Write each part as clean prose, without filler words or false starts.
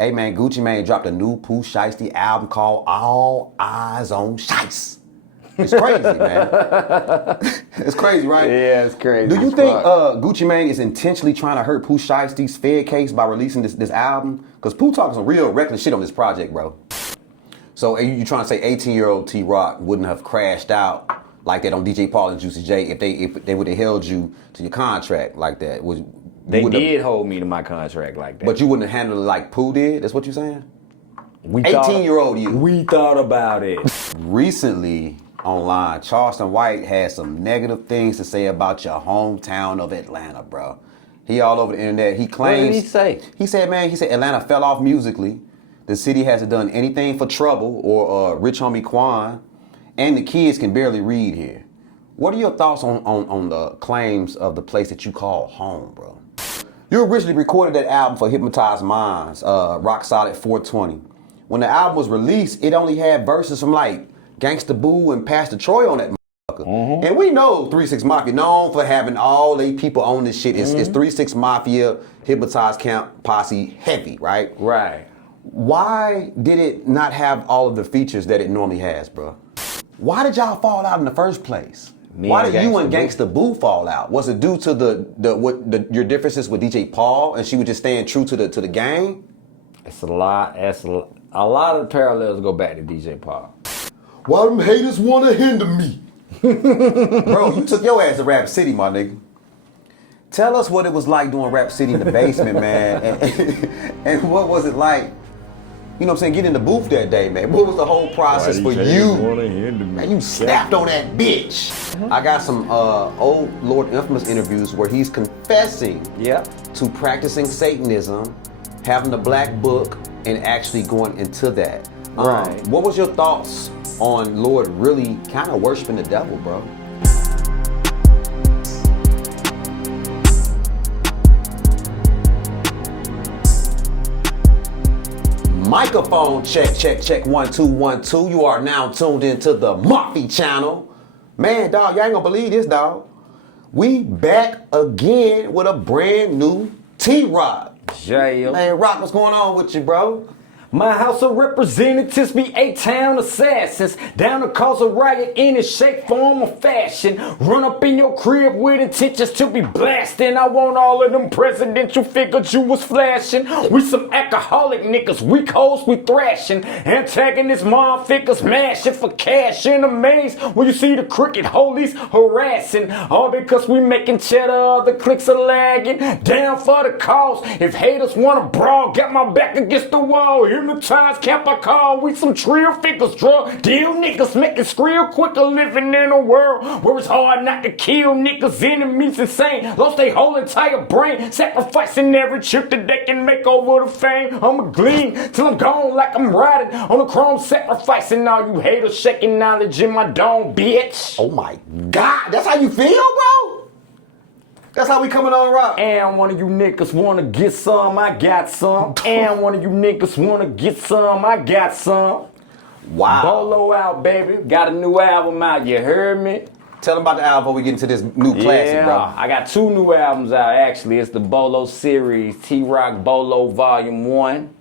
Hey man, Gucci Mane dropped a new Pooh Shiesty album called All Eyes on Shice. It's crazy, man. It's crazy, right? Yeah, it's crazy. Do you think Gucci Mane is intentionally trying to hurt Pooh Shiesty's Fed case by releasing this album? Because Pooh talking some real reckless shit on this project, bro. So you trying to say 18-year-old T-Rock wouldn't have crashed out like that on DJ Paul and Juicy J if they would have held you to your contract like that? They did hold me to my contract like that. But you wouldn't have handled it like Pooh did? That's what you're saying? 18-year-old you. We thought about it. Recently, online, Charleston White had some negative things to say about your hometown of Atlanta, bro. He all over the internet. He claims... What did he say? He said Atlanta fell off musically. The city hasn't done anything for Trouble or Rich Homie Quan. And the kids can barely read here. What are your thoughts on the claims of the place that you call home, bro? You originally recorded that album for Hypnotized Minds, Rock Solid 420. When the album was released, it only had verses from like Gangsta Boo and Pastor Troy on that motherfucker. Mm-hmm. And we know 3-6 Mafia, known for having all they people on this shit. It's 3-6 Mafia, Hypnotized Camp, Posse, heavy, right? Right. Why did it not have all of the features that it normally has, bro? Why did y'all fall out in the first place? Why did you and Gangsta Boo fall out? Was it due to your differences with DJ Paul and she was just staying true to the gang? It's a lot. A lot of the parallels go back to DJ Paul. Why them haters wanna hinder me? Bro, you took your ass to Rap City, my nigga. Tell us what it was like doing Rap City in the basement, man, and what was it like? You know what I'm saying? Get in the booth that day, man. What was the whole process for you? Man, you snapped on that bitch. I got some old Lord Infamous interviews where he's confessing to practicing Satanism, having the black book, and actually going into that. Right. What was your thoughts on Lord really kind of worshiping the devil, bro? Microphone check 1 2 1 2. You are now tuned into the Mafi channel. Man, dog, y'all ain't gonna believe this, dog. We back again with a brand new T-Rock. Jail. Man, Rock, what's going on with you, bro? My House of Representatives be A-Town assassins, down to cause a riot in any shape, form, or fashion. Run up in your crib with intentions to be blasting. I want all of them presidential figures you was flashing. We some alcoholic niggas, weak hoes, we thrashing. Antagonist mob figures, mashing for cash. In a maze when you see the crooked holies harassing. All because we making cheddar, other clicks are lagging. Down for the cause, if haters wanna brawl, got my back against the wall. Hypnotized camp I call, we some trill figures, drug deal niggas, making skrill quicker, living in a world where it's hard not to kill niggas, enemies insane, lost their whole entire brain, sacrificing every chip that they can make over the fame. I'ma glean till I'm gone like I'm riding on a chrome, sacrificing all you haters, shaking knowledge in my dome, bitch. Oh my God, that's how you feel, bro? That's how we coming on, Rock. And one of you niggas wanna get some, I got some. And one of you niggas wanna get some, I got some. Wow. Bolo out, baby. Got a new album out, you heard me? Tell them about the album before we get into this new classic, bro. I got 2 new albums out, actually. It's the Bolo series, T-Rock Bolo Volume 1,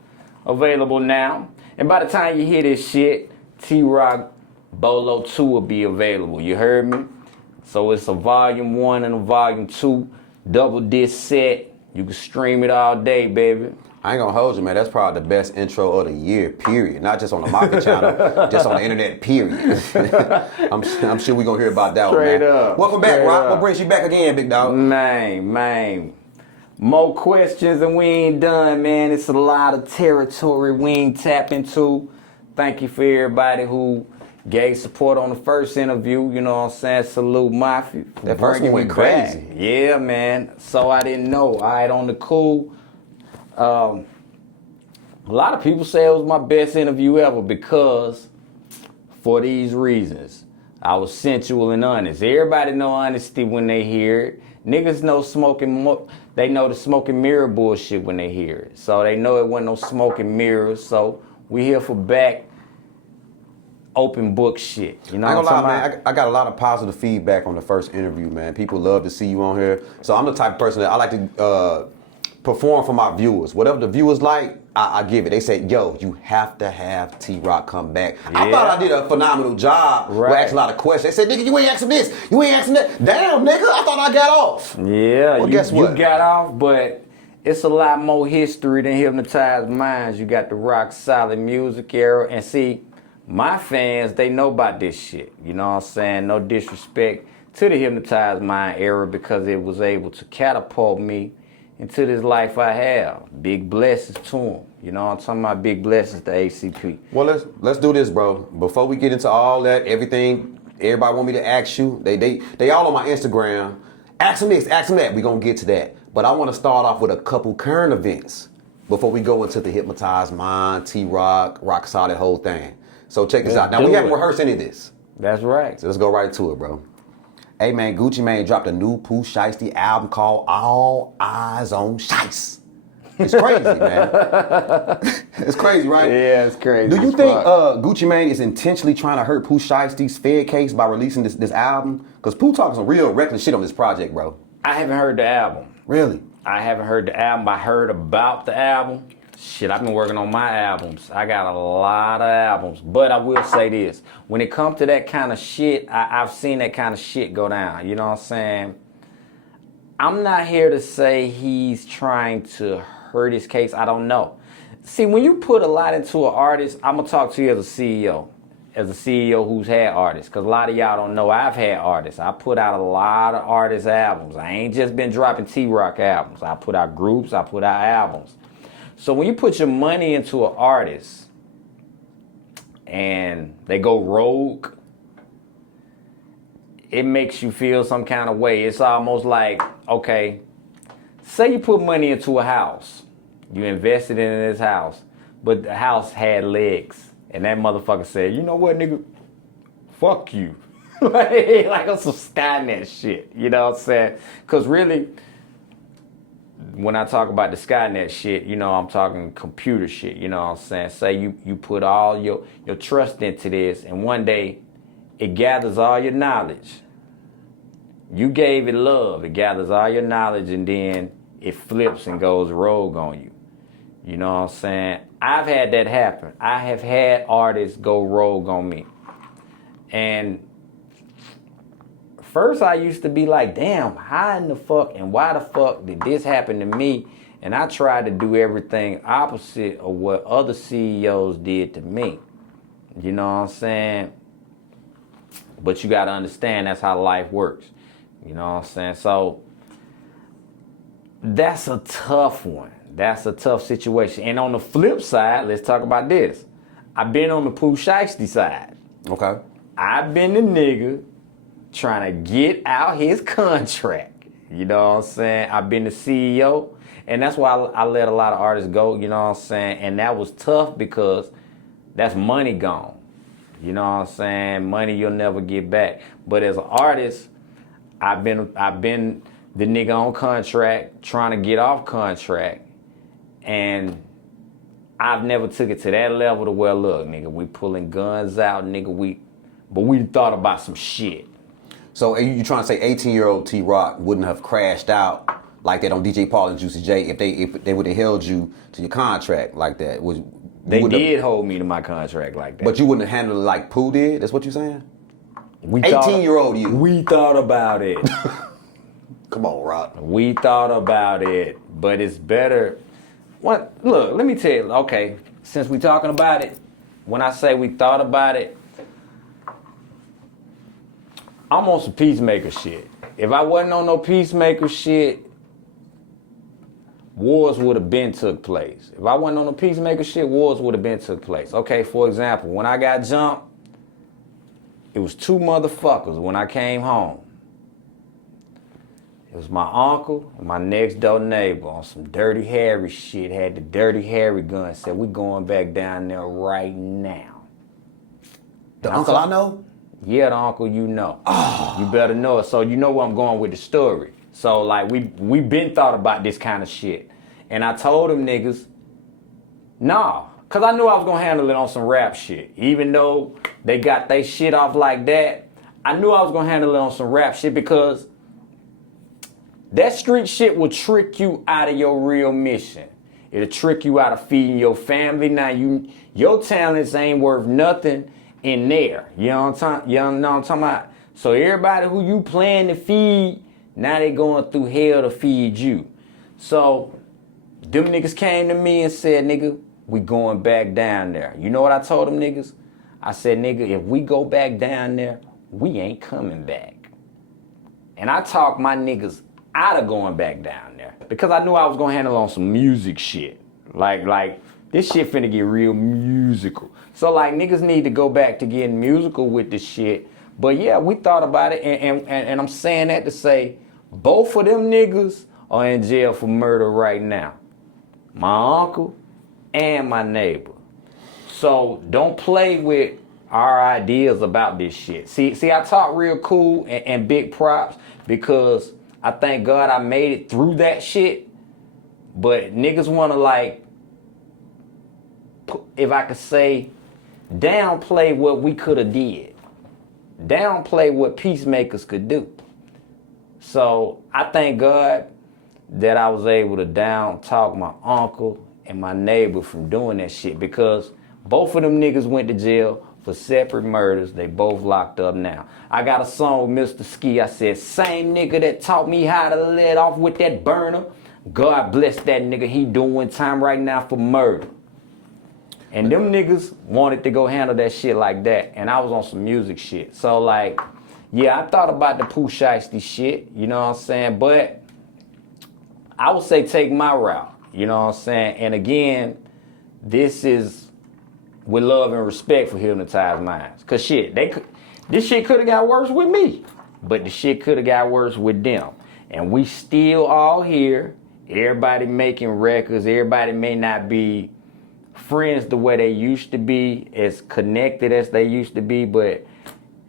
available now. And by the time you hear this shit, T-Rock Bolo 2 will be available, you heard me? So it's a volume 1 and a volume 2, double disc set. You can stream it all day, baby. I ain't gonna hold you, man. That's probably the best intro of the year, period. Not just on the Mafia channel, just on the internet, period. I'm sure we're gonna hear about that Straight one, man. up. Welcome back, Rock. What brings you back again, big dog? Man. More questions and we ain't done, man. It's a lot of territory we ain't tap into. Thank you for everybody who gave support on the first interview, you know what I'm saying? Salute Mafi. That first one went crazy. Yeah, man. So I didn't know. All right, on the cool. A lot of people say it was my best interview ever because for these reasons. I was sensual and honest. Everybody know honesty when they hear it. Niggas know they know the smoke and mirror bullshit when they hear it. So they know it wasn't no smoke and mirrors. So we here for back open book shit. You know what I'm talking about? Man, I got a lot of positive feedback on the first interview, man. People love to see you on here. So I'm the type of person that I like to perform for my viewers. Whatever the viewers like, I give it. They said, yo, you have to have T-Rock come back. Yeah. I thought I did a phenomenal job. Right. We asked a lot of questions. They said, nigga, you ain't asking this. You ain't asking that. Damn, nigga, I thought I got off. Yeah, Well, guess what? You got off, but it's a lot more history than Hypnotized Minds. You got the rock solid music era. And see, my fans, they know about this shit. You know what I'm saying? No disrespect to the Hypnotized Mind era because it was able to catapult me into this life I have. Big blessings to them. You know what I'm talking about? Big blessings to ACP. Well, let's do this, bro. Before we get into all that, everything everybody want me to ask you, they all on my Instagram. Ask them this, ask them that. We gonna get to that. But I want to start off with a couple current events before we go into the Hypnotized Mind, T-Rock, Rock Solid, whole thing. So check this out. Now, we haven't rehearsed any of this. That's right. So let's go right to it, bro. Hey, man, Gucci Mane dropped a new Pooh Shiesty album called All Eyes on Shice. It's crazy, man. It's crazy, right? Yeah, it's crazy. Do you think Gucci Mane is intentionally trying to hurt Pooh Shiesty's Fed case by releasing this album? Because Pooh talking some real reckless shit on this project, bro. I haven't heard the album. Really? I haven't heard the album. I heard about the album. Shit, I've been working on my albums. I got a lot of albums. But I will say this. When it comes to that kind of shit, I've seen that kind of shit go down. You know what I'm saying? I'm not here to say he's trying to hurt his case. I don't know. See, when you put a lot into an artist, I'm going to talk to you as a CEO. As a CEO who's had artists. Because a lot of y'all don't know I've had artists. I put out a lot of artist albums. I ain't just been dropping T-Rock albums. I put out groups. I put out albums. So when you put your money into an artist and they go rogue, it makes you feel some kind of way. It's almost like, okay, say you put money into a house. You invested in this house, but the house had legs. And that motherfucker said, you know what, nigga? Fuck you. Like on some Skynet shit. You know what I'm saying? Because really, when I talk about the Skynet shit, you know, I'm talking computer shit, you know what I'm saying? Say you put all your trust into this, and one day it gathers all your knowledge. You gave it love, it gathers all your knowledge, and then it flips and goes rogue on you. You know what I'm saying? I've had that happen. I have had artists go rogue on me. And first I used to be like, damn, how in the fuck and why the fuck did this happen to me? And I tried to do everything opposite of what other CEOs did to me. You know what I'm saying? But you got to understand that's how life works. You know what I'm saying? So that's a tough one. That's a tough situation. And on the flip side, let's talk about this. I've been on the Pooh Shiesty side. Okay. I've been the nigga trying to get out his contract. You know what I'm saying? I've been the CEO, and that's why I let a lot of artists go, you know what I'm saying? And that was tough because that's money gone. You know what I'm saying? Money you'll never get back. But as an artist, I've been the nigga on contract trying to get off contract, and I've never took it to that level to where, look, nigga, we pulling guns out, nigga, but we thought about some shit. So are you trying to say 18-year-old T-Rock wouldn't have crashed out like that on DJ Paul and Juicy J if they would have held you to your contract like that? They did hold me to my contract like that. But you wouldn't have handled it like Pooh did? That's what you're saying? 18-year-old you. We thought about it. Come on, Rock. We thought about it, but it's better. Look, let me tell you, okay, since we talking about it, when I say we thought about it, I'm on some peacemaker shit. If I wasn't on no peacemaker shit, wars would have been took place. If I wasn't on no peacemaker shit, wars would have been took place. Okay, for example, when I got jumped, it was two motherfuckers when I came home. It was my uncle and my next door neighbor on some Dirty Harry shit, had the Dirty Harry gun, said we going back down there right now. The uncle I know? Yeah, the uncle you know. Oh. You better know it. So you know where I'm going with the story. So like we been thought about this kind of shit. And I told them niggas, nah. Cause I knew I was gonna handle it on some rap shit. Even though they got they shit off like that, I knew I was gonna handle it on some rap shit because that street shit will trick you out of your real mission. It'll trick you out of feeding your family. Now your talents ain't worth nothing in there. You know what I'm talking about? So everybody who you plan to feed, now they going through hell to feed you. So them niggas came to me and said, nigga, we going back down there. You know what I told them niggas? I said, nigga, if we go back down there, we ain't coming back. And I talked my niggas out of going back down there because I knew I was gonna handle on some music shit. Like this shit finna get real musical. So like niggas need to go back to getting musical with this shit. But yeah, we thought about it, and I'm saying that to say both of them niggas are in jail for murder right now. My uncle and my neighbor. So don't play with our ideas about this shit. See, I talk real cool and big props because I thank God I made it through that shit. But niggas wanna like, if I could say, downplay what we coulda did. Downplay what peacemakers could do. So I thank God that I was able to down talk my uncle and my neighbor from doing that shit because both of them niggas went to jail for separate murders. They both locked up now. I got a song with Mr. Ski. I said, same nigga that taught me how to let off with that burner. God bless that nigga. He doing time right now for murder. And them niggas wanted to go handle that shit like that. And I was on some music shit. So like, yeah, I thought about the Pooh Shiesty shit. You know what I'm saying? But I would say take my route. You know what I'm saying? And again, this is with love and respect for Hypnotized Minds. Cause shit, this shit could have got worse with me. But the shit could have got worse with them. And we still all here. Everybody making records. Everybody may not be friends the way they used to be, as connected as they used to be, but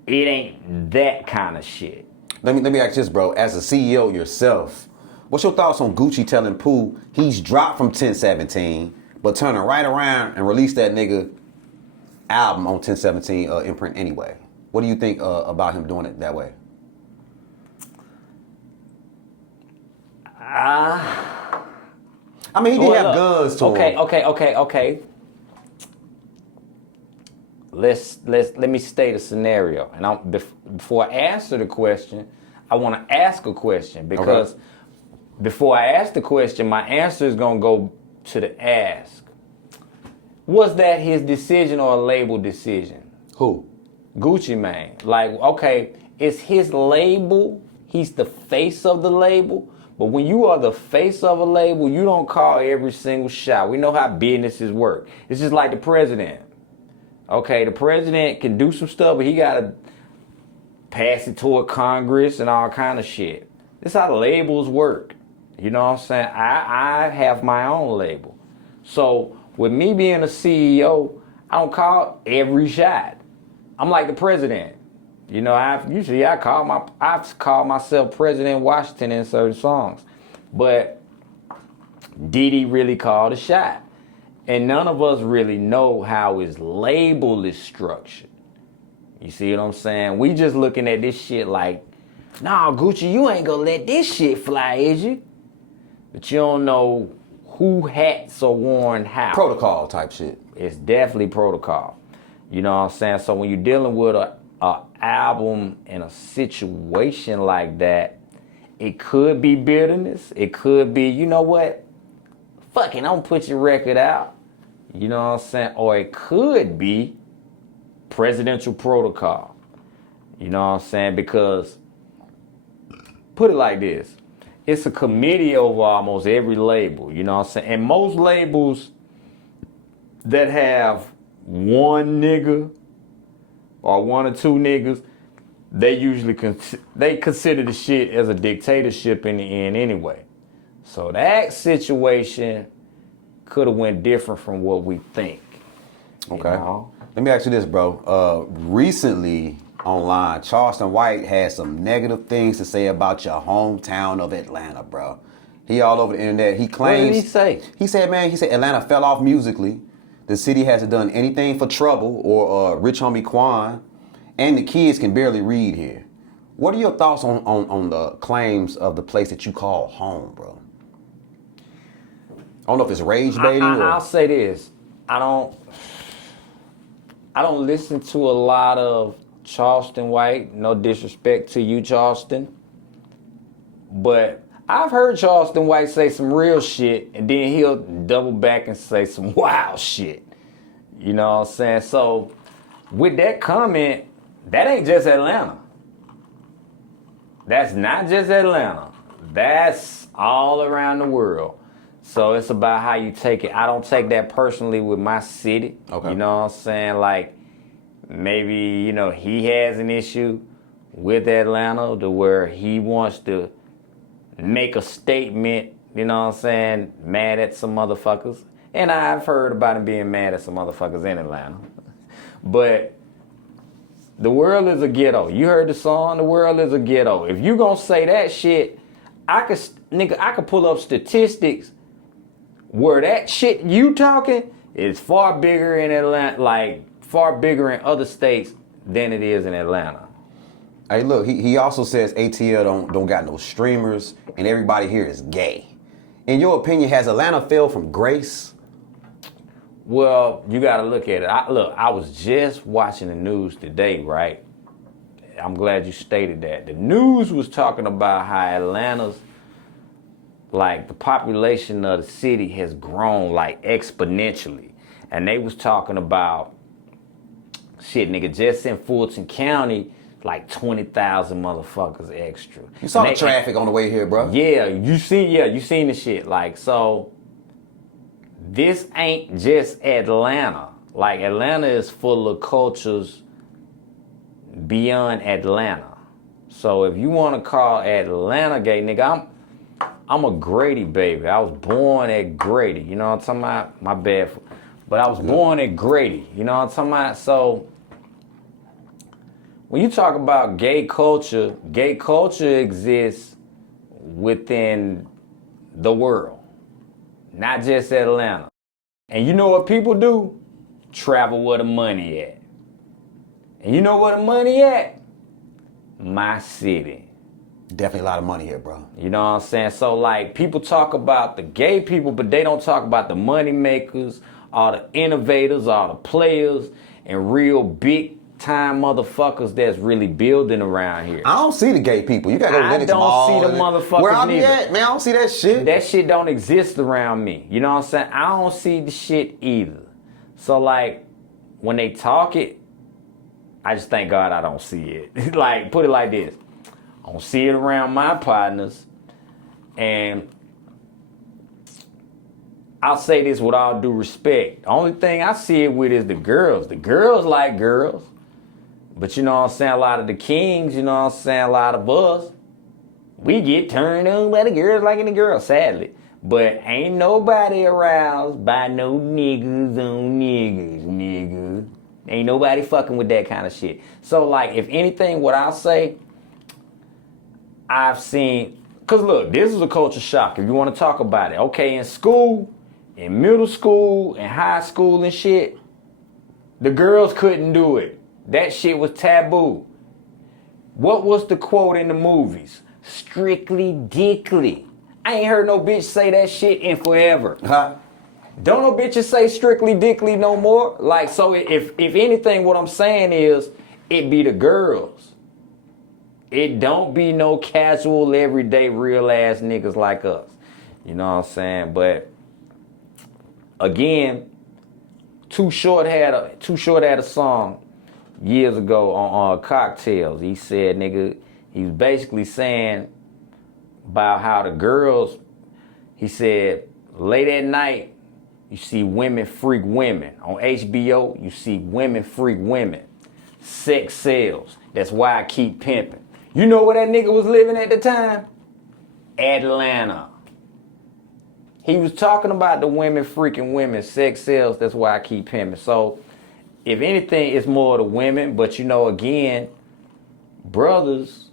it ain't that kind of shit. Let me ask this, bro. As a CEO yourself, what's your thoughts on Gucci telling Pooh he's dropped from 1017, but turning right around and release that nigga album on 1017 imprint anyway? What do you think about him doing it that way? I mean, he did have guns to him. Okay. Let me state a scenario, and before I answer the question, I want to ask a question because before I ask the question, my answer is gonna go to the ask. Was that his decision or a label decision? Who? Gucci Mane. Like, okay, it's his label. He's the face of the label. But when you are the face of a label, you don't call every single shot. We know how businesses work. It's just like the president. Okay, the president can do some stuff, but he gotta pass it toward Congress and all kind of shit. This is how the labels work. You know what I'm saying? I have my own label. So with me being a CEO, I don't call every shot. I'm like the president. You know, I've called myself President Washington in certain songs. But did he really call the shot? And none of us really know how his label is structured. You see what I'm saying? We just looking at this shit like, nah, Gucci, you ain't gonna let this shit fly, is you? But you don't know who hats are worn how. Protocol type shit. It's definitely protocol. You know what I'm saying? So when you're dealing with a album in a situation like that, it could be bitterness. It could be, you know what? Fuck it, don't put your record out. You know what I'm saying? Or it could be presidential protocol. You know what I'm saying? Because, put it like this. It's a committee over almost every label. You know what I'm saying? And most labels that have one nigga or one or two niggas, they usually consider the shit as a dictatorship in the end anyway. So that situation could have went different from what we think. Okay. You know? Let me ask you this, bro. Recently online, Charleston White had some negative things to say about your hometown of Atlanta, bro. He all over the internet. He claims. What did he say? He said Atlanta fell off musically. The city hasn't done anything for Trouble or Rich Homie Quan, and the kids can barely read here. What are your thoughts on the claims of the place that you call home, bro? don't know if it's rage baiting I'll say this. I don't listen to a lot of Charleston White. No disrespect to you, Charleston. But I've heard Charleston White say some real shit, and then he'll double back and say some wild shit. You know what I'm saying? So, with that comment, that ain't just Atlanta. That's not just Atlanta. That's all around the world. So, it's about how you take it. I don't take that personally with my city. Okay. You know what I'm saying? Like, maybe, you know, he has an issue with Atlanta to where he wants to make a statement, you know what I'm saying, mad at some motherfuckers. And I've heard about him being mad at some motherfuckers in Atlanta. But the world is a ghetto. You heard the song, the world is a ghetto. If you gonna say that shit, I could pull up statistics where that shit you talking is far bigger in Atlanta, like far bigger in other states than it is in Atlanta. Hey, look, he also says ATL don't got no streamers, and everybody here is gay. In your opinion, has Atlanta fell from grace? Well, you got to look at it. I was just watching the news today, right? I'm glad you stated that. The news was talking about how Atlanta's, like, the population of the city has grown, like, exponentially. And they was talking about, shit, nigga, just in Fulton County, like 20,000 motherfuckers extra. You saw the traffic on the way here, bro. Yeah, you seen the shit. Like, so this ain't just Atlanta. Like, Atlanta is full of cultures beyond Atlanta. So if you want to call Atlanta gay, nigga, I'm a Grady baby. I was born at Grady. You know what I'm talking about? My bad. But I was born at Grady. You know what I'm talking about? So when you talk about gay culture exists within the world, not just Atlanta. And you know what people do? Travel where the money at. And you know where the money at? My city. Definitely a lot of money here, bro. You know what I'm saying? So, like, people talk about the gay people, but they don't talk about the money makers, all the innovators, all the players, and real big time motherfuckers that's really building around here. I don't see the gay people. You gotta go to Lennox Mall. I don't see the motherfuckers. Where I be neither. at, man? I don't see that shit. That shit don't exist around me. You know what I'm saying? I don't see the shit either. So, like, when they talk it, I just thank God I don't see it. Like, put it like this. I don't see it around my partners. And I'll say this with all due respect. The only thing I see it with is the girls. The girls like girls. But you know what I'm saying? A lot of the kings, you know what I'm saying? A lot of us, we get turned on by the girls liking the girls, sadly. But ain't nobody aroused by no niggas on niggas, nigga. Ain't nobody fucking with that kind of shit. So, like, if anything, what I'll say, I've seen, because look, this is a culture shock if you want to talk about it. Okay, in school, in middle school, in high school and shit, the girls couldn't do it. That shit was taboo. What was the quote in the movies? Strictly dickly. I ain't heard no bitch say that shit in forever. Huh? Don't no bitches say strictly dickly no more. Like, so if anything, what I'm saying is, it be the girls. It don't be no casual, everyday, real ass niggas like us. You know what I'm saying? But again, Too Short had a song years ago on Cocktails. He said, nigga, he was basically saying about how the girls, he said, late at night, you see women freak women. On HBO, you see women freak women. Sex sells. That's why I keep pimping. You know where that nigga was living at the time? Atlanta. He was talking about the women freaking women. Sex sells. That's why I keep pimping. So, if anything, it's more the women. But you know, again, brothers,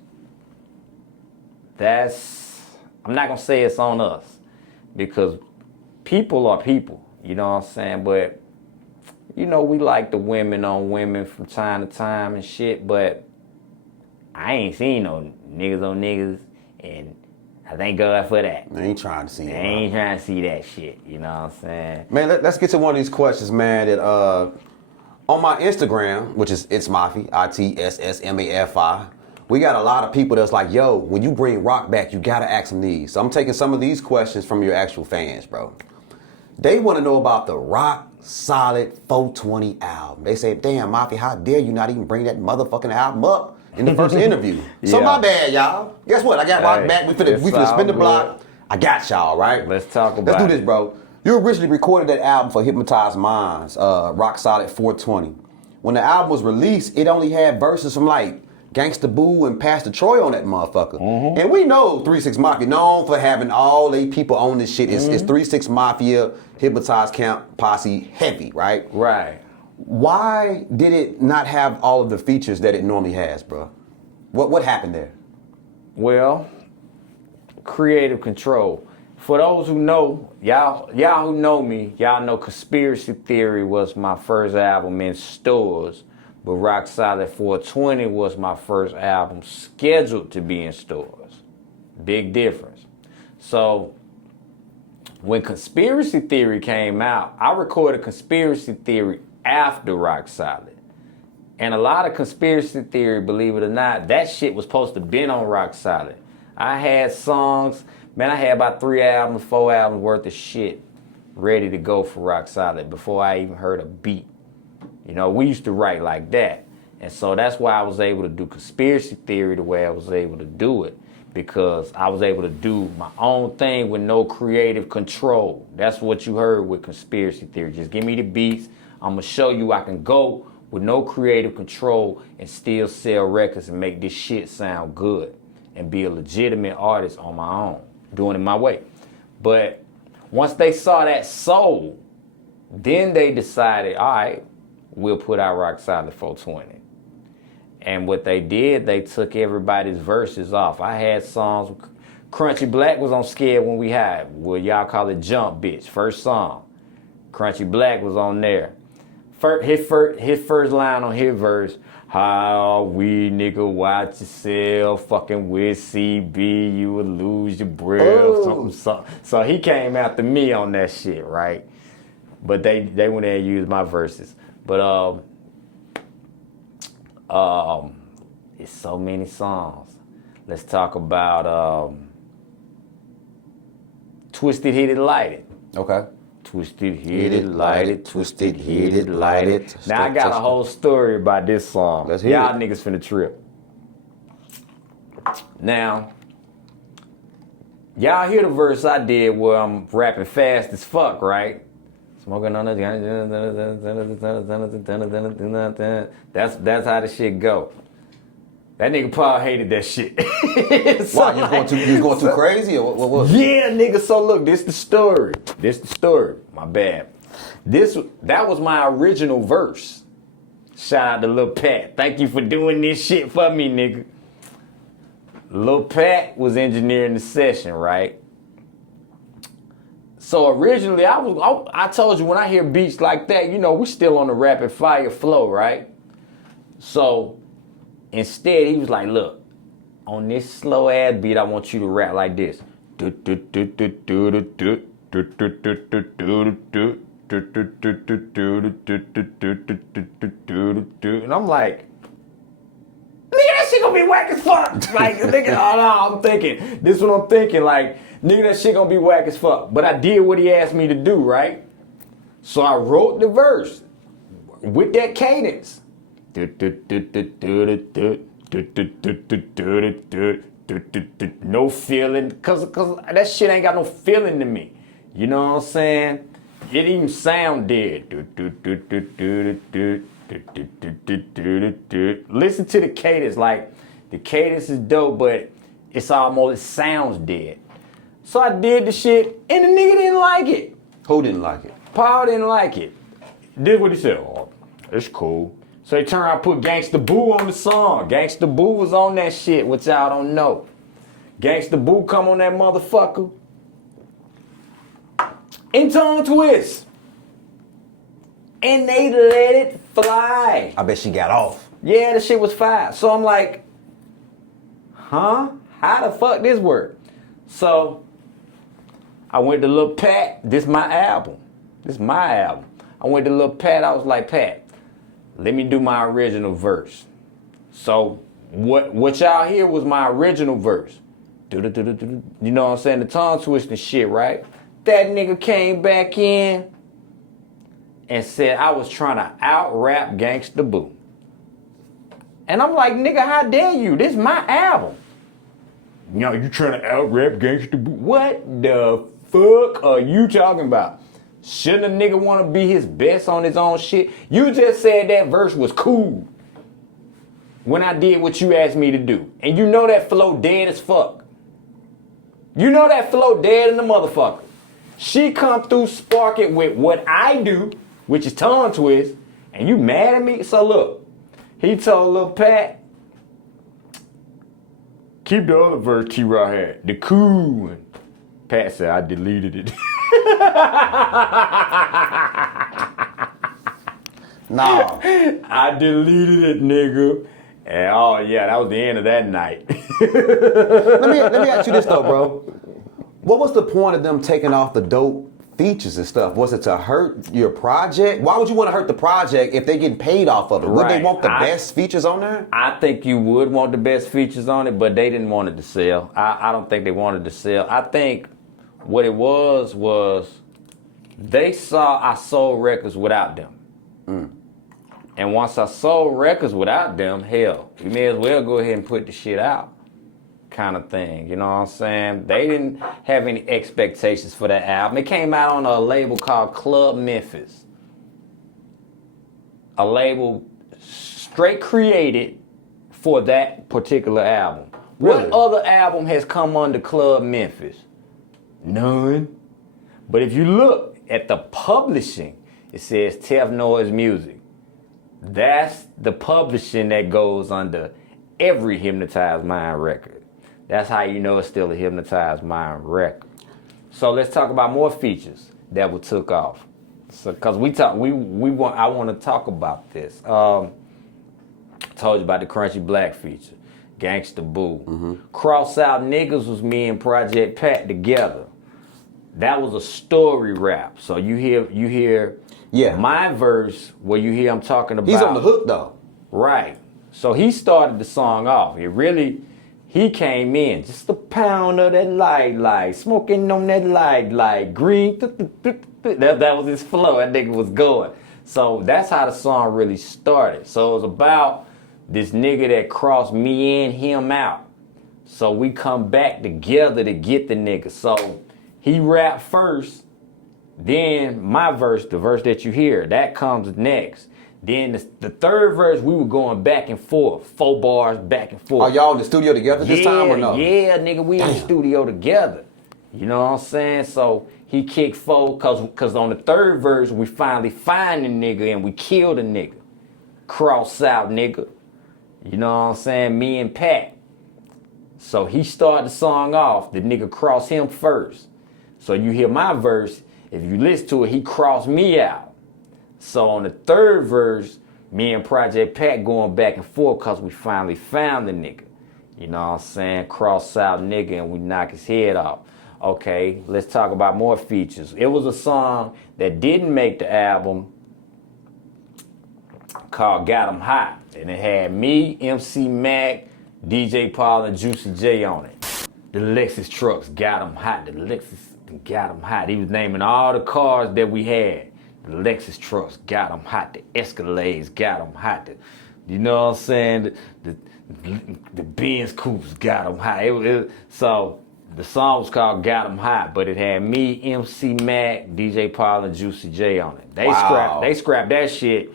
I'm not going to say it's on us. Because people are people. You know what I'm saying? But, you know, we like the women on women from time to time and shit. But I ain't seen no niggas on niggas. And I thank God for that. I ain't trying to see I that. ain't trying to see that shit. You know what I'm saying? Man, let's get to one of these questions, man. That on my Instagram, which is it's Mafi, ITSSMAFI, we got a lot of people that's like, yo, when you bring rock back, you gotta ask them these. So I'm taking some of these questions from your actual fans, bro. They want to know about the Rock Solid 420 album. They say, damn, Mafi, how dare you not even bring that motherfucking album up in the first interview? So my bad, y'all. Guess what? I got rock back. We finna spin the block. I got y'all, right? Let's talk about Let's do this, bro. You originally recorded that album for Hypnotized Minds, Rock Solid 420. When the album was released, it only had verses from like Gangsta Boo and Pastor Troy on that motherfucker. Mm-hmm. And we know 3-6 Mafia, known for having all they people on this shit. It's 3-6 Mafia, Hypnotized Camp, Posse, heavy, right? Right. Why did it not have all of the features that it normally has, bro? What happened there? Well, creative control. For those who know, y'all who know me, y'all know Conspiracy Theory was my first album in stores, but Rock Solid 420 was my first album scheduled to be in stores. Big difference. So when Conspiracy Theory came out, I recorded Conspiracy Theory after Rock Solid. And a lot of Conspiracy Theory, believe it or not, that shit was supposed to been on Rock Solid. I had songs, man, I had about 4 albums worth of shit ready to go for Rock Solid before I even heard a beat. You know, we used to write like that. And so that's why I was able to do Conspiracy Theory the way I was able to do it, because I was able to do my own thing with no creative control. That's what you heard with Conspiracy Theory. Just give me the beats. I'm going to show you I can go with no creative control and still sell records and make this shit sound good and be a legitimate artist on my own, doing it my way. But once they saw that soul, then they decided, all right, we'll put out Rock Solid 420. And what they did, they took everybody's verses off. I had songs, Crunchy Black was on Scared When We Hide. Well, y'all call it Jump Bitch, first song. Crunchy Black was on there. His first line on his verse, how we nigga watch yourself fucking with CB, you will lose your breath, something. So he came after me on that shit, right? But they went there and used my verses. But it's so many songs. Let's talk about Twisted, Hit It, Light It. Okay. Twisted, hit it, light it, twisted, hit it, light it. Now I got a whole story about this song. Let's hear Y'all it. niggas finna trip. Now, y'all hear the verse I did where I'm rapping fast as fuck, right? Smoking on the that's how the shit go. That nigga Paul hated that shit. So Why, you was going too crazy, or what was it? Yeah, nigga, so look, this the story. My bad. That was my original verse. Shout out to Lil Pat. Thank you for doing this shit for me, nigga. Lil Pat was engineering the session, right? So originally, I told you, when I hear beats like that, you know, we still on the rapid fire flow, right? So instead, he was like, look, on this slow ass beat, I want you to rap like this. And I'm like, nigga, that shit gonna be whack as fuck. Like, nigga, oh no, I'm thinking. This is what I'm thinking. Like, nigga, that shit gonna be whack as fuck. But I did what he asked me to do, right? So I wrote the verse with that cadence. No feeling, cause that shit ain't got no feeling to me. You know what I'm saying? It even sound dead. Listen to the cadence, like the cadence is dope, but it sounds dead. So I did the shit, and the nigga didn't like it. Who didn't like it? Paul didn't like it. Did what he said. Oh, it's cool. So they turned around and put Gangsta Boo on the song. Gangsta Boo was on that shit, which y'all don't know. Gangsta Boo come on that motherfucker. In tongue twist. And they let it fly. I bet she got off. Yeah, the shit was fire. So I'm like, huh? How the fuck this work? So I went to Lil Pat. This is my album. I went to Lil Pat. I was like, Pat, let me do my original verse. So what y'all hear was my original verse. You know what I'm saying? The tongue twisting shit, right? That nigga came back in and said I was trying to out-rap Gangsta Boo. And I'm like, nigga, how dare you? This is my album. You know, you trying to out-rap Gangsta Boo? What the fuck are you talking about? Shouldn't a nigga want to be his best on his own shit? You just said that verse was cool when I did what you asked me to do. And you know that flow dead as fuck. You know that flow dead in the motherfucker. She come through, spark it with what I do, which is tongue twist, and you mad at me? So look, he told Lil Pat, keep the other verse T-Raw had, the cool one. Pat said, I deleted it. No. I deleted it, nigga. And oh yeah, that was the end of that night. Let me ask you this though, bro. What was the point of them taking off the dope features and stuff? Was it to hurt your project? Why would you want to hurt the project if they're getting paid off of it? Would they want the best features on there? I think you would want the best features on it, but they didn't want it to sell. I don't think they wanted to sell. I think what it was they saw I sold records without them. And once I sold records without them, hell, you may as well go ahead and put the shit out. Kind of thing, you know what I'm saying? They didn't have any expectations for that album. It came out on a label called Club Memphis. A label straight created for that particular album. Really? What other album has come under Club Memphis? None. But if you look at the publishing, it says Tef Noise Music. That's the publishing that goes under every Hypnotized Mind record. That's how you know it's still a Hypnotized Mind record. So let's talk about more features that were took off. So, cause I want to talk about this. Told you about the Crunchy Black feature, Gangsta Boo. Cross Out Niggas was me and Project Pat together. That was a story rap. So you hear my verse where you hear I'm talking about. He's on the hook though. Right. So he started the song off. He came in, just a pound of that light, smoking on that light, green. That was his flow. That nigga was going. So that's how the song really started. So it was about this nigga that crossed me and him out. So we come back together to get the nigga. So he rapped first, then my verse, the verse that you hear, that comes next. Then the third verse, we were going back and forth, 4 bars back and forth. Are y'all in the studio together this time or no? Yeah, nigga, we in the studio together. You know what I'm saying? So he kicked 4, cause on the third verse, we finally find the nigga and we kill the nigga. Cross out, nigga. You know what I'm saying? Me and Pat. So he started the song off, the nigga crossed him first. So you hear my verse, if you listen to it, he crossed me out. So on the third verse, me and Project Pat going back and forth because we finally found the nigga. You know what I'm saying? Cross out nigga and we knock his head off. Okay, let's talk about more features. It was a song that didn't make the album called Got 'Em Hot. And it had me, MC Mac, DJ Paul, and Juicy J on it. The Lexus trucks got 'em hot. The Lexus got 'em hot. He was naming all the cars that we had. The Lexus trucks got 'em hot. The Escalades got 'em hot. You know what I'm saying? The Benz coupes got 'em hot. So the song was called Got 'Em Hot, but it had me, MC Mac, DJ Paul, and Juicy J on it. They scrapped that shit.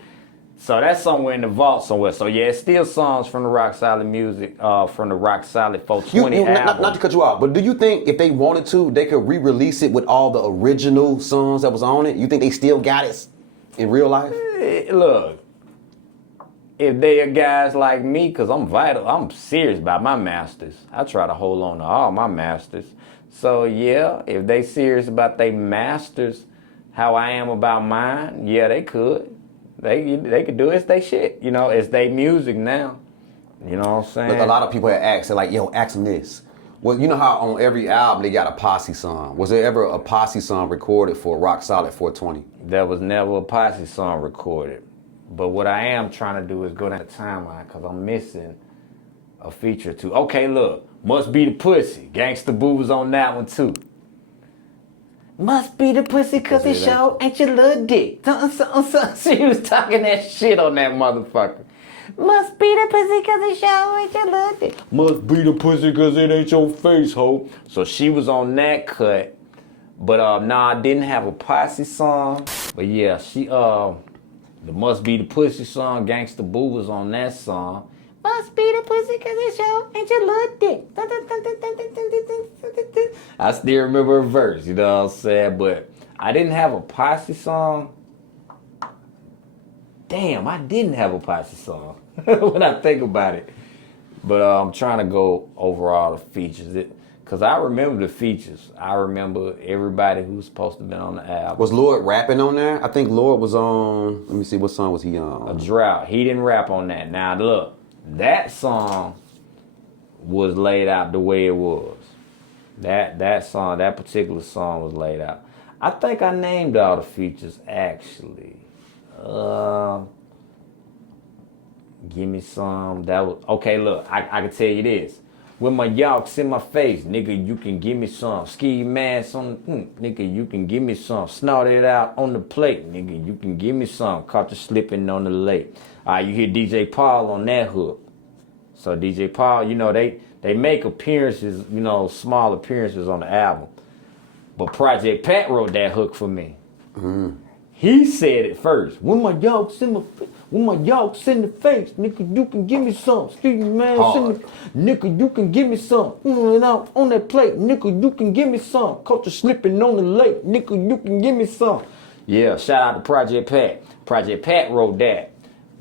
So that's somewhere in the vault somewhere. So yeah, it's still songs from the Rock Solid music, from the Rock Solid 420 album. Not to cut you off, but do you think if they wanted to, they could re-release it with all the original songs that was on it? You think they still got it in real life? Look, if they are guys like me, because I'm serious about my masters. I try to hold on to all my masters. So yeah, if they serious about their masters, how I am about mine, yeah, they could. They could do it. It's they shit. You know, it's they music now. You know what I'm saying? Look, a lot of people have asked, they're like, yo, ask them this. Well, you know how on every album they got a posse song. Was there ever a posse song recorded for Rock Solid 420? There was never a posse song recorded. But what I am trying to do is go down the timeline because I'm missing a feature or two. Okay, look. Must Be the Pussy. Gangsta Boo was on that one too. Must be the pussy cause it show ain't your little dick. She was talking that shit on that motherfucker. Must be the pussy cause it show ain't your little dick. Must be the pussy cause it ain't your face, ho. So she was on that cut. But I didn't have a posse song. But yeah, she the Must Be the Pussy song, Gangsta Boo was on that song. Must be the pussy cause it show ain't your little dick. I still remember a verse, you know what I'm saying? But I didn't have a posse song. Damn, I didn't have a posse song when I think about it. But I'm trying to go over all the features. Because I remember the features. I remember everybody who was supposed to be on the album. Was Lord rapping on there? I think Lord was on, let me see, what song was he on? A Drought. He didn't rap on that. Now look, that song was laid out the way it was. That song, that particular song was laid out. I think I named all the features actually. Give me some. That was okay. Look, I can tell you this. With my yawks in my face, nigga, you can give me some. Ski mask on, nigga, you can give me some. Snort it out on the plate, nigga, you can give me some. Caught you slipping on the lake. You hear DJ Paul on that hook. So DJ Paul, you know, they make appearances, you know, small appearances on the album. But Project Pat wrote that hook for me. Mm. He said it first. When my yawks in the face, nigga, you can give me some. Excuse me, man. Nigga, you can give me some. Out on that plate, nigga, you can give me some. Caught you slipping on the lake, nigga, you can give me some. Yeah, shout out to Project Pat. Project Pat wrote that.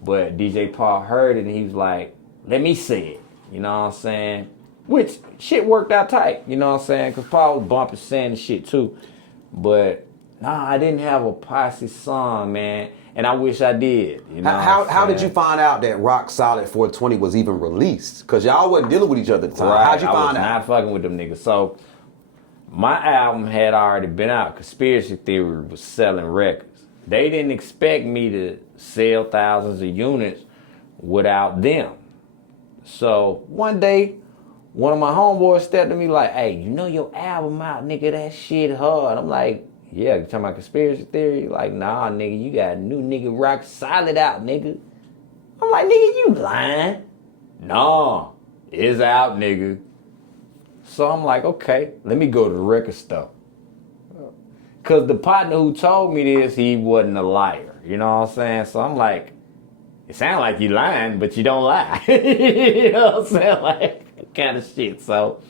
But DJ Paul heard it and he was like, let me say it. You know what I'm saying? Which shit worked out tight. You know what I'm saying? Because Paul was bumping saying shit too. But I didn't have a posse song, man. And I wish I did. You know how did you find out that Rock Solid 420 was even released? Because y'all wasn't dealing with each other at the time. Right. How'd you find out? I was not fucking with them niggas. So my album had already been out. Conspiracy Theory was selling records. They didn't expect me to sell thousands of units without them. So one day, one of my homeboys stepped to me like, hey, you know your album out, nigga, that shit hard. I'm like, yeah, you talking about Conspiracy Theory? Like, nah, nigga, you got a new nigga Rock Solid out, nigga. I'm like, nigga, you lying? Nah, it's out, nigga. So I'm like, okay, let me go to the record store. Because the partner who told me this, he wasn't a liar. You know what I'm saying? So I'm like, it sounds like you lying, but you don't lie. You know what I'm saying? Like, kind of shit. So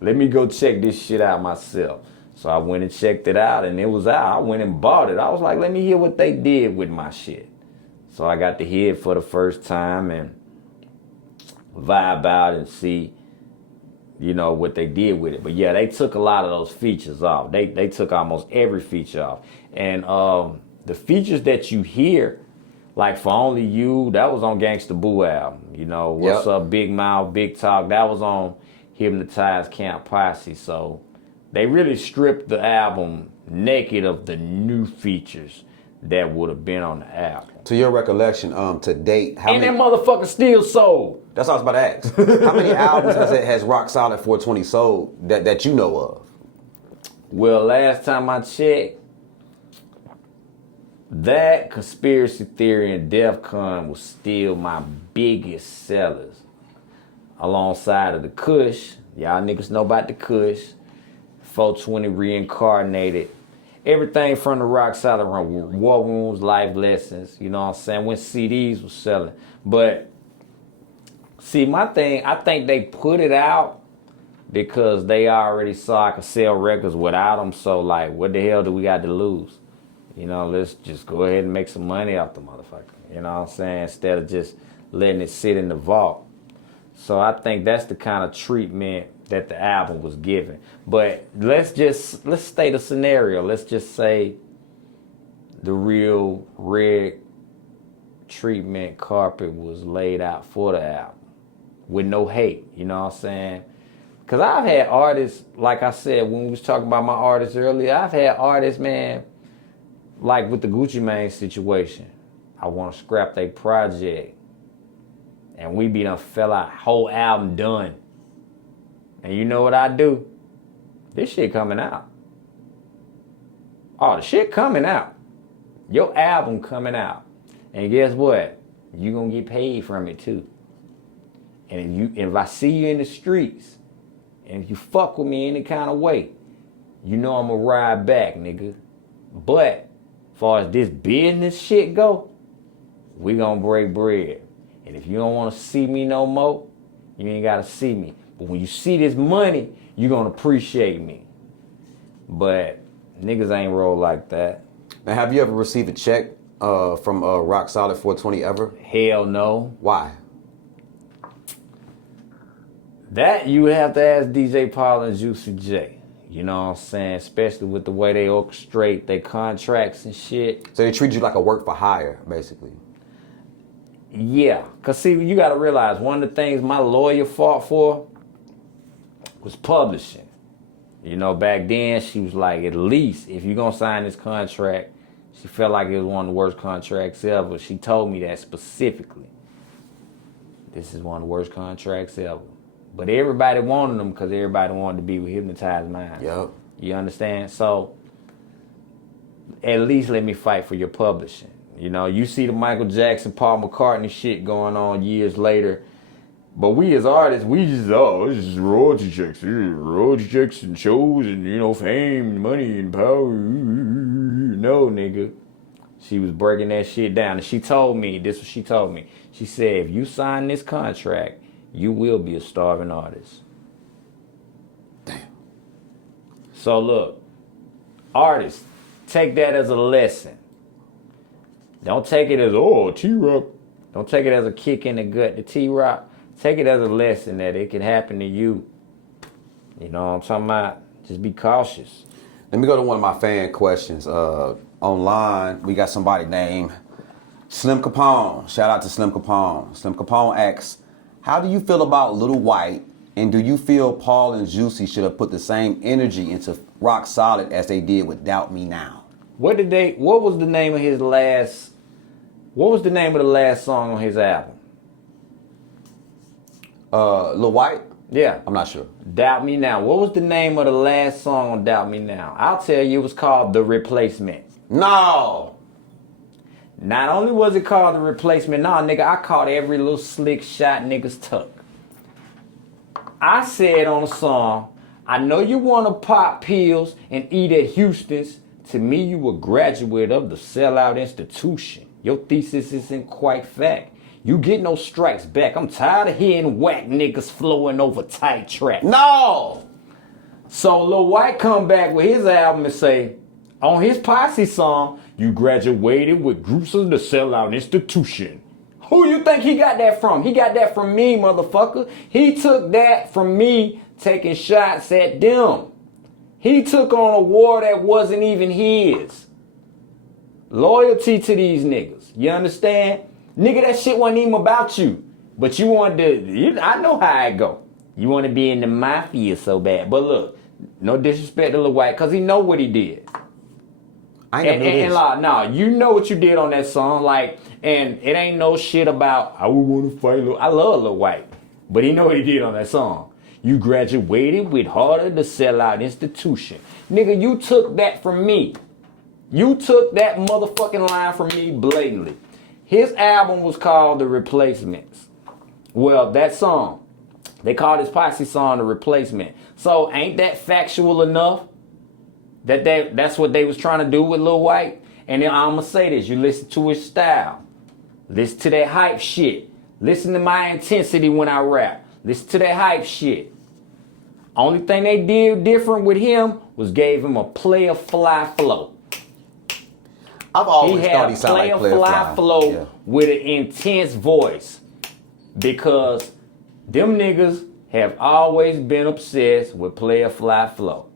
let me go check this shit out myself. So I went and checked it out, and it was out. I went and bought it. I was like, let me hear what they did with my shit. So I got to hear it for the first time and vibe out and see, you know, what they did with it. But yeah, they took a lot of those features off. They took almost every feature off. And the features that you hear, like For Only You, that was on Gangsta Boo album. You know, What's Up, Big Mouth, Big Talk, that was on Hypnotized Camp Posse. So they really stripped the album naked of the new features that would have been on the album. To your recollection, to date, how many... that motherfucker still sold. That's what I was about to ask. How many albums has Rock Solid 420 sold that you know of? Well, last time I checked, that Conspiracy Theory and Def Con was still my biggest sellers. Alongside of the Kush. Y'all niggas know about the Kush. 420 Reincarnated. Everything from the Rock Solid run. War Wounds, Life Lessons. You know what I'm saying? When CDs was selling. But, see, my thing, I think they put it out because they already saw I could sell records without them. So, like, what the hell do we got to lose? You know, let's just go ahead and make some money off the motherfucker. You know what I'm saying? Instead of just letting it sit in the vault. So I think that's the kind of treatment that the album was given. But let's state a scenario. Let's just say the real red treatment carpet was laid out for the album with no hate. You know what I'm saying? Cause I've had artists, like I said when we was talking about my artists earlier, I've had artists, man, like with the Gucci Mane situation. I want to scrap their project. And we be done fell out, whole album done. And you know what I do? This shit coming out. Oh, the shit coming out. Your album coming out. And guess what? You gonna get paid from it too. And if I see you in the streets, and if you fuck with me any kind of way, you know I'm gonna ride back, nigga. But as far as this business shit go, we gonna break bread. And if you don't wanna see me no more, you ain't gotta see me. But when you see this money, you gonna appreciate me. But niggas ain't roll like that. Now, have you ever received a check from Rock Solid 420 ever? Hell no. Why? That you have to ask DJ Paul and Juicy J. You know what I'm saying? Especially with the way they orchestrate their contracts and shit. So they treat you like a work for hire, basically. Yeah. Because see, you got to realize one of the things my lawyer fought for was publishing. You know, back then she was like, at least if you're going to sign this contract, she felt like it was one of the worst contracts ever. She told me that specifically. This is one of the worst contracts ever. But everybody wanted them because everybody wanted to be with Hypnotized Minds. Yep. You understand? So, at least let me fight for your publishing. You know, you see the Michael Jackson, Paul McCartney shit going on years later. But we as artists, we just, it's just royalty checks. Royalty checks and shows and, you know, fame and money and power. No, nigga. She was breaking that shit down. And she told me, this is what she told me. She said, if you sign this contract, you will be a starving artist. Damn. So look, artists, take that as a lesson. Don't take it as, oh, T-Rock. Don't take it as a kick in the gut to T-Rock. Take it as a lesson that it can happen to you. You know what I'm talking about? Just be cautious. Let me go to one of my fan questions. Online, we got somebody named Slim Capone. Shout out to Slim Capone. Slim Capone asks, how do you feel about Little White, and do you feel Paul and Juicy should have put the same energy into Rock Solid as they did with Doubt Me Now? What was the name of the last song on his album? Lil White? Yeah. I'm not sure. Doubt Me Now. What was the name of the last song on Doubt Me Now? I'll tell you, it was called The Replacement. No! Not only was it called The Replacement, nah, nigga, I caught every little slick shot niggas took. I said on the song, I know you want to pop pills and eat at Houston's. To me, you a graduate of the sellout institution. Your thesis isn't quite fact. You get no strikes back. I'm tired of hearing whack niggas flowing over tight track. No! So Lil White come back with his album and say, on his Posse song, you graduated with groups of the sellout institution. Who you think he got that from? He got that from me, motherfucker. He took that from me taking shots at them. He took on a war that wasn't even his. Loyalty to these niggas. You understand? Nigga, that shit wasn't even about you. But you wanted to, I know how it go. You want to be in the Mafia so bad. But look, no disrespect to Lil White, because he know what he did. I ain't never knew this. And nah, you know what you did on that song. Like, and it ain't no shit about, I would want to fight Lil. I love Lil White. But he know what he did on that song. You graduated with harder to sell out institution. Nigga, you took that from me. You took that motherfucking line from me blatantly. His album was called The Replacements. Well, that song, they called his Posse song The Replacement. So ain't that factual enough? That's what they was trying to do with Lil White? And then I'ma say this, you listen to his style. Listen to that hype shit. Listen to my intensity when I rap. Listen to that hype shit. Only thing they did different with him was gave him a player fly flow. I've always thought he sounded like Player Fly flow with an intense voice. Because them niggas have always been obsessed with Player Fly flow.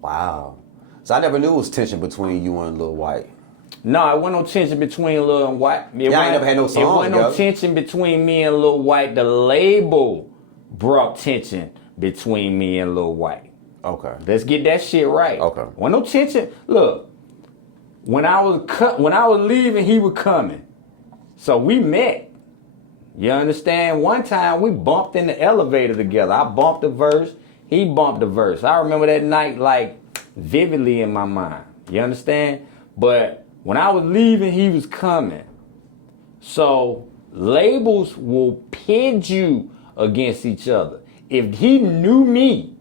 Wow. So I never knew it was tension between you and Lil White. No, it wasn't no tension between Lil and White. I ain't never had no songs It wasn't no tension between me and Lil White. The label brought tension between me and Lil White. Okay. Let's get that shit right. Okay. When no tension, look, when I was leaving, he was coming. So we met. You understand? One time we bumped in the elevator together. I bumped the verse, he bumped the verse. I remember that night like vividly in my mind. You understand? But when I was leaving, he was coming. So labels will pit you against each other. If he knew me,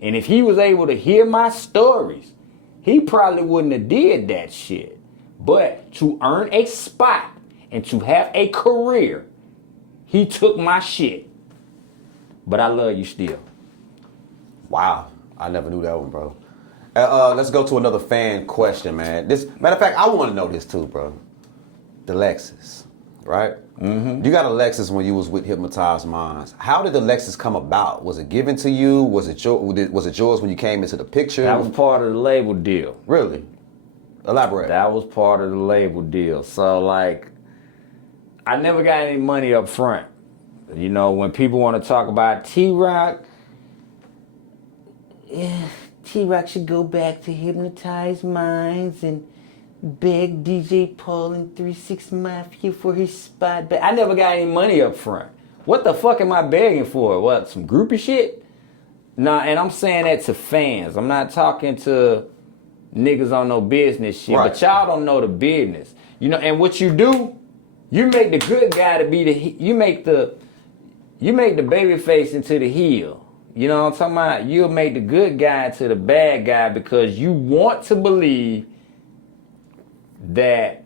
and if he was able to hear my stories, he probably wouldn't have did that shit. But to earn a spot and to have a career, he took my shit. But I love you still. Wow. I never knew that one, bro. Let's go to another fan question, man. Matter of fact, I want to know this too, bro. The Lexus, right? Mm-hmm. You got a Lexus when you was with Hypnotized Minds. How did the Lexus come about? Was it given to you? Was it yours when you came into the picture? That was part of the label deal. Really? Elaborate. That was part of the label deal. So like, I never got any money up front. You know, when people want to talk about T-Rock, yeah, T-Rock should go back to Hypnotized Minds and beg DJ Paul and 3-6 Mafia for his spot. But I never got any money up front. What the fuck am I begging for? What, some groupie shit? Nah, and I'm saying that to fans. I'm not talking to niggas on no business shit. Right. But y'all don't know the business. You know, and what you do, you make the good guy to be you make the baby face into the heel. You know what I'm talking about? You'll make the good guy into the bad guy because you want to believe that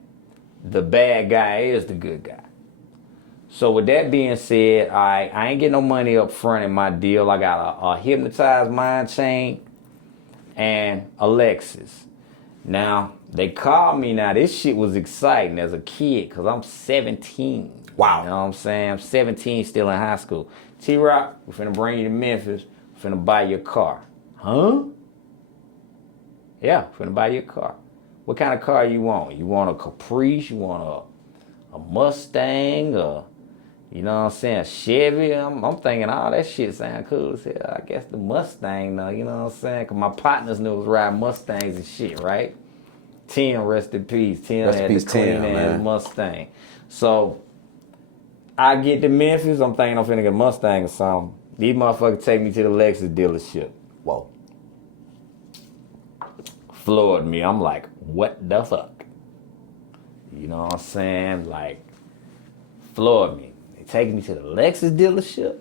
the bad guy is the good guy. So with that being said, I ain't getting no money up front in my deal. I got a Hypnotized Mind chain and a Lexus. Now, they called me now. This shit was exciting as a kid because I'm 17. Wow. You know what I'm saying? I'm 17, still in high school. T-Rock, we're finna bring you to Memphis. We're finna buy your car. Huh? Yeah, we're finna buy your car. What kind of car you want? You want a Caprice? You want a Mustang? Or, you know what I'm saying, a Chevy? I'm thinking all that shit sound cool as hell. I guess the Mustang though, you know what I'm saying? Because my partners knew was riding Mustangs and shit, right? Tim, rest in peace. Tim Rest in had peace, the clean Tim, ass man. Mustang. So I get to Memphis, I'm thinking I'm finna get a Mustang or something. These motherfuckers take me to the Lexus dealership. Whoa. Floored me. I'm like, what the fuck? You know what I'm saying? Like, floored me. They take me to the Lexus dealership,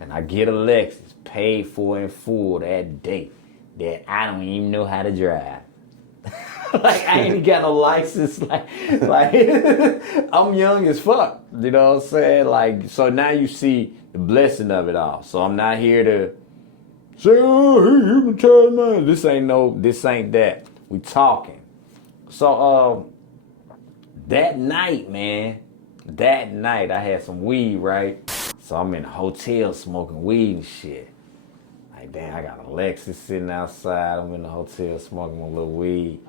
and I get a Lexus paid for in full that day that I don't even know how to drive. Like, I ain't got no license. Like I'm young as fuck. You know what I'm saying? Like, so now you see the blessing of it all. So I'm not here to say, oh, hey, Hypnotized Minds. This ain't that. We talking. So that night, man, I had some weed, right? So I'm in the hotel smoking weed and shit. Like, damn, I got a Lexus sitting outside. I'm in the hotel smoking my little weed.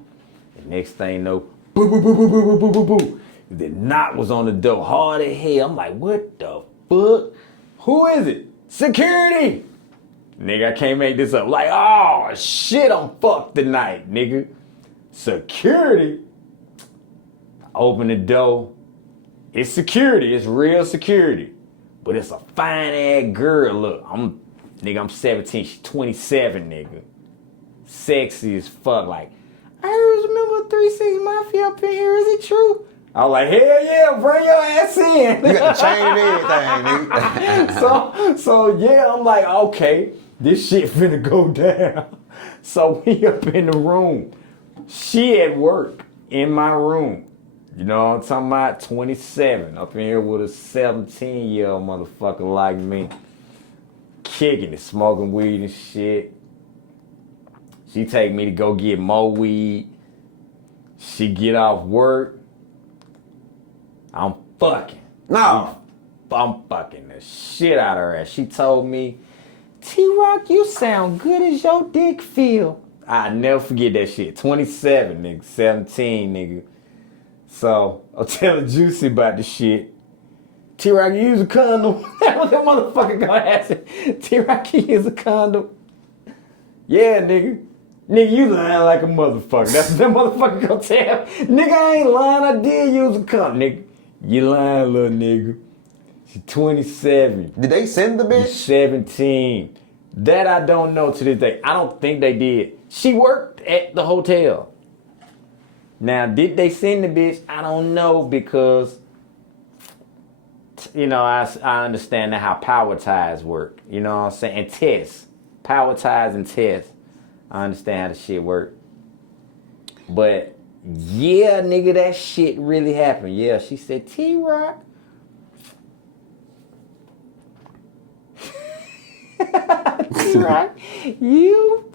The next thing you know, boo, boo, boo, boo, boo, boo, boo, boo, boo. The knock was on the door hard as hell. I'm like, what the fuck? Who is it? Security! Nigga, I can't make this up. Like, oh, shit, I'm fucked tonight, nigga. Security? I open the door. It's security. It's real security. But it's a fine-ass girl. Look, I'm 17. She's 27, nigga. Sexy as fuck. Like, I heard remember 3-6 Mafia up in here. Is it true? I was like, hell yeah, bring your ass in. You got the chain and everything, nigga. So yeah, I'm like, okay, this shit finna go down. So we up in the room. She at work in my room. You know what I'm talking about? 27 up in here with a 17-year-old motherfucker like me. Kicking it, smoking weed and shit. She take me to go get more weed. She get off work. I'm fucking. No. I'm fucking the shit out of her ass. She told me, T-Rock, you sound good as your dick feel. I never forget that shit. 27, nigga. 17, nigga. So, I'm telling Juicy about the shit. T-Rock, you use a condom. That was that motherfucker gonna ask him. T-Rock, you use a condom. Yeah, nigga. Nigga, you lying like a motherfucker. That's what that motherfucker gonna tell. Nigga, I ain't lying. I did use a condom. Nigga, you lying, little nigga. She's 27. Did they send the bitch? She's 17. That I don't know to this day. I don't think they did. She worked at the hotel. Now, did they send the bitch? I don't know because, you know, I understand how power ties work. You know what I'm saying? And tests. Power ties and tests. I understand how the shit work. But, yeah, nigga, that shit really happened. Yeah, she said, T-Rock. T-Rock, you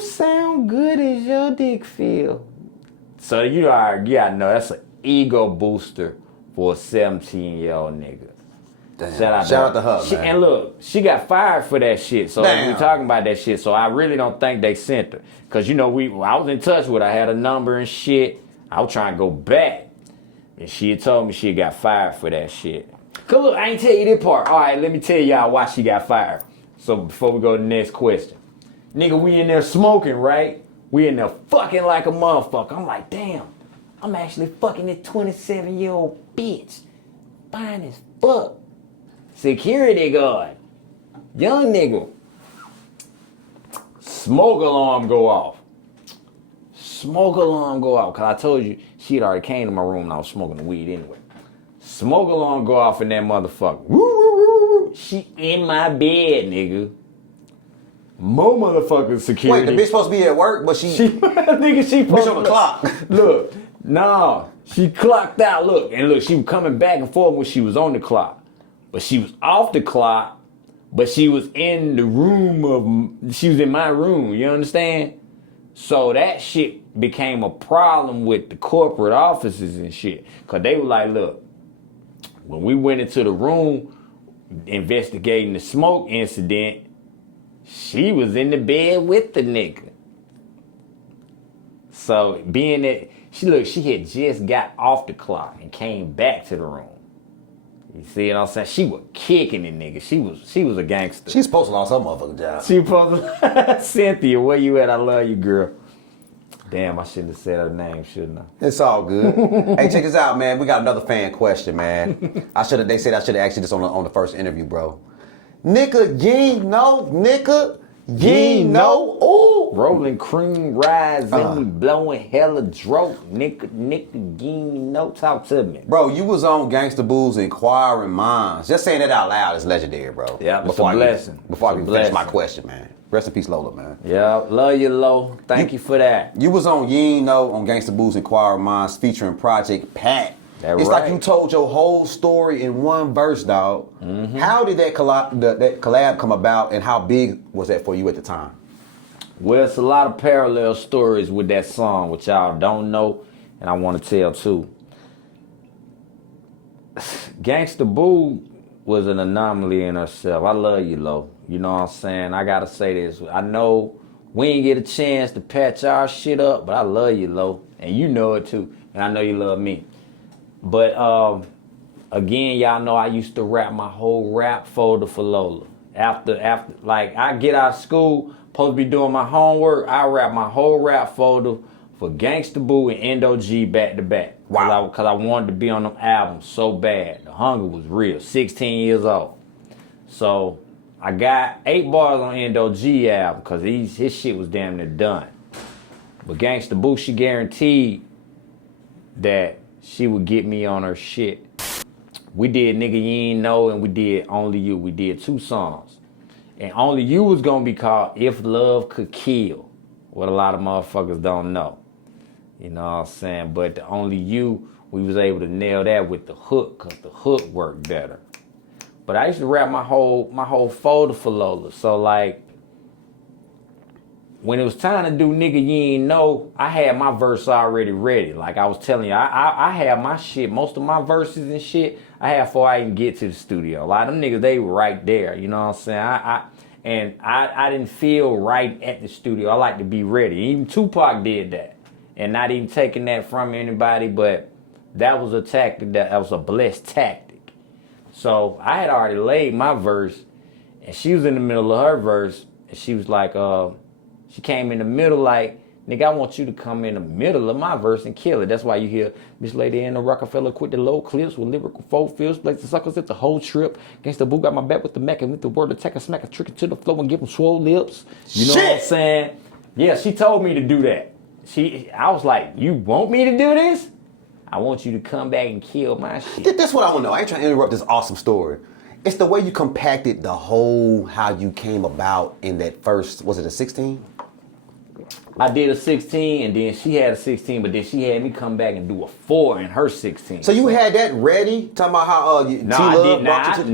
sound good as your dick feel. So you gotta know that's an ego booster for a 17-year-old nigga. Damn. Shout out to her, man. And look, she got fired for that shit. So we talking about that shit. So I really don't think they sent her. Cause you know, I was in touch with her. I had a number and shit. I was trying to go back. And she had told me she got fired for that shit. Cause look, I ain't tell you this part. All right, let me tell y'all why she got fired. So before we go to the next question. Nigga, we in there smoking, right? We in there fucking like a motherfucker. I'm like, damn, I'm actually fucking this 27-year-old bitch. Fine as fuck. Security guard. Young nigga. Smoke alarm go off. Smoke alarm go off. Cause I told you, she had already came to my room and I was smoking the weed anyway. Smoke alarm go off in that motherfucker. Woo, woo, woo, woo. She in my bed, nigga. More motherfucking security. Wait, the bitch supposed to be at work, but she nigga, she bitch on the clock. Look, nah, she clocked out. Look, and look, she was coming back and forth when she was on the clock, but she was off the clock. But she was in the room she was in my room. You understand? So that shit became a problem with the corporate offices and shit, cause they were like, look, when we went into the room investigating the smoke incident. She was in the bed with the nigga. So being that she had just got off the clock and came back to the room. You see what I'm saying? She was kicking the nigga. She was a gangster. She's supposed to lost her motherfucking job. She supposed to Cynthia, where you at? I love you, girl. Damn, I shouldn't have said her name, shouldn't I? It's all good. Hey, check this out, man. We got another fan question, man. They said I should have asked you this on the first interview, bro. Nigga, you know, nigga, you know, ooh. Rolling cream rise and we blowing hella droke. Nigga, you know, talk to me. Bro, you was on Gangsta Boo's Inquiring Minds. Just saying that out loud is legendary, bro. Yeah, it's a blessing. Before I finish my question, man. Rest in peace, Lola, man. Yeah, love you, Lo. Thank you for that. You was on You Know on Gangsta Boo's Inquiring Minds featuring Project Pat. It's right. Like you told your whole story in one verse, dog. Mm-hmm. How did that collab come about, and how big was that for you at the time? Well, it's a lot of parallel stories with that song, which y'all don't know, and I want to tell too. Gangsta Boo was an anomaly in herself. I love you, Lo. You know what I'm saying? I gotta say this. I know we ain't get a chance to patch our shit up, but I love you, Lo, and you know it too, and I know you love me. But again, y'all know I used to rap my whole rap folder for Lola. After like I get out of school, supposed to be doing my homework, I rap my whole rap folder for Gangsta Boo and Endo G back to back. Wow. Cause I wanted to be on them albums so bad. The hunger was real. 16 years old. So I got 8 bars on Endo G album cause his shit was damn near done. But Gangsta Boo, she guaranteed that she would get me on her shit. We did Nigga You Ain't Know and we did Only You. We did 2 songs. And Only You was gonna be called If Love Could Kill. What a lot of motherfuckers don't know. You know what I'm saying? But the Only You, we was able to nail that with the hook, cause the hook worked better. But I used to rap my whole folder for Lola. So like, when it was time to do Nigga You Ain't Know, I had my verse already ready. Like I was telling you, I had my shit, most of my verses and shit, I had before I even get to the studio. A lot of them niggas, they were right there, you know what I'm saying? I didn't feel right at the studio. I like to be ready. Even Tupac did that. And not even taking that from anybody, but that was a tactic, that was a blessed tactic. So I had already laid my verse, and she was in the middle of her verse, and she was like, she came in the middle like, nigga, I want you to come in the middle of my verse and kill it. That's why you hear Miss Lady and the Rockefeller quit the low clips with lyrical four fields, place the suckers at the whole trip. Gangsta Boo got my back with the Mac and with the word attack and smack a trick it to the flow and give them swole lips. You know what I'm saying? Yeah, she told me to do that. I was like, you want me to do this? I want you to come back and kill my shit. That's what I want to know. I ain't trying to interrupt this awesome story. It's the way you compacted the whole, how you came about in that first, was it a 16? I did a 16, and then she had a 16, but then she had me come back and do a 4 in her 16. So you had that ready? Talking about how No, I did.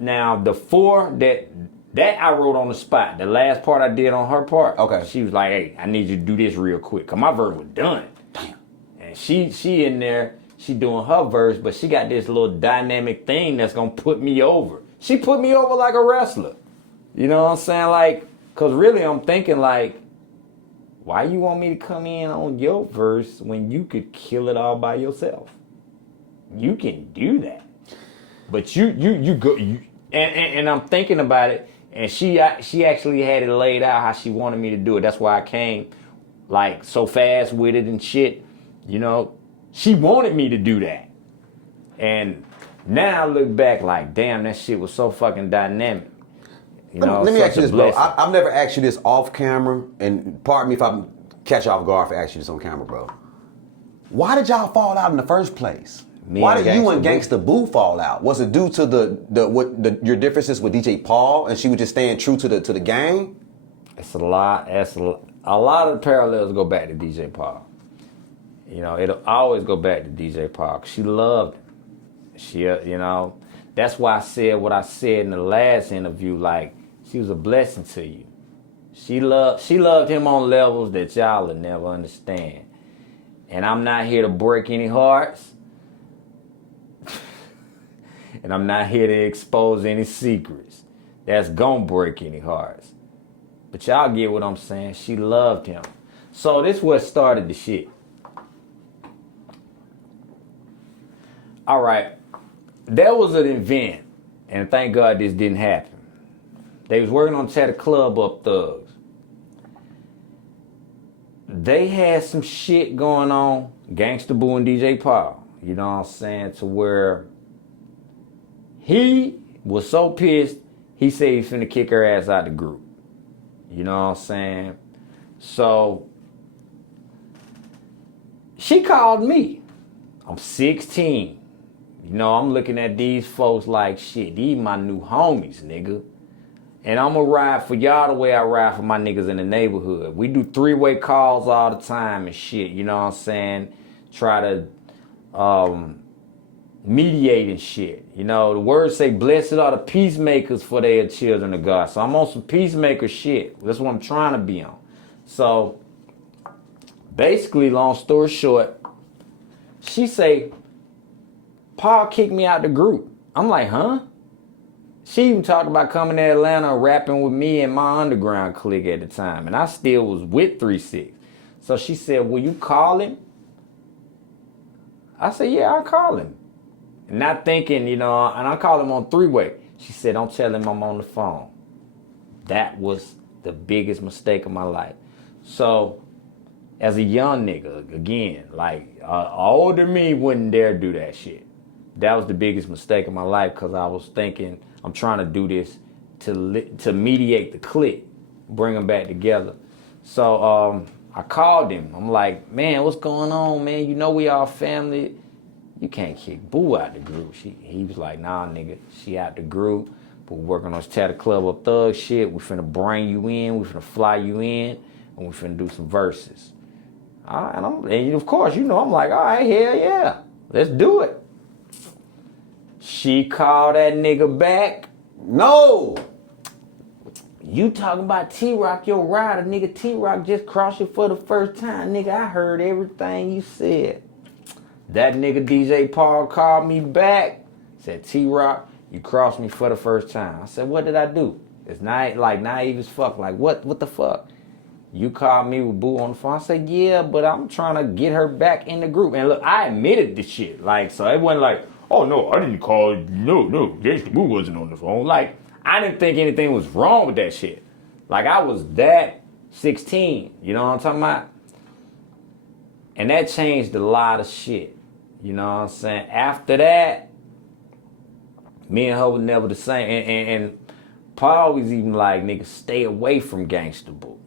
Now the 4 that I wrote on the spot. The last part I did on her part. Okay. She was like, "Hey, I need you to do this real quick," cause my verse was done. Damn. And she in there, she doing her verse, but she got this little dynamic thing that's gonna put me over. She put me over like a wrestler. You know what I'm saying? Like, cause really I'm thinking like, why you want me to come in on your verse when you could kill it all by yourself? You can do that, but you go. And I'm thinking about it, and she actually had it laid out how she wanted me to do it. That's why I came like so fast with it and shit. You know, she wanted me to do that, and now I look back like, damn, that shit was so fucking dynamic. You know, let me ask you this, bro. blessing. I've never asked you this off camera, and pardon me if I catch you off guard for asking you this on camera, bro. Why did y'all fall out in the first place? Why did you and Gangsta Boo fall out? Was it due to your differences with DJ Paul, and she was just staying true to the gang? It's a lot. A lot of the parallels go back to DJ Paul. You know, it'll always go back to DJ Paul. She loved him. She, you know, that's why I said what I said in the last interview. Like, she was a blessing to you. She loved him on levels that y'all will never understand. And I'm not here to break any hearts. And I'm not here to expose any secrets that's gonna break any hearts. But y'all get what I'm saying. She loved him. So this what started the shit. All right. There was an event, and thank God this didn't happen. They was working on Chat Club Up Thugs. They had some shit going on, Gangsta Boo and DJ Paul. You know what I'm saying? To where he was so pissed, he said he's finna kick her ass out the group. You know what I'm saying? So she called me. I'm 16. You know, I'm looking at these folks like, shit, these my new homies, nigga. And I'm gonna ride for y'all the way I ride for my niggas in the neighborhood. We do 3-way calls all the time and shit, you know what I'm saying? Try to mediate and shit. You know, the words say, blessed are the peacemakers, for they are children of God. So I'm on some peacemaker shit. That's what I'm trying to be on. So basically, long story short, she say, Paul kicked me out the group. I'm like, huh? She even talked about coming to Atlanta rapping with me and my underground clique at the time. And I still was with 3-6. So she said, will you call him? I said, yeah, I'll call him. And not thinking, you know, and I call him on 3-way. She said, don't tell him I'm on the phone. That was the biggest mistake of my life. So as a young nigga, again, like older me wouldn't dare do that shit. That was the biggest mistake of my life, because I was thinking, I'm trying to do this to mediate the clique, bring them back together. So I called him. I'm like, man, what's going on, man? You know we all family. You can't kick Boo out the group. He was like, nah, nigga, she out the group. But we're working on this Tattle Club Up Thug shit. We finna bring you in. We finna fly you in. And we finna do some verses. All right, and of course, you know, I'm like, all right, hell yeah. Let's do it. She called that nigga back. No. You talking about T-Rock, your rider, nigga. T-Rock just crossed you for the first time. Nigga, I heard everything you said. That nigga DJ Paul called me back. Said, T-Rock, you crossed me for the first time. I said, what did I do? It's not like naive as fuck. Like, what the fuck? you called me with Boo on the phone. I said, yeah, but I'm trying to get her back in the group. And look, I admitted the shit. Like, so it wasn't like, oh no, I didn't call, no, Gangsta Boo wasn't on the phone. Like, I didn't think anything was wrong with that shit. Like, I was that 16, you know what I'm talking about? And that changed a lot of shit, you know what I'm saying? After that, me and her were never the same. And Paul was even like, nigga, stay away from Gangsta Boo.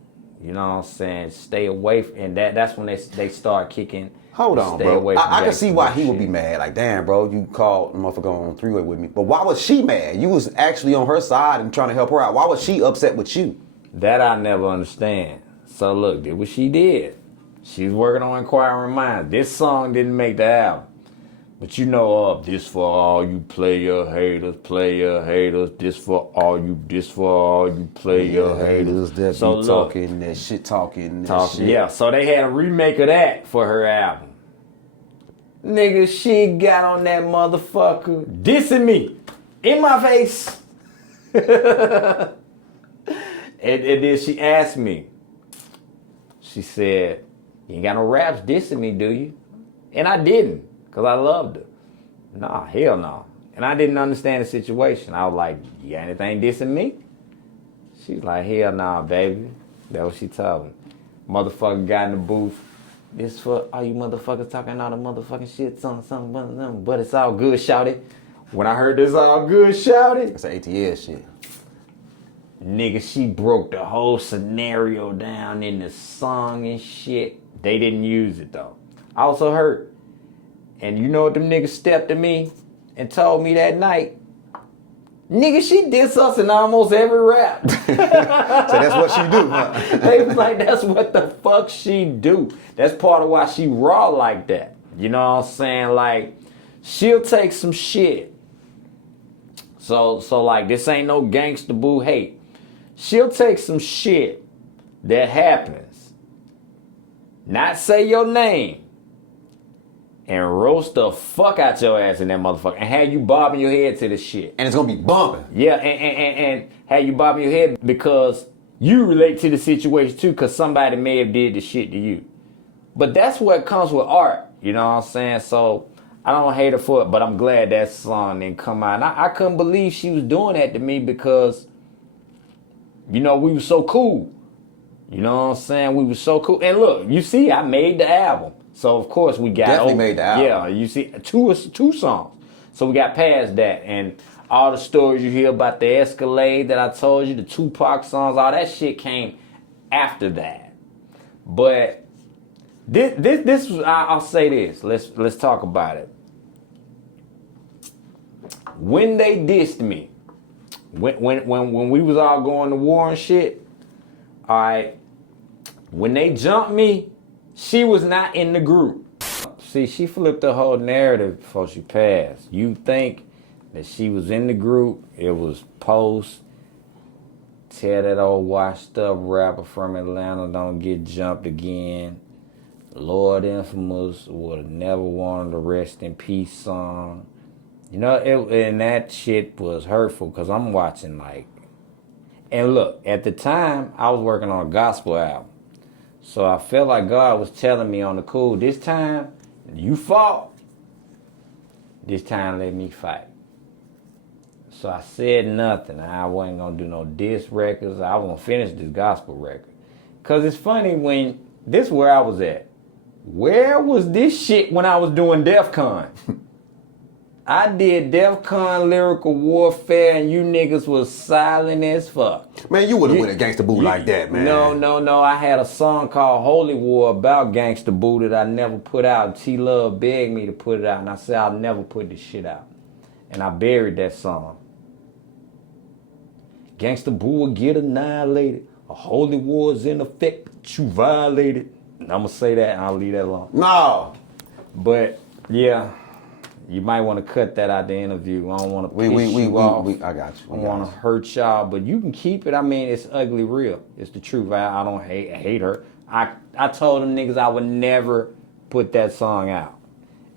You know what I'm saying? Stay away from, and that's when they start kicking. Hold on, bro. I can see why he would be mad. Like, damn, bro, you called the motherfucker on three-way with me. But why was she mad? You was actually on her side and trying to help her out. Why was she upset with you? That I never understand. So look, did what she did. She's working on Inquiring Minds. This song didn't make the album. But you know, this for all you player haters, this for all you player haters. That so be talking, that shit talking, that shit. Yeah, so they had a remake of that for her album. Nigga, she got on that motherfucker dissing me in my face. and then she asked me, she said, you ain't got no raps dissing me, do you? And I didn't. Because I loved her. Nah, hell no. And I didn't understand the situation. I was like, you got anything dissing me? She's like, hell nah, baby. That's what she told me. Motherfucker got in the booth. This for all you motherfuckers talking all the motherfucking shit, something, but it's all good, shouted. When I heard this all good, shouted. It's an ATL shit. Nigga, she broke the whole scenario down in the song and shit. They didn't use it though. I also heard. And you know what them niggas stepped to me and told me that night? Nigga, she diss us in almost every rap. So that's what she do, huh? They was like, that's what the fuck she do. That's part of why she raw like that. You know what I'm saying? Like, she'll take some shit. So like, this ain't no Gangsta Boo hate. She'll take some shit that happens, not say your name, and roast the fuck out your ass in that motherfucker and have you bobbing your head to the shit. And it's gonna be bumping. Yeah, and have you bobbing your head because you relate to the situation too, because somebody may have did the shit to you. But that's what comes with art, you know what I'm saying? So I don't hate her for it, but I'm glad that song didn't come out. And I couldn't believe she was doing that to me because, you know, we were so cool. You know what I'm saying? We were so cool. And look, you see, I made the album. So of course we got definitely made the album. Yeah, you see, two songs. So we got past that, and all the stories you hear about the Escalade that I told you, the Tupac songs, all that shit came after that. But this I'll say this. Let's talk about it. When they dissed me, when we was all going to war and shit, all right, when they jumped me, she was not in the group. See, she flipped the whole narrative before she passed. You think that she was in the group, it was post, tell that old washed up rapper from Atlanta don't get jumped again. Lord Infamous would have never wanted a rest in peace song. You know, and that shit was hurtful because I'm watching like, and look, at the time, I was working on a gospel album. So I felt like God was telling me on the cool, this time you fought, this time let me fight. So I said nothing. I wasn't going to do no diss records. I was going to finish this gospel record. Because it's funny when, this is where I was at. Where was this shit when I was doing Def Con? I did Def Con Lyrical Warfare and you niggas was silent as fuck. Man, you would've went a Gangsta Boo like that, man. No. I had a song called Holy War about Gangsta Boo that I never put out. T-Love begged me to put it out and I said I'll never put this shit out. And I buried that song. Gangsta Boo will get annihilated. A holy war is in effect, but you violated. And I'm gonna say that and I'll leave that alone. No. But yeah. You might want to cut that out the interview. I don't want to piss you off. I got you. I don't want to hurt y'all, but you can keep it. I mean, it's ugly real. It's the truth. I don't hate her. I told them niggas I would never put that song out.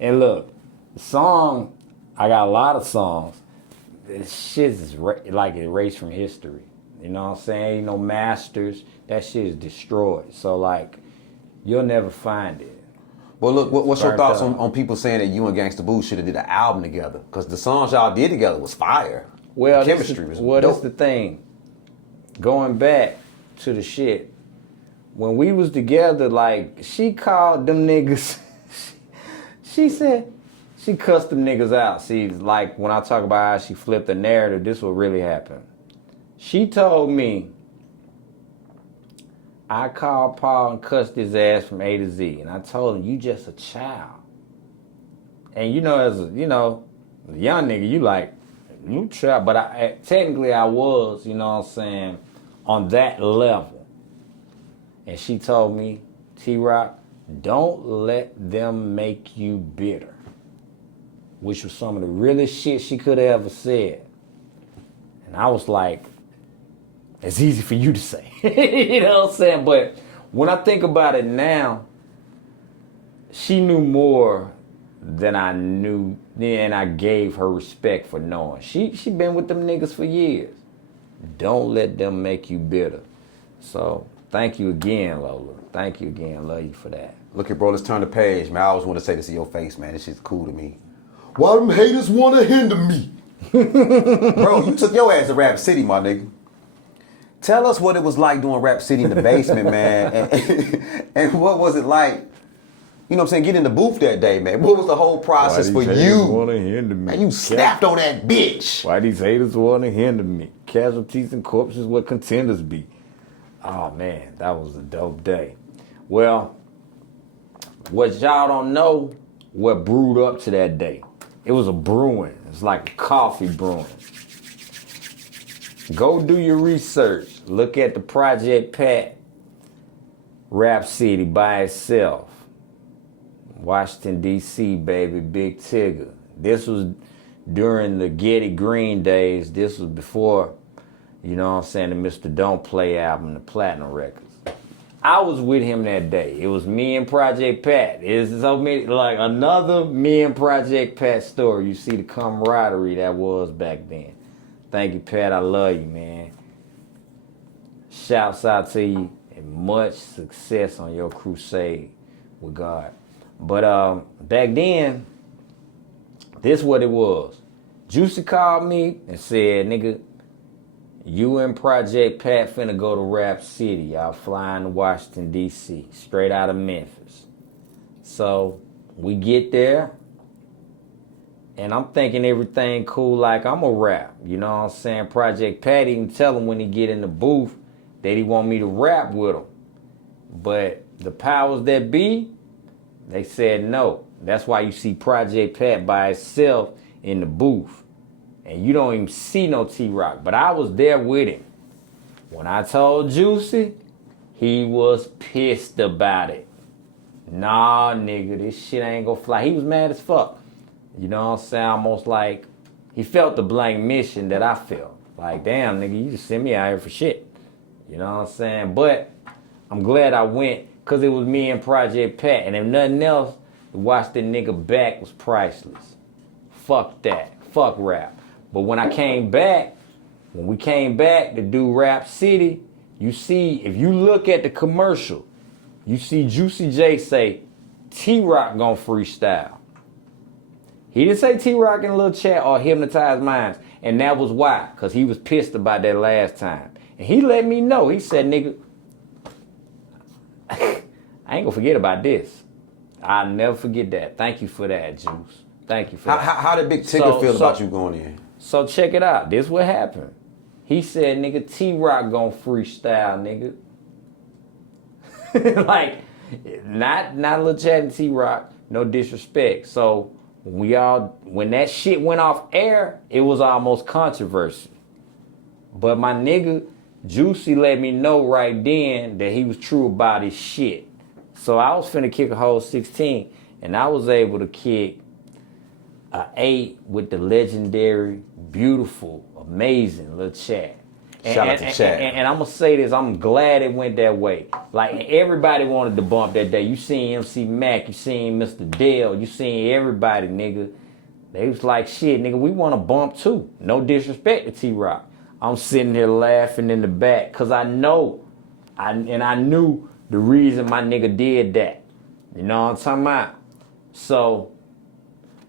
And look, the song, I got a lot of songs. This shit is like erased from history. You know what I'm saying? You know, masters, that shit is destroyed. So like, you'll never find it. Well, look, what's your Burnt thoughts up. on people saying that you and Gangsta Boo should have did an album together? Because the songs y'all did together was fire. Well, the chemistry was that's dope. the thing. Going back to the shit, when we was together, like, she called them niggas, she said, she cussed them niggas out. See, like, when I talk about how she flipped the narrative, this what really happened. She told me, I called Paul and cussed his ass from A to Z. And I told him, you just a child. And you know, as a young nigga, you like, you child. But technically I was, you know what I'm saying, on that level. And she told me, T-Rock, don't let them make you bitter. Which was some of the realest shit she could have ever said. And I was like, it's easy for you to say. You know what I'm saying? But when I think about it now, she knew more than I knew, and I gave her respect for knowing. She been with them niggas for years. Don't let them make you bitter. So thank you again, Lola. Thank you again. Love you for that. Look at bro, let's turn the page, man. I always want to say this in your face, man. This shit's cool to me. Why them haters want to hinder me? Bro, you took your ass to Rap City, my nigga. Tell us what it was like doing Rap City in the basement, man. And what was it like, you know what I'm saying, get in the booth that day, man. What was the whole process for you? Want to hinder me? Man, you snapped on that bitch. Why these haters want to hinder me? Casualties and corpses what contenders be. Oh man, that was a dope day. Well, what y'all don't know, what brewed up to that day. It was a brewing. It's like a coffee brewing. Go do your research. Look at the Project Pat Rap City by itself. Washington, D.C., baby, Big Tigger. This was during the Getty Green days. This was before, you know what I'm saying, the Mr. Don't Play album, the Platinum Records. I was with him that day. It was me and Project Pat. It's so many, like another me and Project Pat story. You see the camaraderie that was back then. Thank you, Pat. I love you, man. Shouts out to you and much success on your crusade with God. But back then, this what it was. Juicy called me and said, nigga, you and Project Pat finna go to Rap City. Y'all flying to Washington, D.C., straight out of Memphis. So we get there, and I'm thinking everything cool like I'm a rap. You know what I'm saying? Project Pat even tell him when he get in the booth that he want me to rap with him. But the powers that be, they said no. That's why you see Project Pat by itself in the booth. And you don't even see no T-Rock. But I was there with him. When I told Juicy, he was pissed about it. Nah, nigga, this shit ain't gonna fly. He was mad as fuck. You know what I'm saying? Almost like he felt the blank mission that I felt. Like, damn, nigga, you just sent me out here for shit. You know what I'm saying? But I'm glad I went because it was me and Project Pat. And if nothing else, to watch the nigga back was priceless. Fuck that. Fuck rap. But when we came back to do Rap City, you see, if you look at the commercial, you see Juicy J say, T-Rock gonna freestyle. He didn't say T-Rock in a little chat or Hypnotize Minds. And that was why, because he was pissed about that last time. And he let me know. He said, nigga, I ain't gonna forget about this. I'll never forget that. Thank you for that, Juice. Thank you for that. How did Big Tigger feel about you going in? So check it out. This what happened. He said, nigga, T-Rock gonna freestyle, nigga. Like, not little chatting T-Rock, no disrespect. So when that shit went off air, it was almost controversy. But my nigga, Juicy let me know right then that he was true about his shit. So I was finna kick a whole 16, and I was able to kick a 8 with the legendary, beautiful, amazing Lil Chat. Shout out to Chat. And I'm gonna say this, I'm glad it went that way. Like, everybody wanted to bump that day. You seen MC Mac, you seen Mr. Dale, you seen everybody, nigga. They was like, shit, nigga, we want to bump too. No disrespect to T-Rock. I'm sitting here laughing in the back because I knew the reason my nigga did that. You know what I'm talking about? So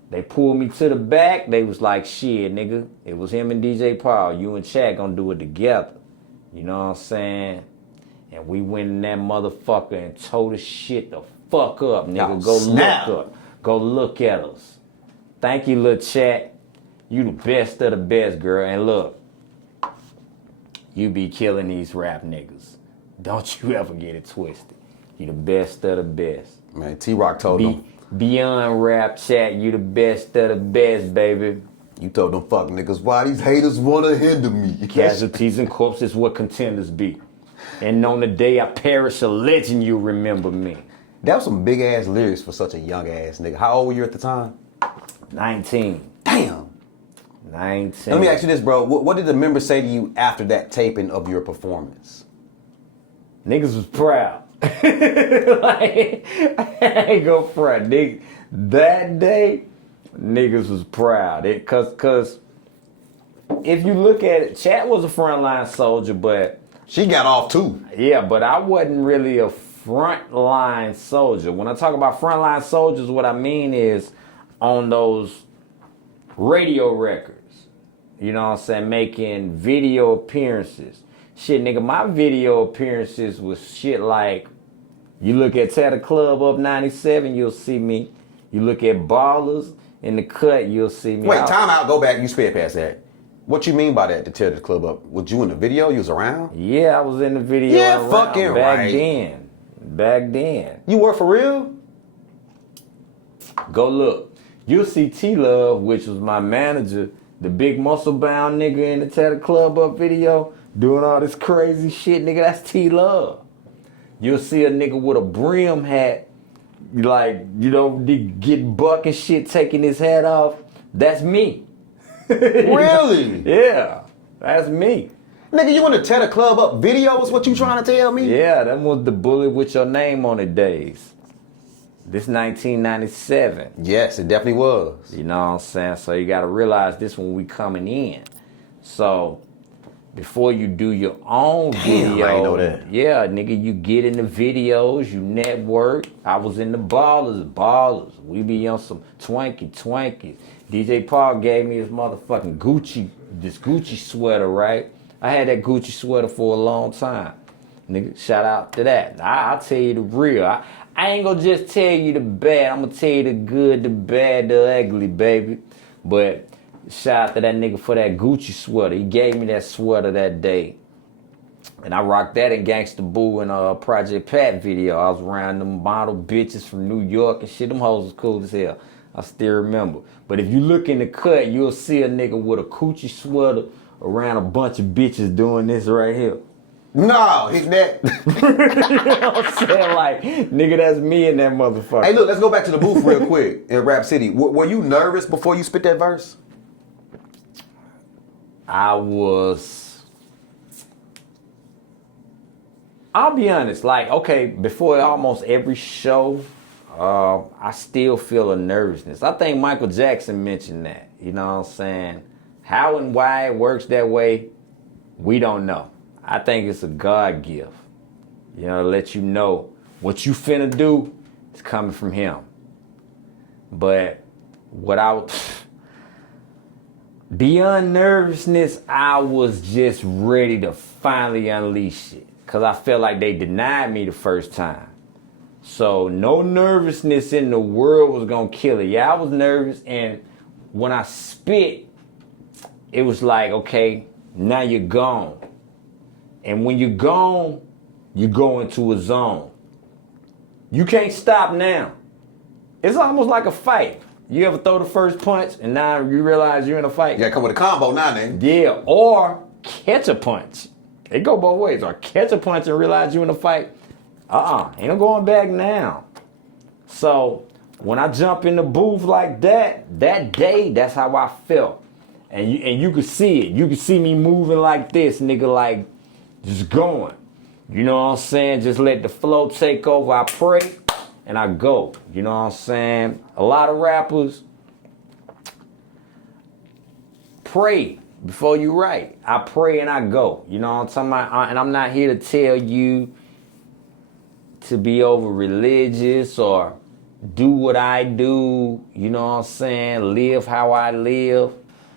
they pulled me to the back. They was like, shit, nigga. It was him and DJ Paul. You and Chad gonna do it together. You know what I'm saying? And we went in that motherfucker and tore the shit the fuck up, nigga. Go snap. look up. Go look at us. Thank you, little Chat. You the best of the best, girl. And look, you be killing these rap niggas. Don't you ever get it twisted. You the best of the best. Man, T-Rock told them. Beyond rap, Chat, you the best of the best, baby. You told them fuck niggas, why these haters wanna hinder me? Casualties and corpses, what contenders be. And on the day I perish, a legend you remember me. That was some big ass lyrics for such a young ass nigga. How old were you at the time? 19. Damn. 19. Let me ask you this, bro. What did the members say to you after that taping of your performance? Niggas was proud. Like, I ain't gonna front. Nigga, that day, niggas was proud. Cause if you look at it, Chat was a frontline soldier, but She got off too. yeah, but I wasn't really a frontline soldier. When I talk about frontline soldiers, what I mean is on those radio records. You know what I'm saying? Making video appearances. Shit, nigga, my video appearances was shit like, you look at Tatter Club Up 97, you'll see me. You look at Ballers in the Cut, you'll see me. Wait, time out, go back, you sped past that. What you mean by that, to tear the club up? Was you in the video? You was around? Yeah, I was in the video. Yeah, around fucking back right. Back then. You were for real? Go look. You'll see T-Love, which was my manager, the big muscle-bound nigga in the Tatter Club Up video, doing all this crazy shit, nigga. That's T-Love. You'll see a nigga with a brim hat, like, you know, get buck and shit, taking his hat off. That's me. Really? Yeah, that's me. Nigga, you in the Tear the Club Up video is what you trying to tell me? Yeah, that was the bullet with your name on it days. This 1997. Yes, it definitely was. You know what I'm saying? So you got to realize this when we coming in. So before you do your own video, I ain't know that. yeah, nigga, you get in the videos, you network. I was in the Ballers. We be on some twanky. DJ Paul gave me his motherfucking Gucci sweater, right? I had that Gucci sweater for a long time. Nigga, shout out to that. I'll tell you the real. I ain't gonna just tell you the bad. I'm gonna tell you the good, the bad, the ugly, baby. But shout out to that nigga for that Gucci sweater. He gave me that sweater that day. And I rocked that in Gangsta Boo in a Project Pat video. I was around them model bitches from New York and shit. Them hoes was cool as hell. I still remember. But if you look in the cut, you'll see a nigga with a Gucci sweater around a bunch of bitches doing this right here. No, his neck. You know what I'm saying? Like, nigga, that's me in that motherfucker. Hey, look, let's go back to the booth real quick in Rap City. Were you nervous before you spit that verse? I'll be honest, like, okay, before almost every show, I still feel a nervousness. I think Michael Jackson mentioned that, you know what I'm saying? How and why it works that way, we don't know. I think it's a God gift, you know, to let you know what you finna do is coming from him. But beyond nervousness, I was just ready to finally unleash it because I felt like they denied me the first time. So no nervousness in the world was gonna kill it. Yeah, I was nervous, and when I spit, it was like, okay, now you're gone. And when you're gone, you go into a zone. You can't stop now. It's almost like a fight. You ever throw the first punch and now you realize you're in a fight? You gotta come with a combo now, nigga. Yeah, or catch a punch. It go both ways. Or catch a punch and realize you're in a fight. Ain't no going back now. So when I jump in the booth like that day, that's how I felt. And you could see it. You could see me moving like this, nigga, like just going. You know what I'm saying? Just let the flow take over. I pray and I go. You know what I'm saying? A lot of rappers pray before you write. I pray and I go. You know what I'm talking about? And I'm not here to tell you to be over religious or do what I do, you know what I'm saying, live how I live.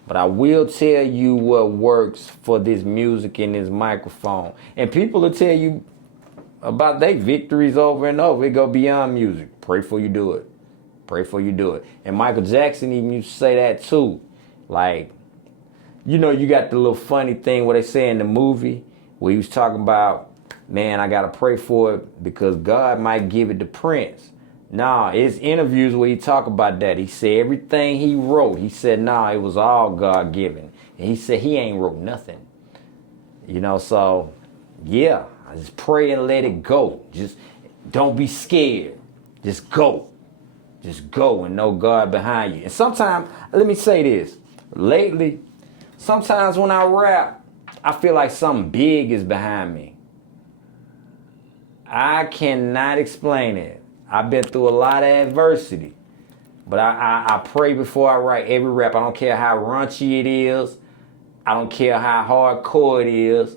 But I will tell you what works for this music and this microphone. And people will tell you about their victories over and over. It go beyond music. Pray before you do it. Pray before you do it. And Michael Jackson even used to say that too. Like, you know, you got the little funny thing where they say in the movie where he was talking about, man, I got to pray for it because God might give it to Prince. Nah, it's interviews where he talk about that. He said everything he wrote, he said, nah, it was all God-given. And he said he ain't wrote nothing. You know, so, yeah, I just pray and let it go. Just don't be scared. Just go. Just go and know God behind you. And sometimes, let me say this. Lately, sometimes when I rap, I feel like something big is behind me. I cannot explain it. I've been through a lot of adversity. But I pray before I write every rap. I don't care how raunchy it is. I don't care how hardcore it is.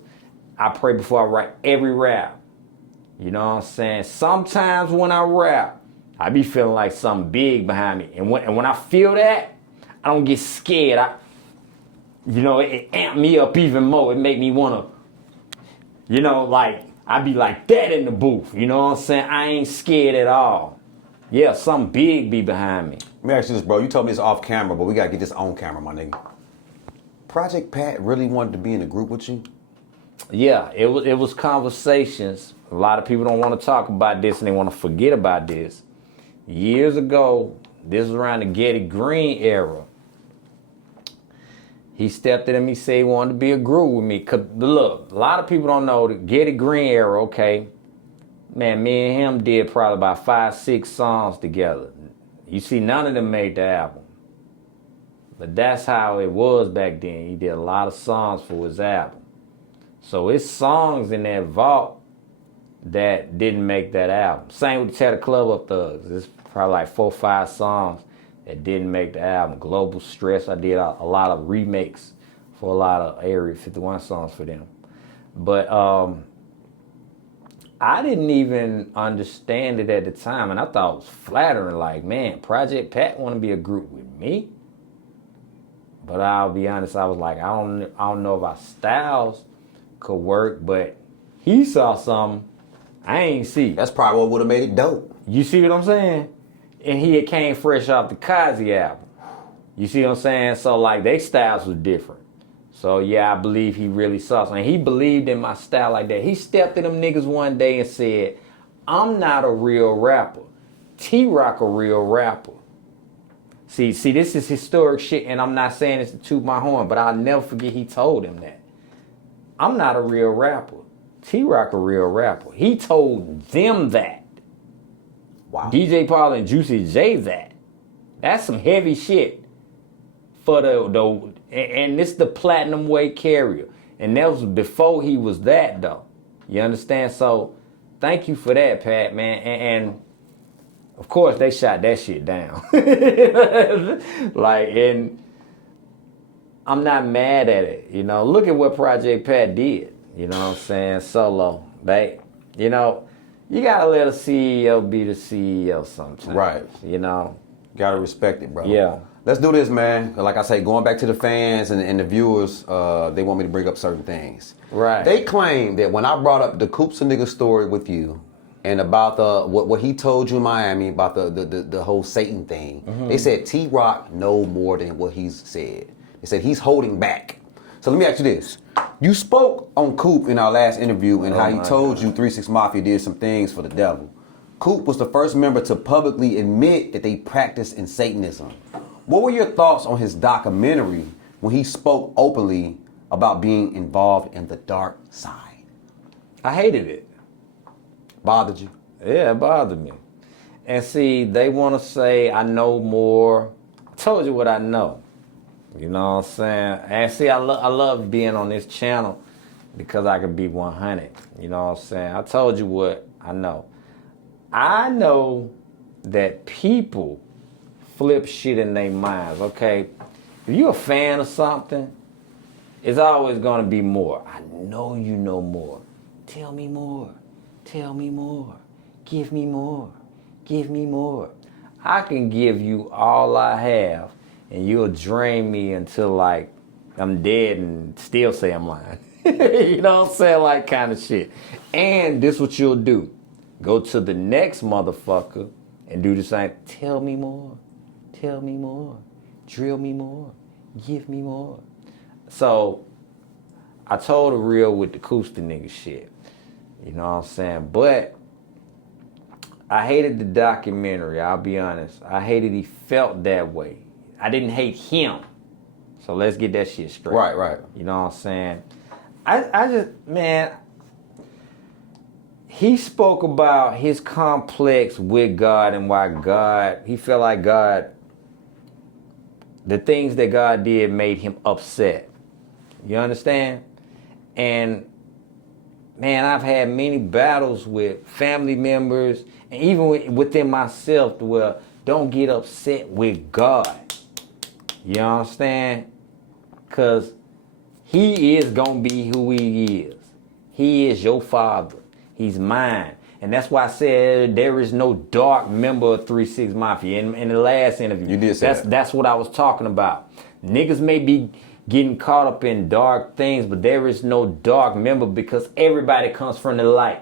I pray before I write every rap. You know what I'm saying? Sometimes when I rap, I be feeling like something big behind me. And when I feel that, I don't get scared. It amp me up even more. It make me want to, I be like that in the booth. You know what I'm saying? I ain't scared at all. Yeah, something big be behind me. Let me ask you this, bro. You told me this off camera, but we got to get this on camera, my nigga. Project Pat really wanted to be in a group with you? Yeah, it was conversations. A lot of people don't want to talk about this and they want to forget about this. Years ago, this was around the Getty Green era. He stepped in and he said he wanted to be a group with me. Cause look, a lot of people don't know the Getty Green era, okay. Man, me and him did probably about 5-6 songs together. You see, none of them made the album. But that's how it was back then. He did a lot of songs for his album. So it's songs in that vault that didn't make that album. Same with Tear the Club Up Thugs. It's probably like 4 or 5 songs that didn't make the album. Global Stress, I did a lot of remakes for a lot of Area 51 songs for them. But I didn't even understand it at the time, and I thought it was flattering, like, man, Project Pat want to be a group with me? But I'll be honest, I was like, I don't know if our styles could work, but he saw something I ain't see. That's probably what would have made it dope. You see what I'm saying? And he had came fresh off the Kazi album. You see what I'm saying? So, like, their styles was different. So, yeah, I believe he really saw something. He believed in my style like that. He stepped to them niggas one day and said, I'm not a real rapper. T-Rock a real rapper. See, this is historic shit, and I'm not saying this to toot my horn, but I'll never forget he told him that. I'm not a real rapper. T-Rock a real rapper. He told them that. Wow. DJ Paul and Juicy J that. That's some heavy shit for the and this the platinum weight carrier. And that was before he was that though. You understand? So thank you for that, Pat, man. And of course they shot that shit down. And I'm not mad at it. You know, look at what Project Pat did. You know what I'm saying? Solo, babe. You know, you gotta let a CEO be the CEO sometimes. Right. You know? Gotta respect it, bro. Yeah. Let's do this, man. Like I say, going back to the fans and the viewers, they want me to bring up certain things. Right. They claim that when I brought up the Coops and nigga story with you and about the what he told you in Miami about the whole Satan thing, they said T-Rock know more than what he's said. They said he's holding back. So let me ask you this. You spoke on Coop in our last interview and how he told you 3 6 Mafia did some things for the devil. Coop was the first member to publicly admit that they practiced in Satanism. What were your thoughts on his documentary when he spoke openly about being involved in the dark side? I hated it. Bothered you? Yeah, it bothered me. And see, they want to say I know more. I told you what I know. You know what I'm saying? And see, I love being on this channel because I can be 100. You know what I'm saying? I told you what I know. I know that people flip shit in their minds, okay? If you're a fan of something It's always gonna be more. I know you know more. Tell me more. Tell me more. Give me more. Give me more. I can give you all I have, and you'll drain me until like I'm dead and still say I'm lying. You know what I'm saying? Like kind of shit. And this what you'll do. Go to the next motherfucker and do the same. Tell me more. Tell me more. Drill me more. Give me more. So I told the real with the Kusta nigga shit. You know what I'm saying? But I hated the documentary, I'll be honest. I hated he felt that way. I didn't hate him. So let's get that shit straight. Right. You know what I'm saying? I just, man, he spoke about his complex with God and why God, he felt like God, the things that God did made him upset. You understand? And man, I've had many battles with family members and even within myself where don't get upset with God. You understand? Because he is going to be who he is. He is your father. He's mine. And that's why I said there is no dark member of 3-6 Mafia. In the last interview, You did say that's what I was talking about. Niggas may be getting caught up in dark things, but there is no dark member because everybody comes from the light.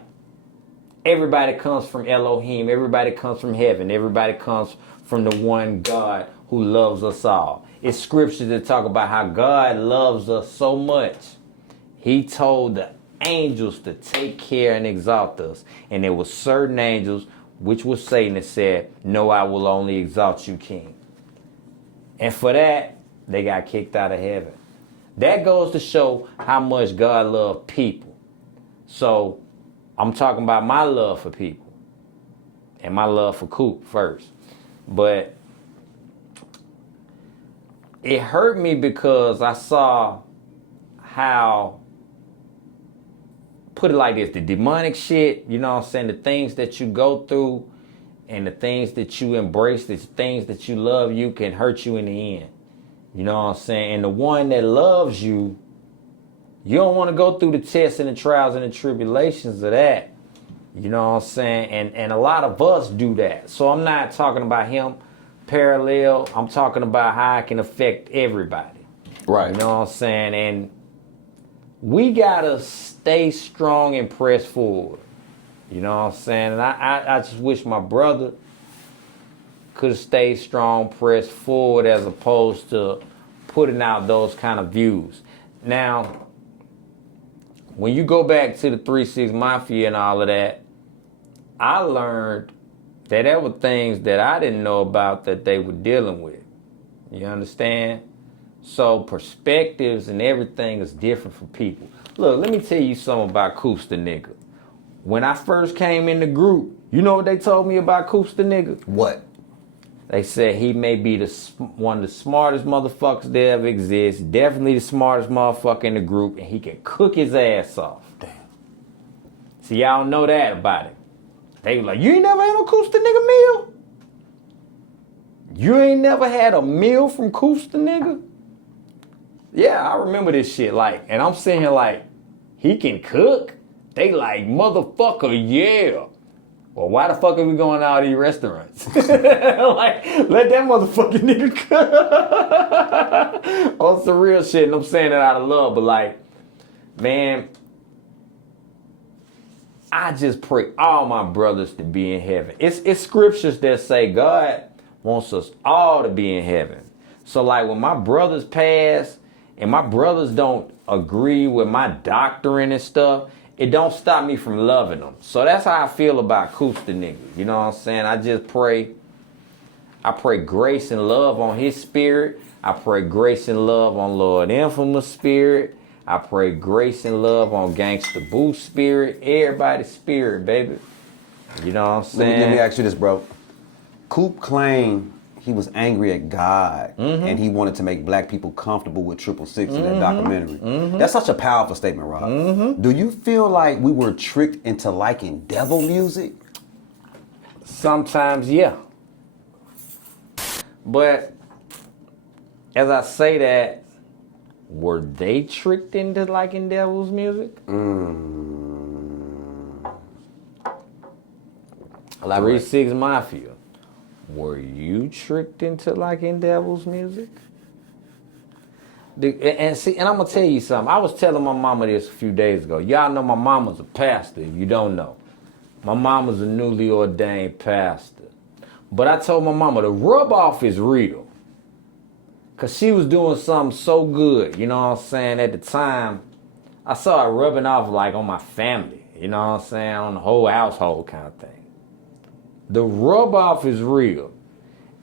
Everybody comes from Elohim. Everybody comes from heaven. Everybody comes from the one God who loves us all. It's scriptures that talk about how God loves us so much. He told the angels to take care and exalt us. And there were certain angels, which was Satan, that said, no, I will only exalt you, king. And for that, they got kicked out of heaven. That goes to show how much God loved people. So I'm talking about my love for people and my love for Coop first. But it hurt me because I saw how, put it like this, the demonic shit, you know what I'm saying, the things that you go through and the things that you embrace, the things that you love, you can hurt you in the end. You know what I'm saying? And the one that loves you, you don't want to go through the tests and the trials and the tribulations of that. You know what I'm saying? And a lot of us do that. So I'm not talking about him parallel. I'm talking about how it can affect everybody. Right. You know what I'm saying? And we got to stay strong and press forward. You know what I'm saying? And I just wish my brother could have stayed strong, pressed forward, as opposed to putting out those kind of views. Now, when you go back to the 3-6 Mafia and all of that, I learned that there were things that I didn't know about that they were dealing with. You understand? So perspectives and everything is different for people. Look, let me tell you something about Kusta nigga. When I first came in the group, you know what they told me about Kusta nigga? What? They said he may be one of the smartest motherfuckers that ever exists. Definitely the smartest motherfucker in the group, and he can cook his ass off. Damn. See, y'all know that about him. They were like, you ain't never had no Kusta nigga meal? You ain't never had a meal from Kusta nigga? Yeah, I remember this shit. Like, and I'm sitting here like, he can cook? They like, motherfucker, yeah. Well, why the fuck are we going to all these restaurants? Like, let that motherfucking nigga cook. On some real shit, and I'm saying it out of love, but like, man, I just pray all my brothers to be in heaven. It's scriptures that say God wants us all to be in heaven. So like when my brothers pass and my brothers don't agree with my doctrine and stuff, it don't stop me from loving them. So that's how I feel about Kusta nigga. You know what I'm saying? I just pray. I pray grace and love on his spirit. I pray grace and love on Lord Infamous spirit. I pray grace and love on Gangsta Boo spirit. Everybody's spirit, baby. You know what I'm saying? Let me ask you this, bro. Coop claimed he was angry at God and he wanted to make black people comfortable with 666 in that documentary. That's such a powerful statement, Rob. Do you feel like we were tricked into liking devil music? Sometimes, yeah. But as I say that, were they tricked into liking devil's music? Elaborate. 3-6 Mafia, were you tricked into liking devil's music? And I'm gonna tell you something. I was telling my mama this a few days ago. Y'all know my mama's a pastor. If you don't know, my mama's a newly ordained pastor. But I told my mama the rub off is real. Cause she was doing something so good, you know what I'm saying? At the time, I saw it rubbing off like on my family, you know what I'm saying? On the whole household kind of thing. The rub off is real.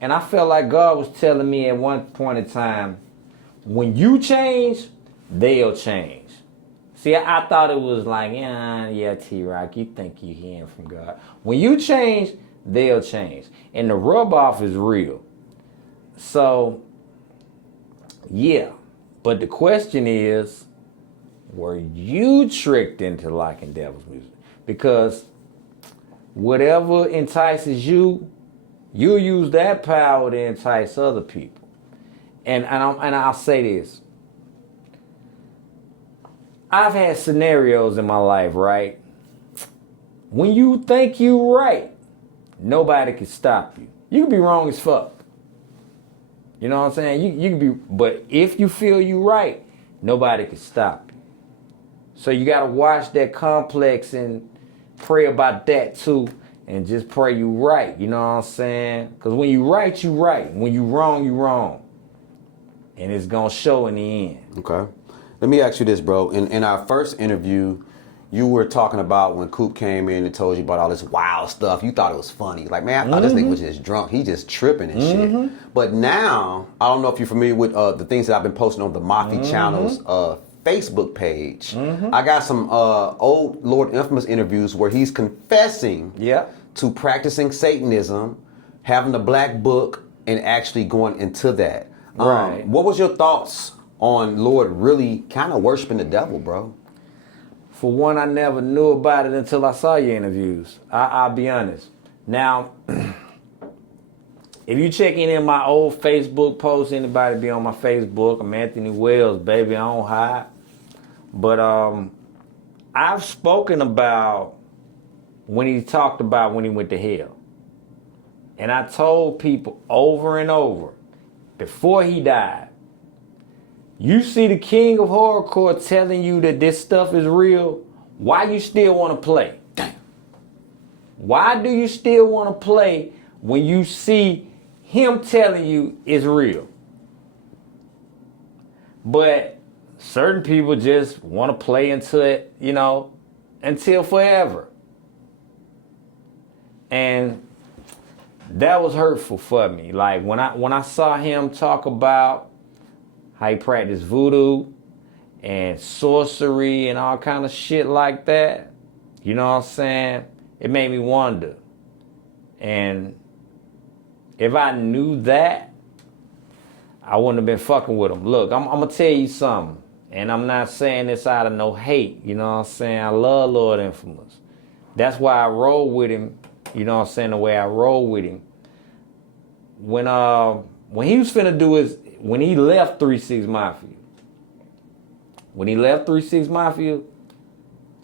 And I felt like God was telling me at one point in time, when you change, they'll change. See, I thought it was like, yeah, T-Rock, you think you're hearing from God. When you change, they'll change. And the rub off is real. So, yeah. But the question is, were you tricked into liking devil's music? Because whatever entices you, you'll use that power to entice other people. And I'll say this. I've had scenarios in my life, right? When you think you right, nobody can stop you. You can be wrong as fuck. You know what I'm saying? You can be, but if you feel you right, nobody can stop you. So you gotta watch that complex and pray about that too, and just pray you right. You know what I'm saying? Because when you right, you right. When you wrong, you wrong. And it's gonna show in the end. Okay. Let me ask you this, bro. In our first interview, you were talking about when Coop came in and told you about all this wild stuff. You thought it was funny. Like, man, I thought this nigga was just drunk. He just tripping and shit. But now, I don't know if you're familiar with the things that I've been posting on the Mafi channel's Facebook page. I got some old Lord Infamous interviews where he's confessing to practicing Satanism, having the black book, and actually going into that. Right. What was your thoughts on Lord really kind of worshiping the devil, bro? For one, I never knew about it until I saw your interviews. I'll be honest. Now, if you checking in my old Facebook posts, anybody be on my Facebook, I'm Anthony Wells, baby, I don't hide. But I've spoken about when he talked about when he went to hell. And I told people over and over, before he died, you see the king of horrorcore telling you that this stuff is real, why you still want to play? Damn. Why do you still want to play when you see him telling you it's real? But certain people just want to play into it, you know, until forever. And that was hurtful for me. Like when I saw him talk about how he practiced voodoo and sorcery and all kind of shit like that, you know what I'm saying? It made me wonder. And if I knew that, I wouldn't have been fucking with him. Look, I'm gonna tell you something, and I'm not saying this out of no hate, you know what I'm saying? I love Lord Infamous. That's why I roll with him, you know what I'm saying, the way I roll with him. When he was finna do his, when he left 3-6 Mafia,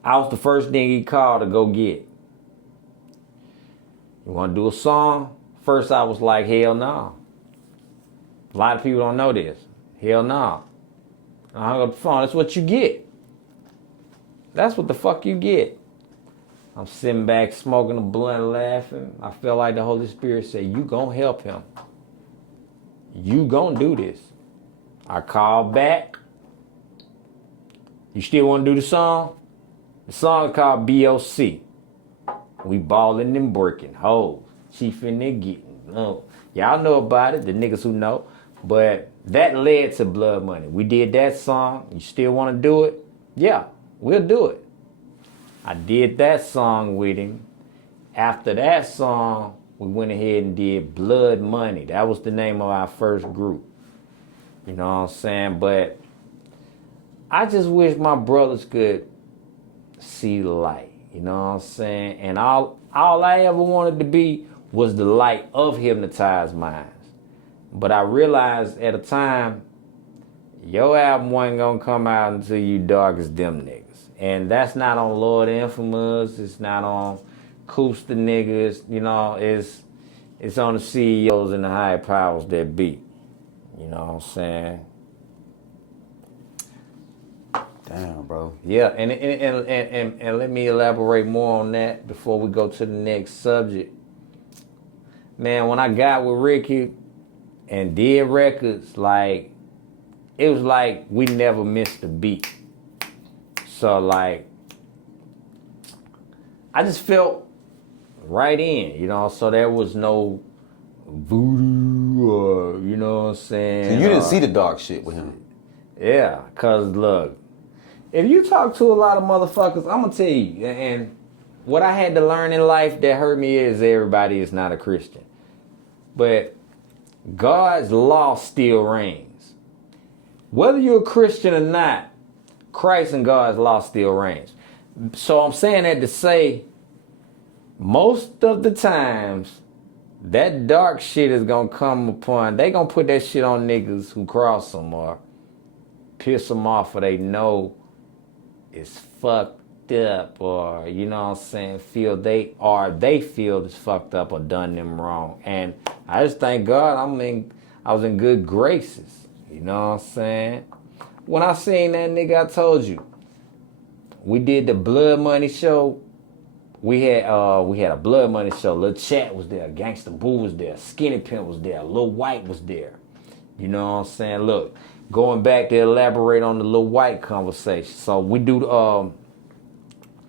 I was the first thing he called to go get. You wanna do a song? First I was like, hell no. A lot of people don't know this. Hell no. I hung up the phone, that's what you get. That's what the fuck you get. I'm sitting back smoking a blunt, laughing. I felt like the Holy Spirit said, you gonna help him. You gonna do this. I called back. You still wanna do the song? The song is called BOC. We balling and breaking hoes. Chief in there getting. Oh, y'all know about it, the niggas who know. But that led to Blood Money. We did that song. You still wanna do it? Yeah, we'll do it. I did that song with him. After that song, we went ahead and did Blood Money. That was the name of our first group. You know what I'm saying? But I just wish my brothers could see the light. You know what I'm saying? And all I ever wanted to be was the light of hypnotized minds. But I realized at a time, your album wasn't gonna come out until you dark as them niggas. And that's not on Lord Infamous, it's not on Koosta niggas, you know, it's on the CEOs and the higher powers that be. You know what I'm saying? Damn, bro. Yeah, and let me elaborate more on that before we go to the next subject. Man, when I got with Ricky and did records, like, it was like we never missed a beat. So, like, I just felt right in, you know, so there was no voodoo or, you know what I'm saying? So you didn't see the dark shit with him? Yeah, because, look, if you talk to a lot of motherfuckers, I'm going to tell you, and what I had to learn in life that hurt me is everybody is not a Christian. But God's law still reigns. Whether you're a Christian or not, Christ and God's law still reigns. So I'm saying that to say, most of the times, that dark shit is going to come upon, they going to put that shit on niggas who cross them or piss them off or they know it's fucked up or, you know what I'm saying, they feel it's fucked up or done them wrong. And I just thank God I was in good graces. You know what I'm saying? When I seen that nigga, I told you, we did the Blood Money show. We had a Blood Money show. Lil Chat was there, Gangsta Boo was there, Skinny Pimp was there, Lil White was there. You know what I'm saying? Look, going back to elaborate on the Lil White conversation. So we do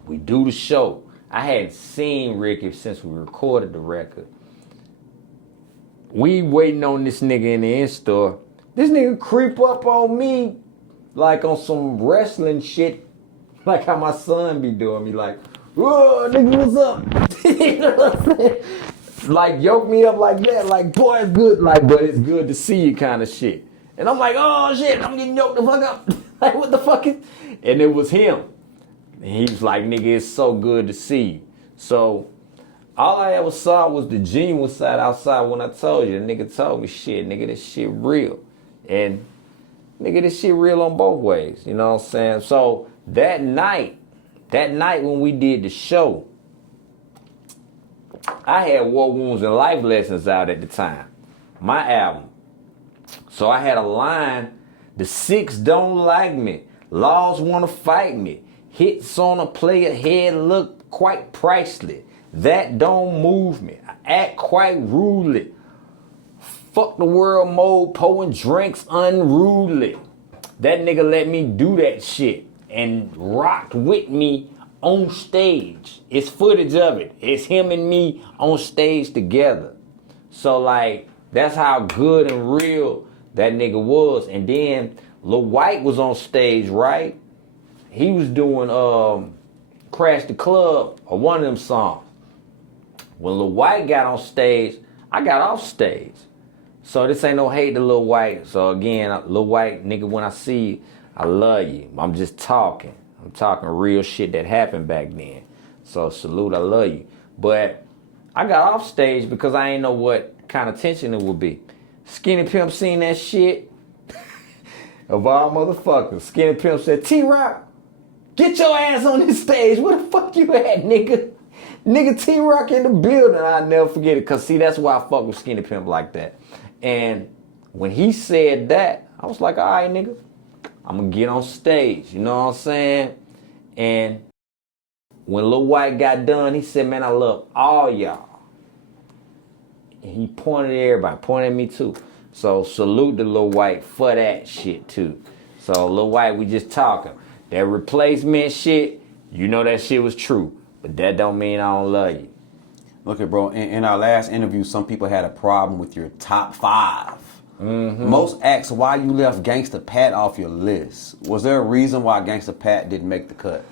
the show. I hadn't seen Ricky since we recorded the record. We waiting on this nigga in the in-store. This nigga creep up on me like on some wrestling shit, like how my son be doing me, like, whoa, nigga, what's up? You know what I'm saying? Like, yoke me up like that, like, boy, it's good, like, but it's good to see you kind of shit. And I'm like, oh, shit, I'm getting yoked the fuck up. Like, what the fuck is... And it was him. And he was like, nigga, it's so good to see you. So, all I ever saw was the genuine side outside when I told you. The nigga told me, shit, nigga, this shit real. And, nigga, this shit real on both ways. You know what I'm saying? So, that night when we did the show, I had War Wounds and Life Lessons out at the time. My album. So I had a line, the six don't like me, laws wanna fight me, hits on a player head look quite priceless, that don't move me, I act quite rudely, fuck the world mode, pouring drinks unruly. That nigga let me do that shit and rocked with me on stage. It's footage of it. It's him and me on stage together. So like, that's how good and real that nigga was. And then Lil White was on stage, right? He was doing Crash the Club or one of them songs. When Lil White got on stage, I got off stage. So this ain't no hate to Lil White. So again, Lil White, nigga, when I see you, I love you. I'm just talking. I'm talking real shit that happened back then. So salute, I love you. But I got off stage because I ain't know what kind of tension it would be. Skinny Pimp seen that shit. Of all motherfuckers. Skinny Pimp said, T-Rock, get your ass on this stage. Where the fuck you at, nigga? Nigga, T-Rock in the building. I'll never forget it. Because, see, that's why I fuck with Skinny Pimp like that. And when he said that, I was like, all right, nigga. I'm going to get on stage. You know what I'm saying? And when Lil White got done, he said, man, I love all y'all. And he pointed at everybody, pointed at me too. So salute to Lil White for that shit too. So Lil White, we just talking. That replacement shit, you know that shit was true. But that don't mean I don't love you. Look at bro, in our last interview, some people had a problem with your top 5. Mm-hmm. Most asked why you left Gangsta Pat off your list. Was there a reason why Gangsta Pat didn't make the cut?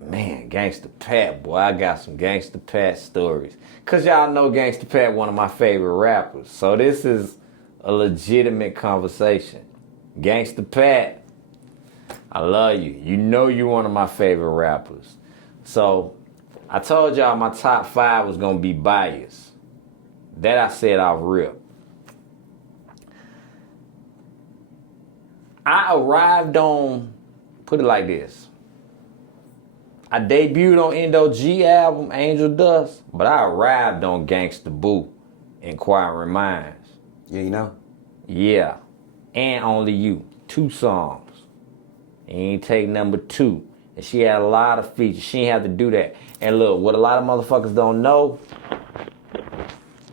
Man, Gangsta Pat, boy, I got some Gangsta Pat stories. Cause y'all know Gangsta Pat one of my favorite rappers. So this is a legitimate conversation. Gangsta Pat, I love you. You know you one of my favorite rappers. So I told y'all my top 5 was gonna be biased. That I said off rip. I arrived on, put it like this. I debuted on Endo G album, Angel Dust, but I arrived on Gangsta Boo, Inquiring Minds. Yeah, you know. Yeah, and Only You, 2 songs. And ain't take number 2. And she had a lot of features. She ain't have to do that. And look, what a lot of motherfuckers don't know,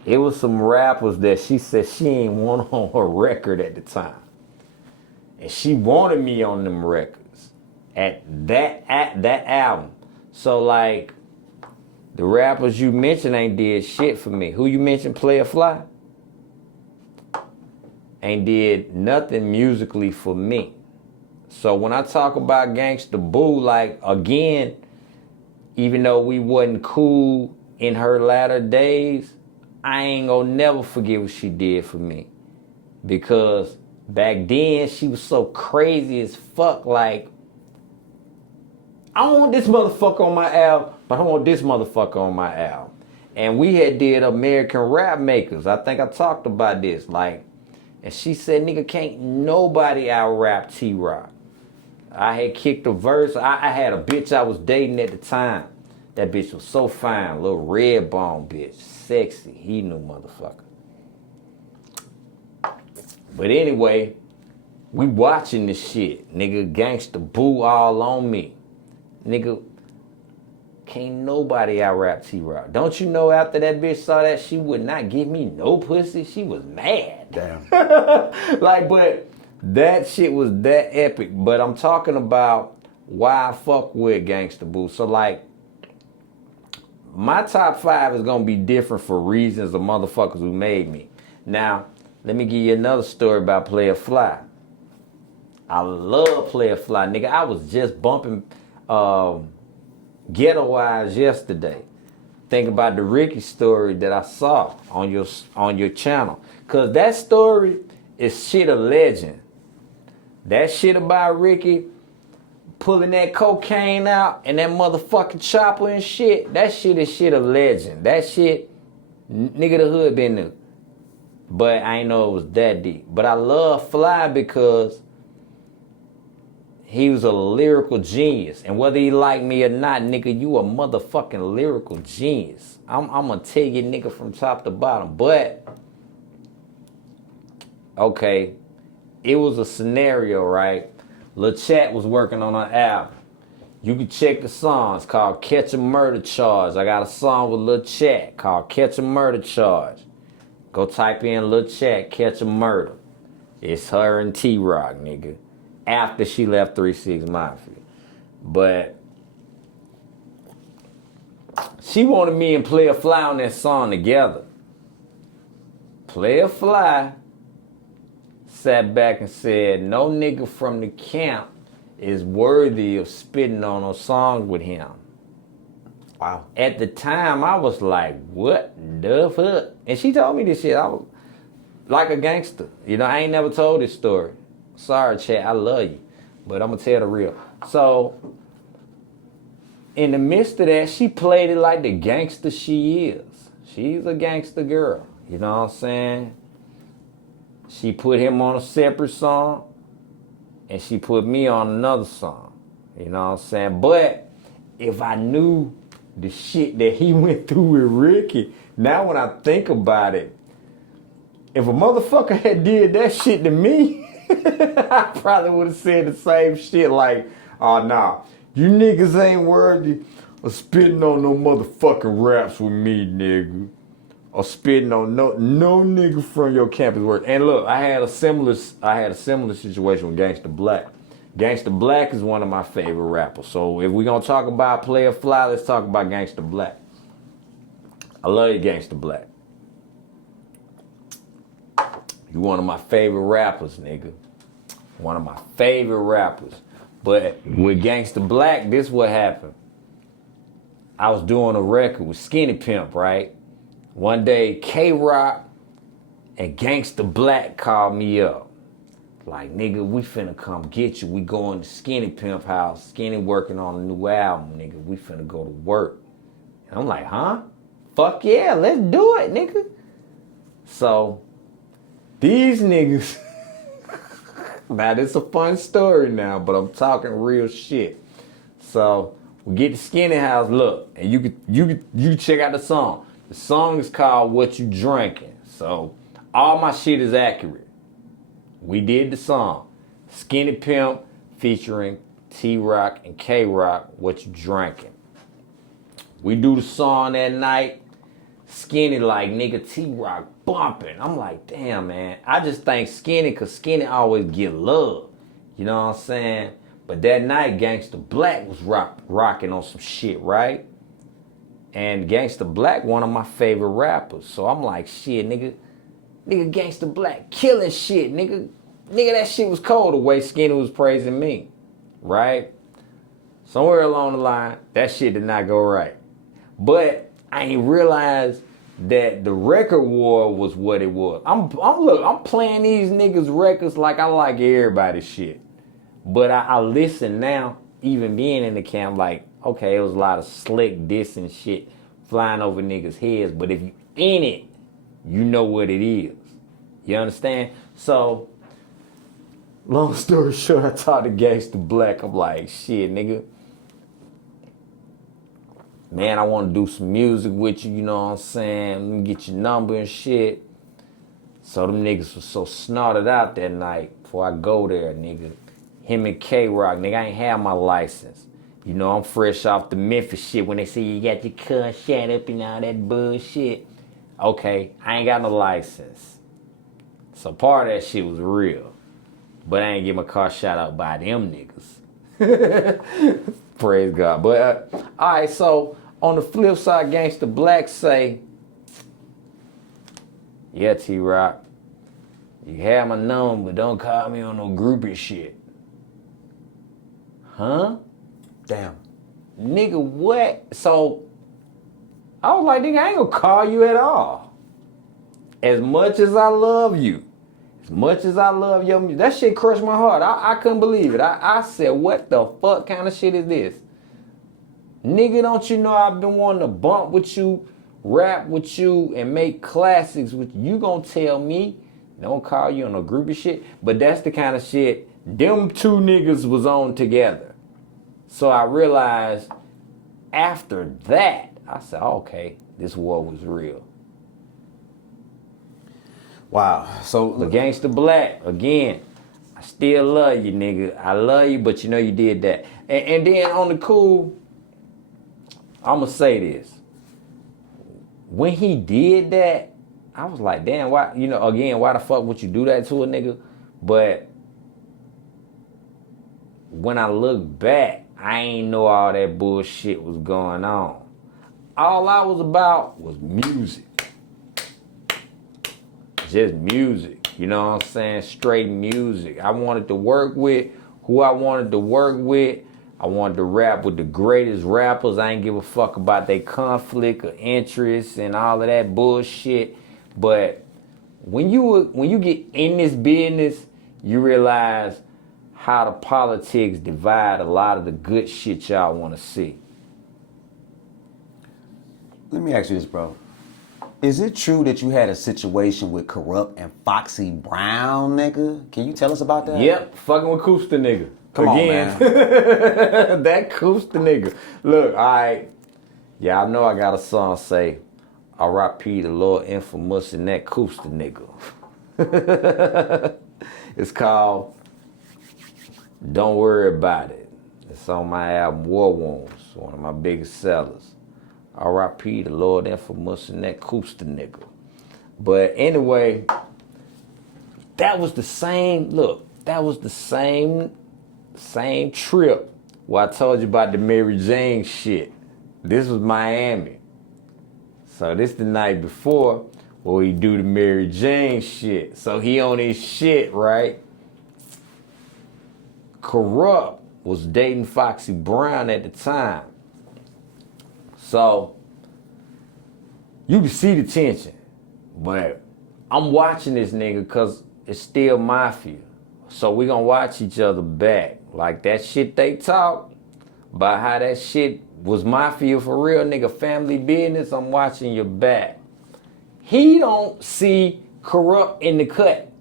it was some rappers that she said she ain't want on her record at the time. And she wanted me on them records at that album. So like, the rappers you mentioned ain't did shit for me. Who you mentioned, Player Fly? Ain't did nothing musically for me. So when I talk about Gangsta Boo, like, again, even though we wasn't cool in her latter days, I ain't gonna never forget what she did for me. Because back then, she was so crazy as fuck, like, I don't want this motherfucker on my album, but I want this motherfucker on my album. And we had did American Rap Makers. I think I talked about this, like, and she said, nigga, can't nobody out-rap T-Rock. I had kicked a verse. I had a bitch I was dating at the time. That bitch was so fine, little red bone bitch, sexy. He knew motherfucker. But anyway, we watching this shit. Nigga, Gangsta Boo all on me. Nigga, can't nobody out-rap T-Rock. Don't you know after that bitch saw that, she would not give me no pussy? She was mad. Damn. Like, but that shit was that epic. But I'm talking about why I fuck with Gangsta Boo. So like, my top 5 is gonna be different for reasons of motherfuckers who made me. Now, let me give you another story about Player Fly. I love Player Fly, nigga. I was just bumping Ghetto Wise yesterday. Think about the Ricky story that I saw on your channel. Cause that story is shit of legend. That shit about Ricky pulling that cocaine out and that motherfucking chopper and shit, that shit is shit of legend. That shit, nigga, the hood been there. But I ain't know it was that deep. But I love Fly because he was a lyrical genius. And whether he like me or not, nigga, you a motherfucking lyrical genius. I'm gonna tell you, nigga, from top to bottom. But, okay, it was a scenario, right? Lil Chat was working on an album. You can check the songs called Catch a Murder Charge. I got a song with Lil Chat called Catch a Murder Charge. Go type in Lil Chat, Catch a Murder. It's her and T-Rock, nigga. After she left 3-6 Mafia. But she wanted me and Player Fly on that song together. Player Fly sat back and said, no nigga from the camp is worthy of spitting on a song with him. Wow. At the time, I was like, what the fuck? And she told me this shit. I was like a gangster. You know, I ain't never told this story. Sorry, Chat, I love you. But I'm going to tell the real. So, in the midst of that, she played it like the gangster she is. She's a gangster girl. You know what I'm saying? She put him on a separate song, and she put me on another song. You know what I'm saying? But if I knew the shit that he went through with Ricky, now when I think about it, if a motherfucker had did that shit to me, I probably would have said the same shit like, oh, nah, you niggas ain't worthy of spitting on no motherfucking raps with me, nigga. Or spitting on no nigga from your campus work. And look, I had a similar situation with Gangsta Black. Gangsta Black is one of my favorite rappers. So if we're gonna talk about Player Fly, let's talk about Gangsta Black. I love you, Gangsta Black. You one of my favorite rappers, nigga. One of my favorite rappers. But with Gangsta Black, this what happened. I was doing a record with Skinny Pimp, right? One day, K-Rock and Gangsta Black called me up. Like, nigga, we finna come get you. We going to Skinny Pimp house. Skinny working on a new album, nigga. We finna go to work. And I'm like, huh? Fuck yeah, let's do it, nigga. So, these niggas Now, this is a fun story now, but I'm talking real shit. So, we get to Skinny House, look, and you can check out the song. The song is called What You Drinking. So, all my shit is accurate. We did the song. Skinny Pimp featuring T-Rock and K-Rock, What You Drinking. We do the song that night. Skinny like, nigga, T-Rock bumping. I'm like, damn, man. I just thank Skinny because Skinny always get love. You know what I'm saying? But that night, Gangsta Black was rocking on some shit, right? And Gangsta Black, one of my favorite rappers. So I'm like, shit, nigga, Gangsta Black killing shit, nigga. Nigga, that shit was cold the way Skinny was praising me, right? Somewhere along the line, that shit did not go right. But I ain't realized that the record war was what it was. I'm playing these niggas records like I like everybody's shit. But I listen now, even being in the camp, like, okay, it was a lot of slick diss and shit flying over niggas' heads. But if you in it, you know what it is. You understand? So, long story short, I talked to Gangsta Black. I'm like, shit, nigga. Man, I want to do some music with you, you know what I'm saying? Let me get your number and shit. So them niggas was so snorted out that night before I go there, nigga. Him and K-Rock, nigga, I ain't have my license. You know, I'm fresh off the Memphis shit when they say you got your car shut up and all that bullshit. Okay, I ain't got no license. So part of that shit was real. But I ain't get my car shot out by them niggas. Praise God. But, all right, so on the flip side, Gangsta Black say, yeah, T-Rock, you have my number, but don't call me on no groupie shit. Huh? Damn. Nigga, what? So, I was like, nigga, I ain't gonna call you at all. As much as I love you, as much as I love your music, that shit crushed my heart. I couldn't believe it. I said, what the fuck kind of shit is this? Nigga, don't you know I've been wanting to bump with you, rap with you, and make classics with you. You gonna tell me, don't call you on no groupie shit? But that's the kind of shit them two niggas was on together. So I realized after that, I said, okay, this war was real. Wow. So But Gangsta Black, again, I still love you, nigga. I love you, but you know you did that. And then on the cool, I'ma say this. When he did that, I was like, damn, why, you know, again, why the fuck would you do that to a nigga? But when I look back, I ain't know all that bullshit was going on. All I was about was music. Just music, you know what I'm saying? Straight music. I wanted to work with who I wanted to work with. I wanted to rap with the greatest rappers. I ain't give a fuck about their conflict or interests and all of that bullshit. But when you get in this business, you realize how the politics divide a lot of the good shit y'all want to see. let me ask you this, bro. Is it true that you had a situation with Kurupt and Foxy Brown, nigga? Can you tell us about that? Yep, fucking with Kurupt nigga. Come Again. on, man. That Kurupt nigga. Look, all right. Yeah, I know I got a song say, R.I.P. the Lord infamous and that Kurupt nigga. It's called Don't Worry About It. It's on my album War Wounds, one of my biggest sellers. R.I.P. the Lord infamous and that Kurupt nigga. But anyway, that was the same, look, that was the same trip where I told you about the Mary Jane shit. This was Miami. So this the night before where we do the Mary Jane shit. So he on his shit, right? Kurupt was dating Foxy Brown at the time. So you can see the tension. But I'm watching this nigga because it's still Mafia. So we gonna watch each other back. Like that shit they talk about how that shit was Mafia for real, nigga, family business, I'm watching your back. He don't see Kurupt in the cut.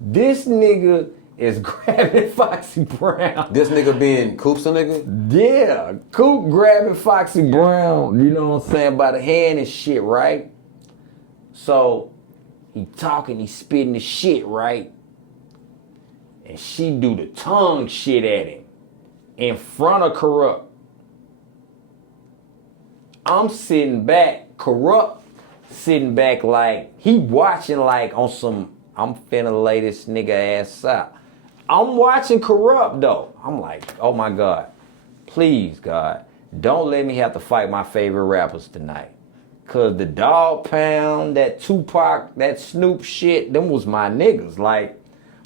This nigga is grabbing Foxy Brown. This nigga being Coop's a nigga? Yeah, Coop grabbing Foxy Brown, you know what I'm saying, by the hand and shit, right? So he talking, he spitting the shit, right? And she do the tongue shit at him in front of Kurupt. I'm sitting back, Kurupt sitting back like, he watching like on some, I'm finna lay this nigga ass out. I'm watching Kurupt though. I'm like, oh my God, please God, don't let me have to fight my favorite rappers tonight. Cause the Dog Pound, that Tupac, that Snoop shit, them was my niggas. Like,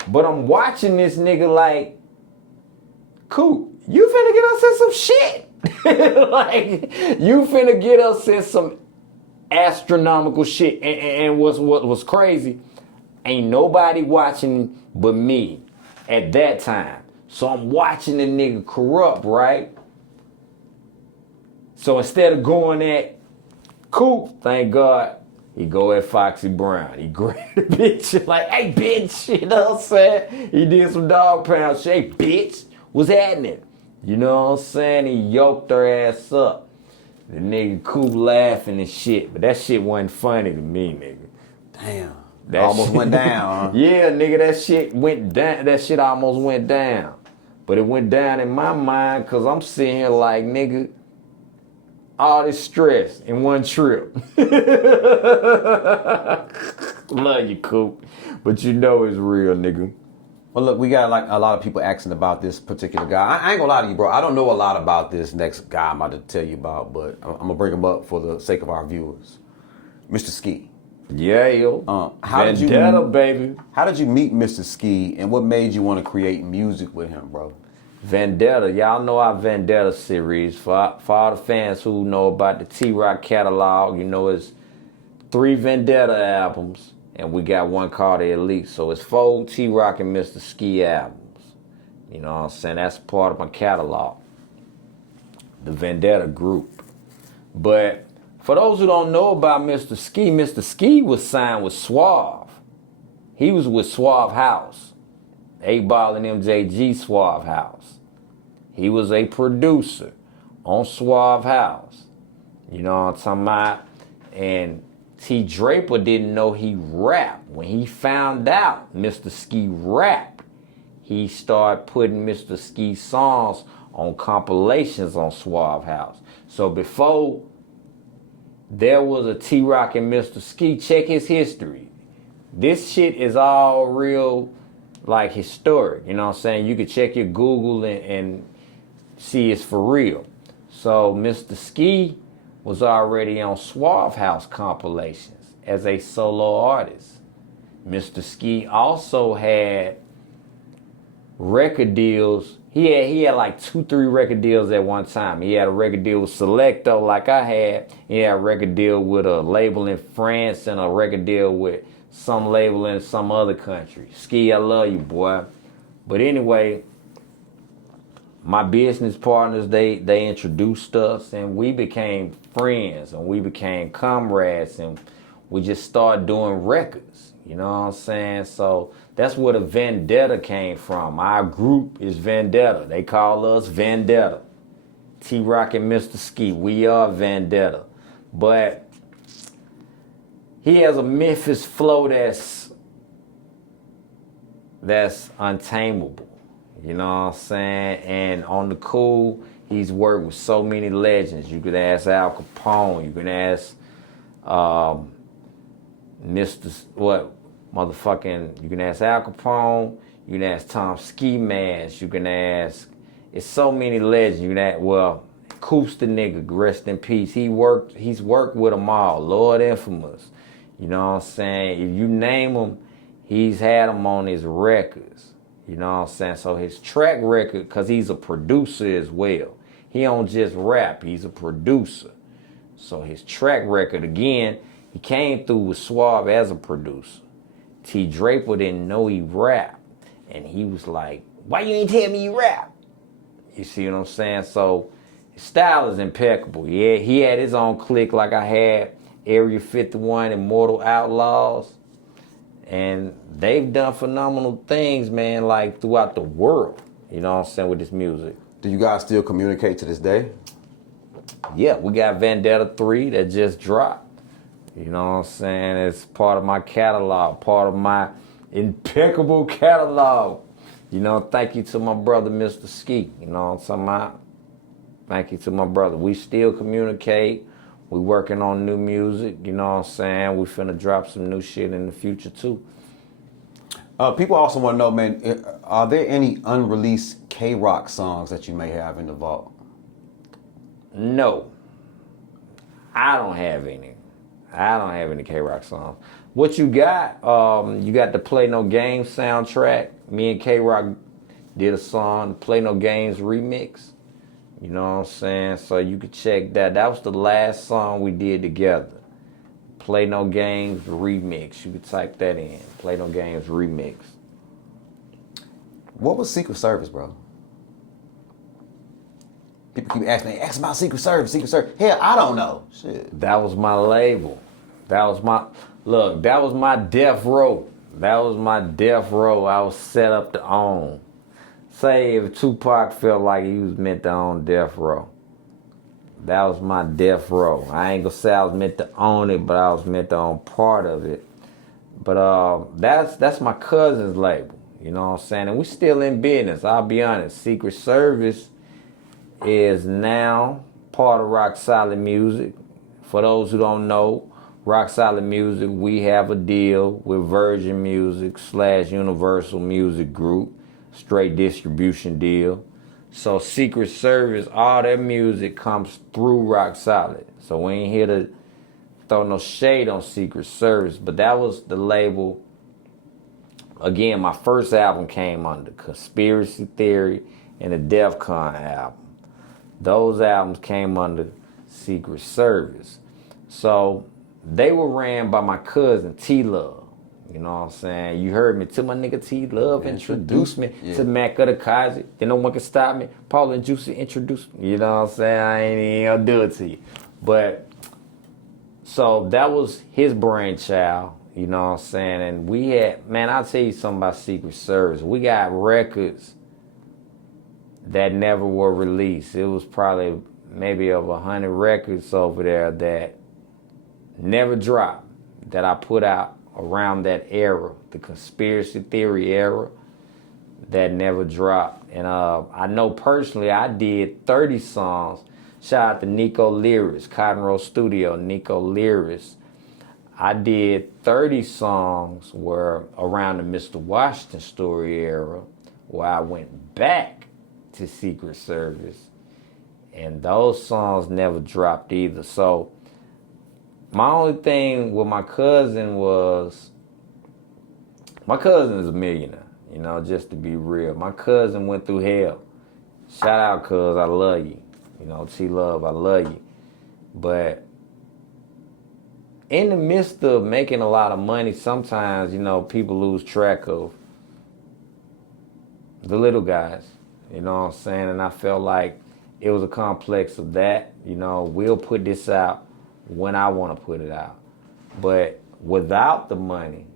but I'm watching this nigga like, Coop, you finna get us in some shit. Like, you finna get us in some astronomical shit. And what was crazy, ain't nobody watching but me at that time. So I'm watching the nigga Kurupt, right? So instead of going at Coop, thank God, he go at Foxy Brown. He grabbed the bitch like, hey, bitch, you know what I'm saying? He did some Dog Pound shit. Hey, bitch, what's happening? You know what I'm saying? He yoked her ass up. The nigga Coop laughing and shit, but that shit wasn't funny to me, nigga. Damn. That almost shit, went down. Huh? Yeah, nigga, that shit went down. That shit almost went down. But it went down in my mind because I'm sitting here like, nigga, all this stress in one trip. Love you, Coop. But you know it's real, nigga. Well, look, we got like a lot of people asking about this particular guy. I ain't gonna lie to you, bro. I don't know a lot about this next guy I'm about to tell you about, but I'm gonna bring him up for the sake of our viewers. Mr. Ski. Yeah, yo. Vendetta, baby. How did you meet Mr. Ski, and what made you want to create music with him, bro? Vendetta. Y'all know our Vendetta series. For all the fans who know about the T-Rock catalog, you know it's 3 Vendetta albums, and we got one called The Elite. So it's 4 T-Rock and Mr. Ski albums. You know what I'm saying? That's part of my catalog. The Vendetta group. But for those who don't know about Mr. Ski was signed with Suave. He was with Suave House. 8Ball and MJG Suave House. He was a producer on Suave House. You know what I'm talking about? And T. Draper didn't know he rapped. When he found out Mr. Ski rapped, he started putting Mr. Ski songs on compilations on Suave House. So before there was a T-Rock and Mr. Ski, check his history. This shit is all real, like, historic. You know what I'm saying? You could check your Google and see it's for real. So Mr. Ski was already on Suave House compilations as a solo artist. Mr. Ski also had record deals. He had like 2-3 record deals at one time. He had a record deal with Selecto like I had. He had a record deal with a label in France and a record deal with some label in some other country. Ski, I love you, boy. But anyway, my business partners, they introduced us and we became friends and we became comrades and we just started doing records. You know what I'm saying? So that's where the Vendetta came from. Our group is Vendetta. They call us Vendetta. T-Rock and Mr. Ski, we are Vendetta. But he has a Memphis flow that's untamable. You know what I'm saying? And on the cool, he's worked with so many legends. You could ask Al Capone. You can ask you can ask Al Capone. You can ask Tom Ski Mask. You can ask, it's so many legends. You can ask, Coop's the nigga, rest in peace. He's worked with them all. Lord Infamous. You know what I'm saying? If you name him, he's had them on his records. You know what I'm saying? So his track record, because he's a producer as well. He don't just rap, he's a producer. So his track record, again, he came through with Suave as a producer. T. Draper didn't know he rapped. And he was like, why you ain't tell me you rap? You see what I'm saying? So his style is impeccable. Yeah, he had his own clique like I had, Area 51, Immortal Outlaws. And they've done phenomenal things, man, like throughout the world, you know what I'm saying, with this music. Do you guys still communicate to this day? Yeah, we got Vendetta 3 that just dropped. You know what I'm saying? It's part of my catalog, part of my impeccable catalog. You know, thank you to my brother, Mr. Ski. You know what I'm talking about? Thank you to my brother. We still communicate. We working on new music. You know what I'm saying? We finna drop some new shit in the future, too. People also want to know, man, are there any unreleased K-Rock songs that you may have in the vault? No. I don't have any. I don't have any K-Rock songs. What you got the Play No Games soundtrack. Me and K-Rock did a song, Play No Games remix. You know what I'm saying? So you could check that. That was the last song we did together. Play No Games remix. You could type that in. Play No Games remix. What was Secret Service, bro? People keep asking me, ask about Secret Service, Secret Service. Hell, I don't know. Shit. That was my label. That was my death row. That was my death row I was set up to own. Say if Tupac felt like he was meant to own death row. That was my death row. I ain't gonna say I was meant to own it, but I was meant to own part of it. But that's my cousin's label. You know what I'm saying? And we still in business. I'll be honest. Secret Service is now part of Rock Solid Music. For those who don't know, Rock Solid Music, we have a deal with Virgin Music / Universal Music Group, straight distribution deal. So Secret Service, all their music comes through Rock Solid. So we ain't here to throw no shade on Secret Service, but that was the label. Again, my first album came under Conspiracy Theory and the Def Con album. Those albums came under Secret Service. So they were ran by my cousin T-Love. You know what I'm saying? You heard me. Till my nigga T-Love introduced me to Mac of the Kazi. Then no one can stop me. Paul and Juicy introduced me. You know what I'm saying? I ain't even gonna do it to you. But, so that was his brainchild. You know what I'm saying? And we had, man, I'll tell you something about Secret Service. We got records that never were released. It was probably maybe over 100 records over there that never dropped, that I put out around that era, the Conspiracy Theory era, that never dropped. And I know personally I did 30 songs. Shout out to Nico Lyris, Cotton Row Studio, Nico Lyris. I did 30 songs where around the Mr. Washington Story era, where I went back to Secret Service, and those songs never dropped either. So my only thing with my cousin was, my cousin is a millionaire, you know, just to be real. My cousin went through hell. Shout out, cuz, I love you. You know, T-Love, I love you. But in the midst of making a lot of money, sometimes, you know, people lose track of the little guys. You know what I'm saying? And I felt like it was a complex of that. You know, we'll put this out when I want to put it out. But without the money,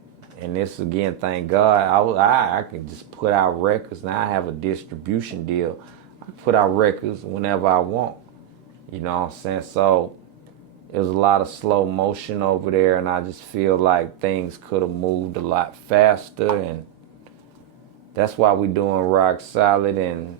and this again, thank God, I can just put out records. Now I have a distribution deal. I can put out records whenever I want. You know what I'm saying? So it was a lot of slow motion over there, and I just feel like things could have moved a lot faster, and that's why we doing Rock Solid. And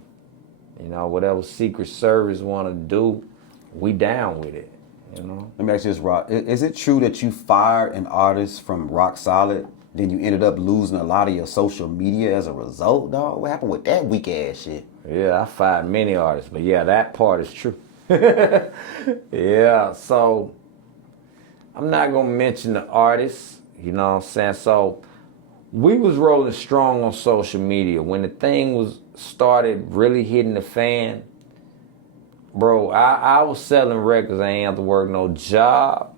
you know, whatever Secret Service want to do, we down with it. You know. Let me ask you this, Rock. Is it true that you fired an artist from Rock Solid, then you ended up losing a lot of your social media as a result, dog? What happened with that weak ass shit? Yeah, I fired many artists, but yeah, that part is true. Yeah, so I'm not gonna mention the artists, you know what I'm saying? So we was rolling strong on social media. When the thing was started really hitting the fan, bro, I was selling records. I ain't have to work no job.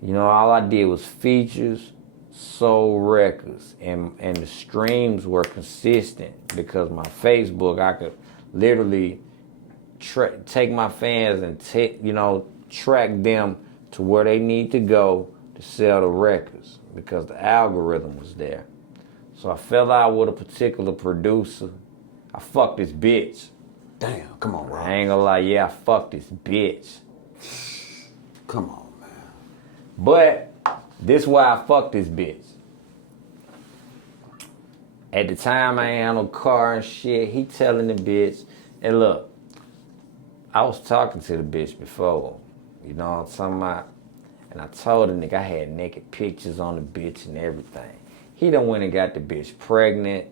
You know, all I did was features, sold records, and the streams were consistent because my Facebook, I could literally take my fans and track them to where they need to go to sell the records. because the algorithm was there. So I fell out with a particular producer. I fucked this bitch. Damn, come on, Rob. I ain't gonna lie, yeah, I fucked this bitch. Come on, man. But this why I fucked this bitch. At the time, I ain't had no car and shit. He telling the bitch, and look, I was talking to the bitch before, you know what I'm talking about? And I told the nigga I had naked pictures on the bitch and everything. He done went and got the bitch pregnant.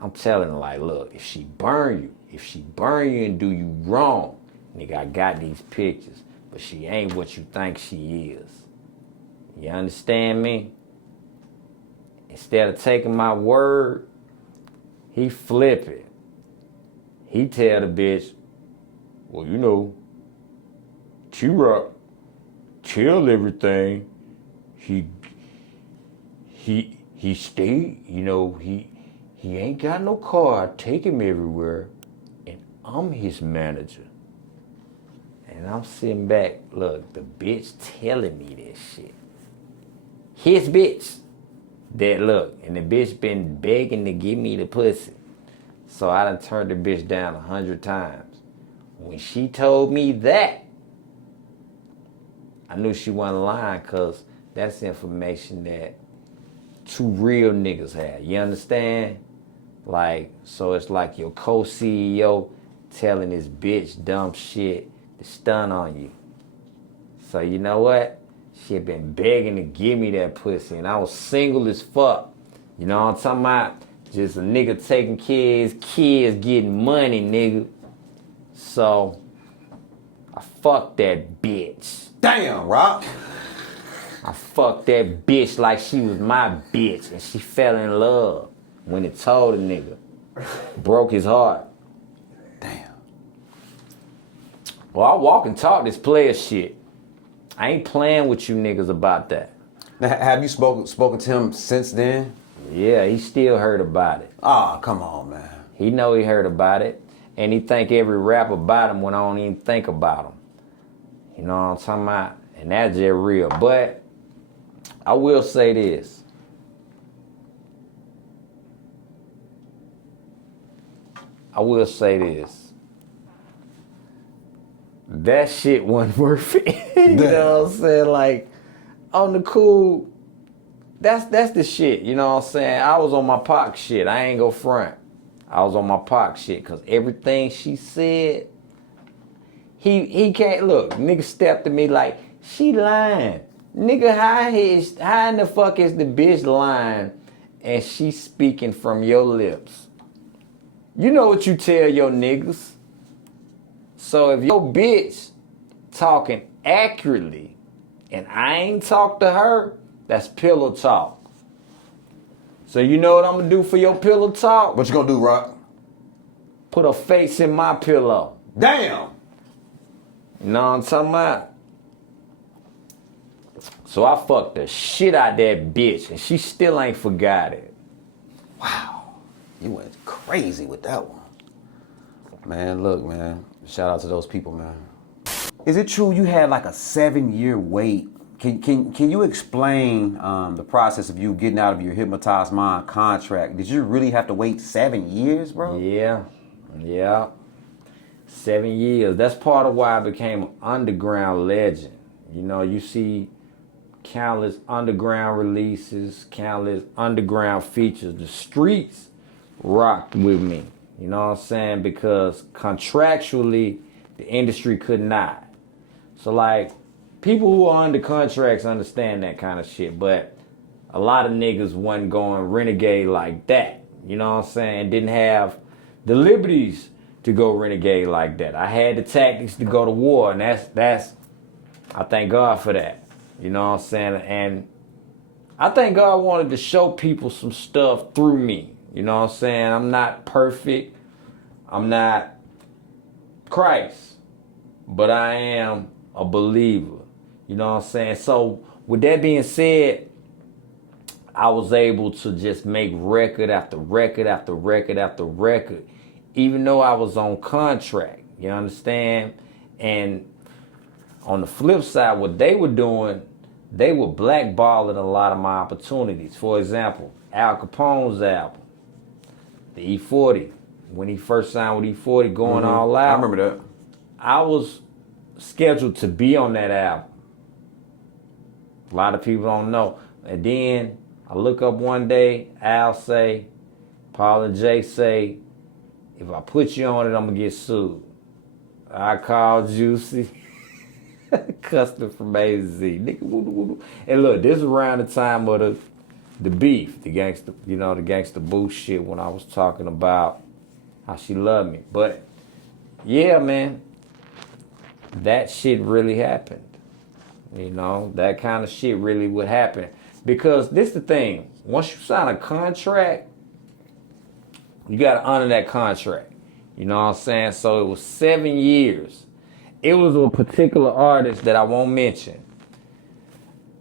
I'm telling her, like, look, if she burn you and do you wrong, nigga, I got these pictures, but she ain't what you think she is. You understand me? Instead of taking my word, he flip it. He tell the bitch, well, you know, Kurupt tell everything. He stayed, you know, he ain't got no car. I take him everywhere, and I'm his manager. And I'm sitting back, look, the bitch telling me this shit. His bitch. That look, and the bitch been begging to give me the pussy. So I done turned the bitch down 100 times. When she told me that, I knew she wasn't lying, cause that's information that two real niggas have. You understand? Like, so it's like your co-CEO telling this bitch dumb shit to stun on you. So you know what? She had been begging to give me that pussy, and I was single as fuck. You know what I'm talking about? Just a nigga taking kids getting money, nigga. So, I fucked that bitch. Damn, Rob. I fucked that bitch like she was my bitch, and she fell in love when it told a nigga. Broke his heart. Damn. Well, I walk and talk this player shit. I ain't playing with you niggas about that. Now, have you spoken to him since then? Yeah, he still heard about it. Ah, come on, man. He know he heard about it, and he think every rap about him when I don't even think about him. You know what I'm talking about? And that's just real. But I will say this. That shit wasn't worth it. You know what I'm saying? Like, on the cool, that's the shit. You know what I'm saying? I was on my Pac shit. I ain't go front. I was on my Pac shit, because everything she said, he can't, look, nigga stepped to me like, she lying. Nigga, how in the fuck is the bitch lying and she speaking from your lips? You know what you tell your niggas. So if your bitch talking accurately and I ain't talk to her, that's pillow talk. So you know what I'm gonna do for your pillow talk? What you gonna do, Rock? Put a face in my pillow. Damn! You know what I'm talking about? So I fucked the shit out that bitch, and she still ain't forgot it. Wow. You went crazy with that one. Man, look, man. Shout out to those people, man. Is it true you had like a 7-year wait? Can you explain the process of you getting out of your Hypnotized Mind contract? Did you really have to wait 7 years, bro? Yeah. 7 years. That's part of why I became an underground legend. You know, you see countless underground releases, countless underground features. The streets rocked with me. You know what I'm saying? Because contractually, the industry could not. So like, people who are under contracts understand that kind of shit, but a lot of niggas wasn't going renegade like that. You know what I'm saying? Didn't have the liberties to go renegade like that. I had the tactics to go to war, and that's I thank God for that. You know what I'm saying? And I think God wanted to show people some stuff through me. You know what I'm saying? I'm not perfect. I'm not Christ. But I am a believer. You know what I'm saying? So with that being said, I was able to just make record after record after record after record, even though I was on contract. You understand? And on the flip side, what they were doing, they were blackballing a lot of my opportunities. For example, Al Capone's album, the E40, when he first signed with E40, Going All Out. I remember that. I was scheduled to be on that album. A lot of people don't know. And then I look up one day, Al say, Paul and Jay say, if I put you on it, I'm gonna get sued. I called Juicy, custom from A to Z. Nigga, woo. And look, this is around the time of the beef, the gangsta, the Gangsta Boo shit when I was talking about how she loved me. But yeah, man, that shit really happened. That kind of shit really would happen. Because this the thing, once you sign a contract, you got to honor that contract. You know what I'm saying? So it was 7 years. It was a particular artist that I won't mention.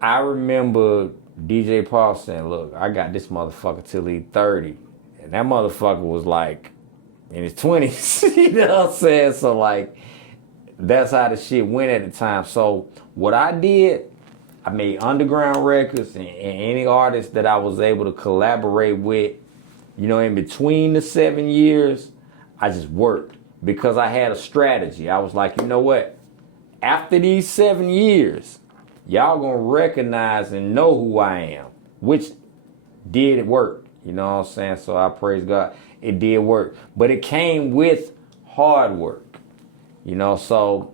I remember DJ Paul saying, look, I got this motherfucker till he's 30. And that motherfucker was like in his 20s. You know what I'm saying? So like, that's how the shit went at the time. So what I did, I made underground records and any artist that I was able to collaborate with, in between the 7 years, I just worked because I had a strategy. I was like, you know what? After these 7 years, y'all gonna recognize and know who I am, which did work. You know what I'm saying? So I praise God. It did work. But it came with hard work. So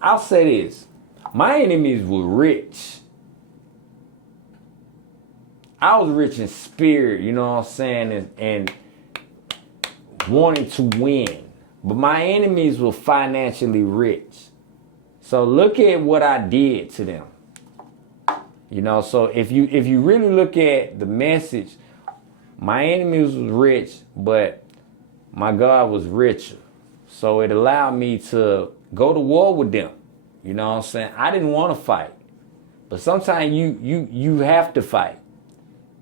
I'll say this. My enemies were rich. I was rich in spirit, you know what I'm saying, and wanting to win. But my enemies were financially rich. So look at what I did to them. So if you really look at the message, my enemies was rich, but my God was richer. So it allowed me to go to war with them. You know what I'm saying? I didn't want to fight. But sometimes you have to fight.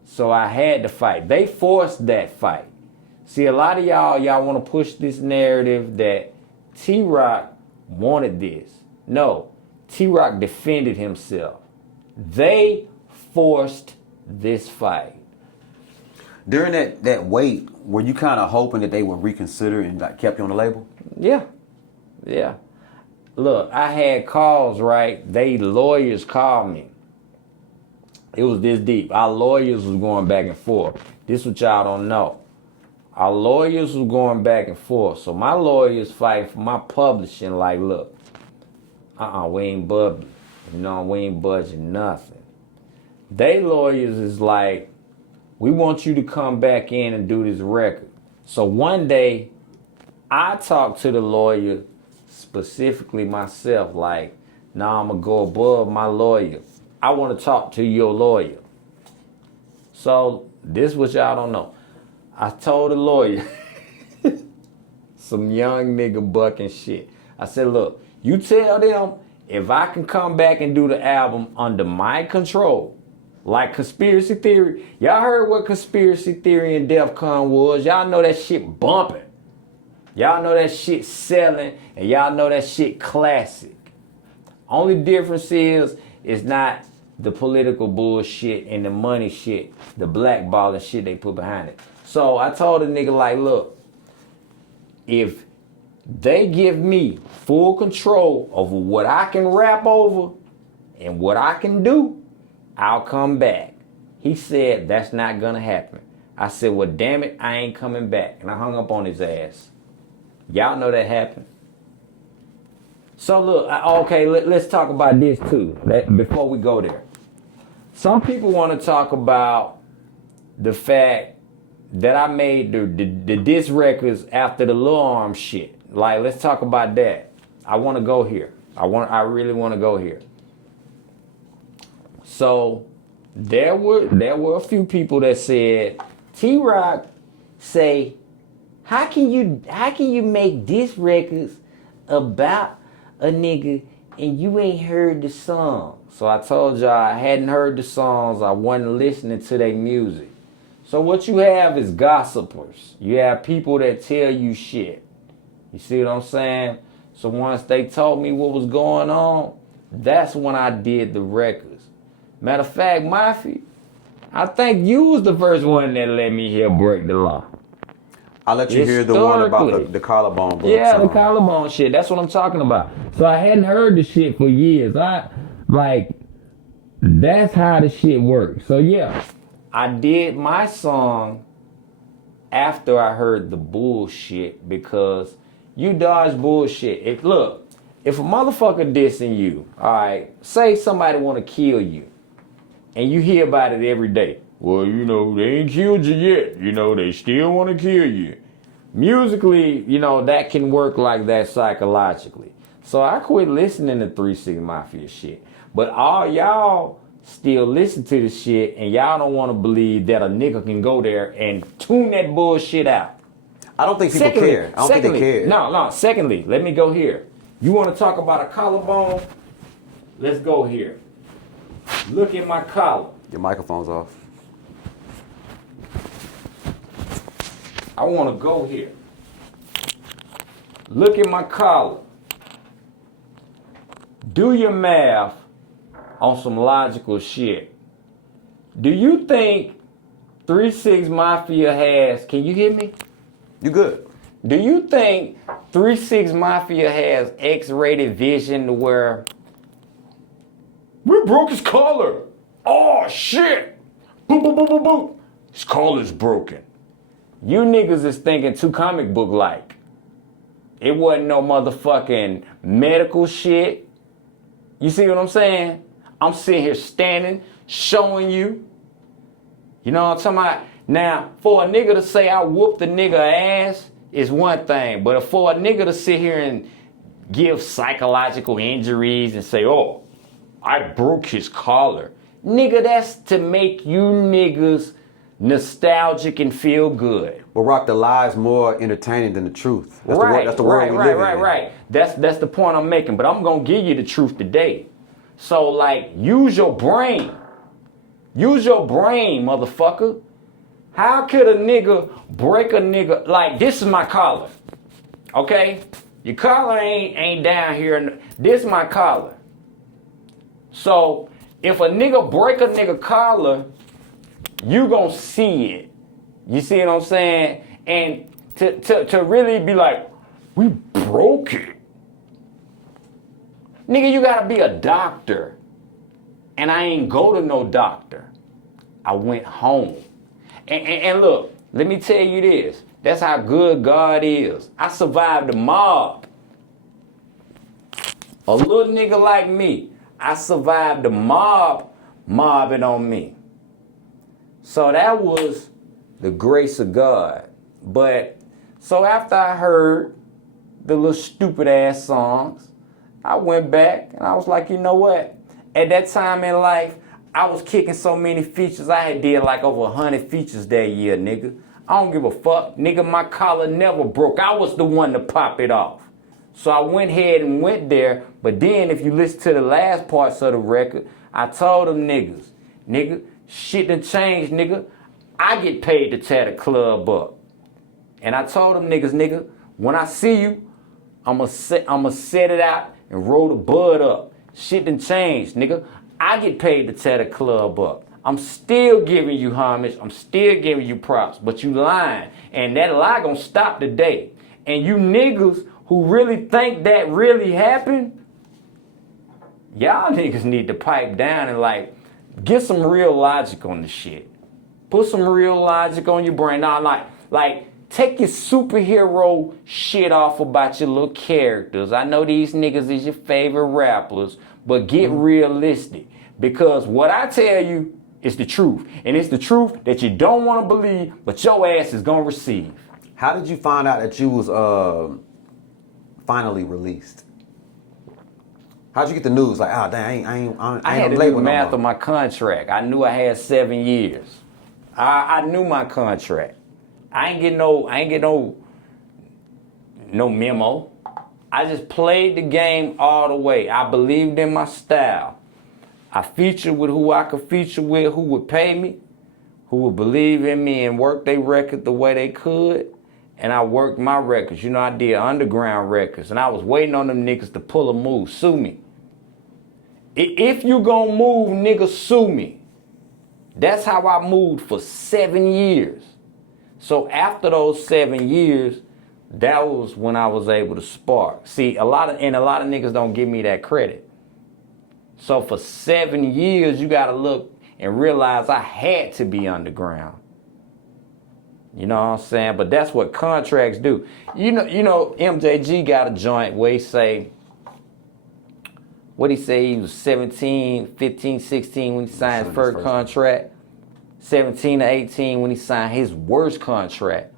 So I had to fight. They forced that fight. See, a lot of y'all want to push this narrative that T-Rock wanted this. No, T-Rock defended himself. They forced this fight. During that wait, were you kind of hoping that they would reconsider and kept you on the label? Yeah. Look, I had calls, right? Lawyers called me. It was this deep. Our lawyers was going back and forth. This what y'all don't know. Our lawyers was going back and forth. So my lawyers fighting for my publishing like, look, we ain't budging. We ain't budging nothing. They lawyers is like, we want you to come back in and do this record. So one day, I talked to the lawyer, specifically myself, like, nah, I'm going to go above my lawyer. I want to talk to your lawyer. So this what y'all don't know. I told the lawyer, some young nigga bucking shit. I said, look, you tell them if I can come back and do the album under my control, like Conspiracy Theory. Y'all heard what Conspiracy Theory and Def Con was. Y'all know that shit bumping. Y'all know that shit selling, and y'all know that shit classic. Only difference is it's not the political bullshit and the money shit, the blackballing shit they put behind it. So I told the nigga like, look, if they give me full control over what I can rap over and what I can do, I'll come back. He said, that's not gonna happen. I said, well, damn it, I ain't coming back. And I hung up on his ass. Y'all know that happened. So look, okay, let's talk about this too, before we go there. Some people want to talk about the fact that I made the diss records after the Lil Arm shit. Like, let's talk about that. I want to go here. I really want to go here. So there were a few people that said, T-Rock say, how can you make diss records about a nigga and you ain't heard the song? So I told y'all I hadn't heard the songs. I wasn't listening to their music. So what you have is gossipers. You have people that tell you shit. You see what I'm saying? So once they told me what was going on, that's when I did the records. Matter of fact, Mafi, I think you was the first one that let me hear Break the Law. I'll let you hear the one about the collarbone. Yeah, song. the collarbone shit. That's what I'm talking about. So I hadn't heard the shit for years. That's how the shit works. So yeah, I did my song after I heard the bullshit because you dodge bullshit. If a motherfucker dissing you, all right, say somebody want to kill you, and you hear about it every day. Well, they ain't killed you yet. They still want to kill you. Musically, that can work like that psychologically. So I quit listening to 3 6 Mafia shit. But all y'all still listen to this shit, and y'all don't want to believe that a nigga can go there and tune that bullshit out. I don't think people care. I don't think they care. No. Secondly, let me go here. You want to talk about a collarbone? Let's go here. Look at my collar. Your microphone's off. I want to go here. Look at my collar. Do your math on some logical shit. Do you think 3 6 Mafia has, can you hear me? You good. Do you think 3 6 Mafia has X-rated vision to where we broke his collar? Oh shit! Boop, boop, boop, boop, boop. His collar's broken. You niggas is thinking too comic book like. It wasn't no motherfucking medical shit. You see what I'm saying? I'm sitting here standing, showing you. You know what I'm talking about? Now, for a nigga to say I whooped the nigga ass is one thing, but for a nigga to sit here and give psychological injuries and say, oh, I broke his collar. Nigga, that's to make you niggas nostalgic and feel good. But Rock, the lie's more entertaining than the truth. That's the world we live in. Right. That's the point I'm making. But I'm gonna give you the truth today. So use your brain. Use your brain, motherfucker. How could a nigga break a nigga? This is my collar. Okay? Your collar ain't down here. This is my collar. So if a nigga break a nigga collar, you gonna see it. You see what I'm saying? And to really be like, we broke it. Nigga, you gotta be a doctor. And I ain't go to no doctor. I went home. And look, let me tell you this. That's how good God is. I survived the mob. A little nigga like me, I survived the mob mobbing on me. So that was the grace of God. But so after I heard the little stupid ass songs, I went back and I was like, you know what? At that time in life, I was kicking so many features. I had did over 100 features that year, nigga. I don't give a fuck. Nigga, my collar never broke. I was the one to pop it off. So I went ahead and went there. But then if you listen to the last parts of the record, I told them niggas, nigga, shit done changed, nigga. I get paid to tear the club up. And I told them niggas, nigga, when I see you, I'ma set it out and roll the bud up. Shit done changed, nigga. I get paid to tear the club up. I'm still giving you homage. I'm still giving you props. But you lying. And that lie gonna stop today. And you niggas who really think that really happened, y'all niggas need to pipe down and get some real logic on the shit. Put some real logic on your brain. Now, take your superhero shit off about your little characters. I know these niggas is your favorite rappers, but get realistic. Because what I tell you is the truth. And it's the truth that you don't want to believe, but your ass is going to receive. How did you find out that you was finally released? How'd you get the news? I had to do the math on my contract. I knew I had 7 years. I knew my contract. I ain't get no memo. I just played the game all the way. I believed in my style. I featured with who I could feature with, who would pay me, who would believe in me and work their record the way they could. And I worked my records. I did underground records. And I was waiting on them niggas to pull a move, sue me. If you gonna move, nigga, sue me. That's how I moved for 7 years. So after those 7 years, that was when I was able to spark. See, a lot of niggas don't give me that credit. So for 7 years, you gotta look and realize I had to be underground. You know what I'm saying? But that's what contracts do. You know, MJG got a joint where he say, what he say, he was 17, 15, 16 when he signed his first contract. 17 to 18 when he signed his worst contract.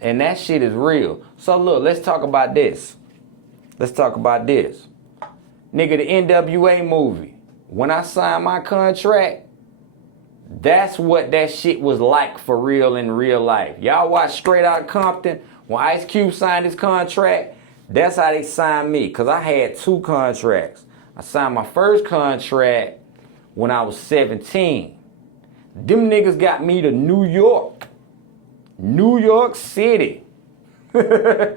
And that shit is real. So look, let's talk about this. Nigga, the NWA movie. When I signed my contract, that's what that shit was like for real in real life. Y'all watch Straight Outta Compton? When Ice Cube signed his contract, that's how they signed me, because I had 2 contracts. I signed my first contract when I was 17. Them niggas got me to New York City. I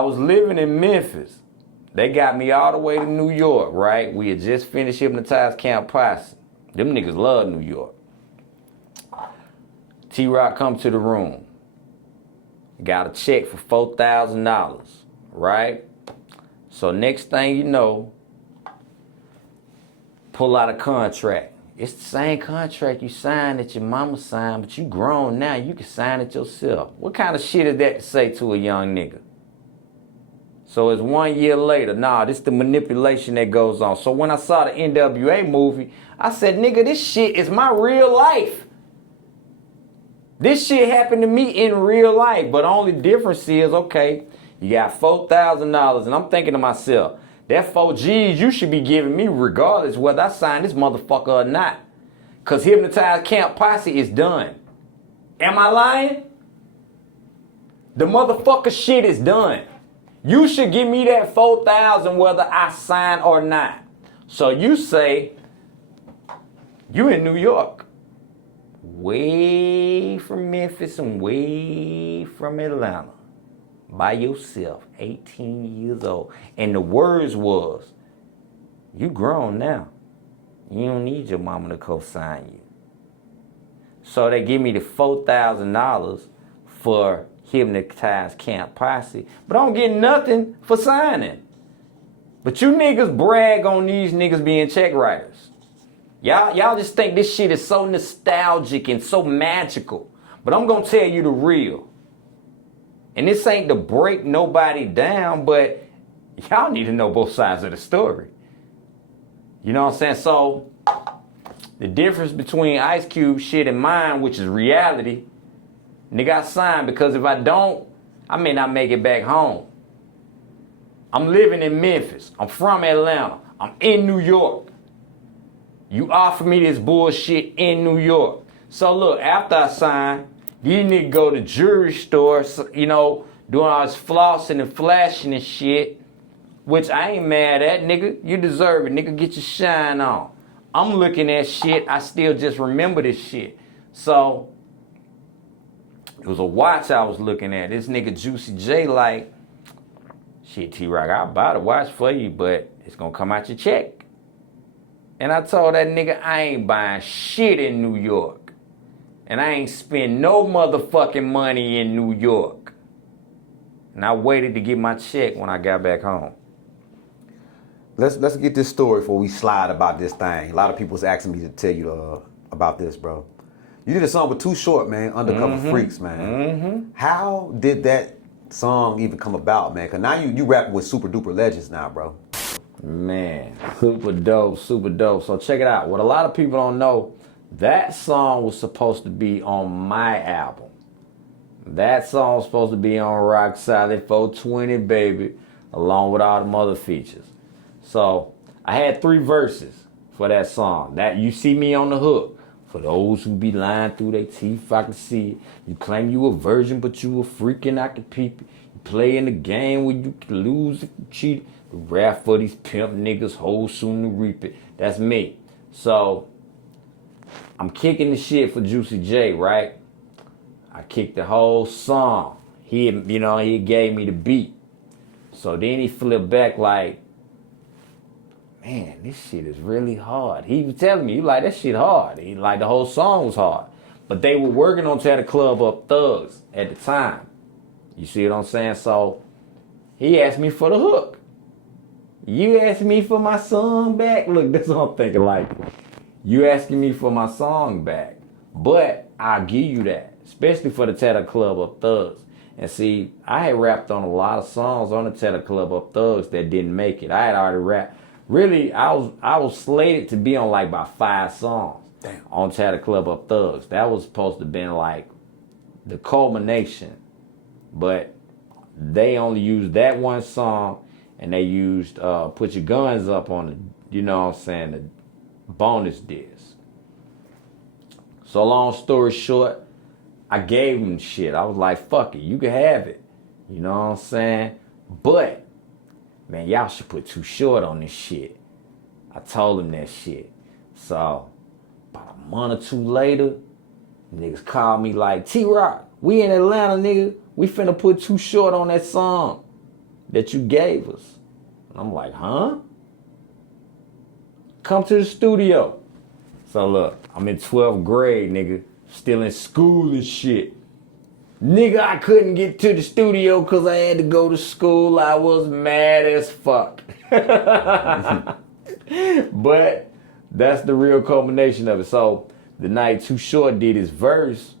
was living in Memphis. They got me all the way to New York, right? We had just finished Hypnotized Camp Posse. Them niggas love New York. T-Rock come to the room. Got a check for $4,000, right? So next thing you know, pull out a contract. It's the same contract you signed that your mama signed, but you grown now, you can sign it yourself. What kind of shit is that to say to a young nigga? So it's 1 year later. Nah, this the manipulation that goes on. So when I saw the NWA movie, I said, nigga, this shit is my real life. This shit happened to me in real life, but only difference is, okay, you got $4,000, and I'm thinking to myself, that 4 G's you should be giving me regardless whether I sign this motherfucker or not. Because Hypnotized Camp Posse is done. Am I lying? The motherfucker shit is done. You should give me that $4,000 whether I sign or not. So you say, you in New York. Way from Memphis and way from Atlanta. By yourself, 18 years old. And the words was, you grown now. You don't need your mama to co-sign you. So they give me the $4,000 for Hypnotized Camp Posse, but I don't get nothing for signing. But you niggas brag on these niggas being check writers. Y'all just think this shit is so nostalgic and so magical. But I'm gonna tell you the real. And this ain't to break nobody down, but y'all need to know both sides of the story. You know what I'm saying? So the difference between Ice Cube shit and mine, which is reality, nigga, I signed because if I don't, I may not make it back home. I'm living in Memphis. I'm from Atlanta. I'm in New York. You offer me this bullshit in New York. So look, after I signed, these niggas go to jewelry stores, you know, doing all this flossing and flashing and shit, which I ain't mad at, nigga. You deserve it, nigga. Get your shine on. I'm looking at shit. I still just remember this shit. So it was a watch I was looking at. This nigga Juicy J like, shit, T-Rock, I'll buy the watch for you, but it's gonna come out your check. And I told that nigga I ain't buying shit in New York. And I ain't spend no motherfucking money in New York. And I waited to get my check when I got back home. Let's get this story before we slide about this thing. A lot of people's asking me to tell you about this, bro. You did a song with Too Short, man, Undercover Freaks, man. How did that song even come about, man? Because now you rapping with super duper legends now, bro. Man, super dope, super dope. So check it out. What a lot of people don't know, that song was supposed to be on my album. That song was supposed to be on Rock Solid 420, baby, along with all the other features. So I had 3 verses for that song. That you see me on the hook. For those who be lying through their teeth, I can see it. You claim you a virgin, but you a freak and I can peep it. You play in the game where you can lose if you cheat. The rap for these pimp niggas, hoes soon to reap it. That's me. So I'm kicking the shit for Juicy J, right? I kicked the whole song. He gave me the beat. So then he flipped back like, man, this shit is really hard. He was telling me, he like, that shit hard. He like, the whole song was hard. But they were working on Tear the Club Up Thugs at the time. You see what I'm saying? So he asked me for the hook. You asked me for my song back? Look, that's what I'm thinking, like, you asking me for my song back. But I'll give you that, especially for the Tear the Club Up Thugs. And see, I had rapped on a lot of songs on the Tear the Club Up Thugs that didn't make it. I had already rapped. Really, I was slated to be on like about 5 songs. Damn. On Tear the Club Up Thugs. That was supposed to have been like the culmination. But they only used that one song, and they used Put Your Guns Up on the, you know what I'm saying, the bonus disc. So long story short, I gave him shit. I was like, fuck it, you can have it. You know what I'm saying? But, man, y'all should put Too Short on this shit. I told him that shit. So, about a month or 2 later, niggas called me like, T-Rock, we in Atlanta, nigga. We finna put Too Short on that song that you gave us. And I'm like, huh? Come to the studio. So look, I'm in 12th grade, nigga. Still in school and shit. Nigga, I couldn't get to the studio because I had to go to school. I was mad as fuck. But that's the real culmination of it. So the night Too Short did his verse,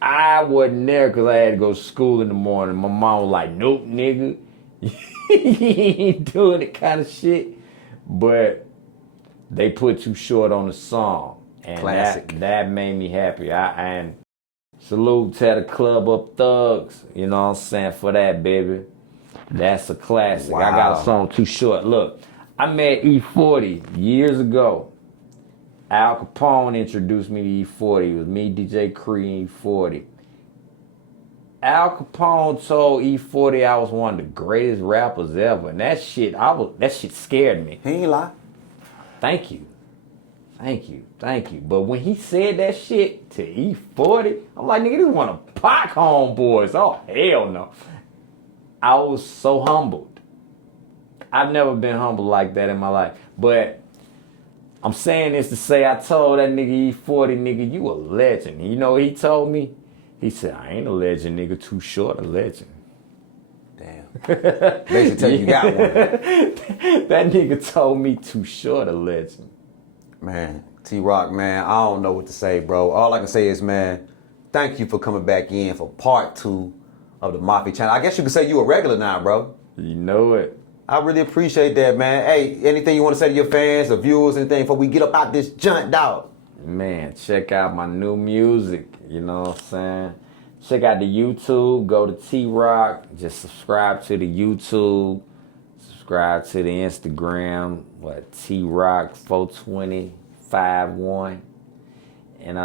I wasn't there because I had to go to school in the morning. My mom was like, nope, nigga. You ain't doing it kind of shit. But they put Too Short on the song. And classic. That made me happy. And salute to the Club Up Thugs. You know what I'm saying? For that, baby. That's a classic. Wow. I got a song Too Short. Look, I met E40 years ago. Al Capone introduced me to E40. It was me, DJ Cree, and E40. Al Capone told E40 I was one of the greatest rappers ever. And that shit scared me. He ain't lie. Thank you. But when he said that shit to E40, I'm like, nigga, this one of Pac homeboys. Oh, hell no. I was so humbled. I've never been humbled like that in my life. But I'm saying this to say I told that nigga E40, nigga, you a legend. You know what he told me? He said, I ain't a legend, nigga. Too Short a legend. Damn. Basically tell you got one. That nigga told me Too Short a legend. Man, T-Rock, man, I don't know what to say, bro. All I can say is, man, thank you for coming back in for part 2 of the Mafi channel. I guess you could say you a regular now, bro. You know it. I really appreciate that, man. Hey, anything you want to say to your fans or viewers, anything before we get up out this junk, dog? Man, check out my new music. You know what I'm saying? Check out the YouTube. Go to T-Rock. Just subscribe to the YouTube. Subscribe to the Instagram. T-Rock 42051. And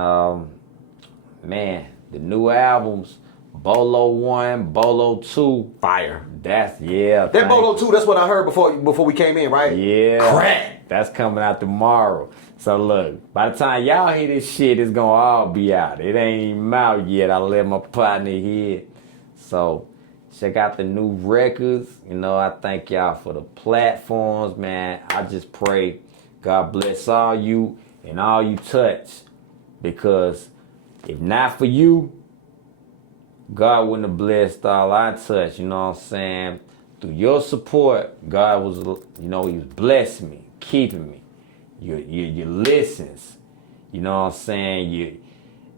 man, the new albums, Bolo 1, Bolo 2. Fire. That Bolo 2, that's what I heard before we came in, right? Yeah. Crack. That's coming out tomorrow. So look, by the time y'all hear this shit, it's gonna all be out. It ain't even out yet. I let my partner hear. So check out the new records. You know, I thank y'all for the platforms, man. I just pray God bless all you and all you touch. Because if not for you, God wouldn't have blessed all I touch. You know what I'm saying? Through your support, God was, you know, he was blessing me, keeping me. Your listens. You know what I'm saying?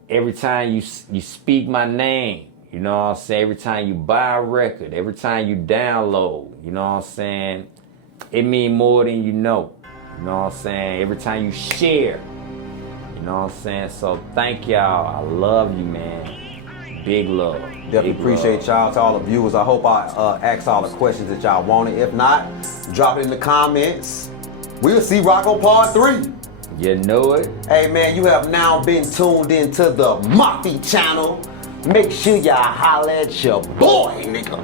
Every time you speak my name, you know what I'm saying? Every time you buy a record, every time you download, you know what I'm saying? It mean more than you know. You know what I'm saying? Every time you share, you know what I'm saying? So thank y'all. I love you, man. Big love. Definitely appreciate y'all. To all the viewers, I hope I asked all the questions that y'all wanted. If not, drop it in the comments. We'll see Rock on part 3. You know it. Hey man, you have now been tuned into the Mafi channel. Make sure y'all holler at your boy, nigga.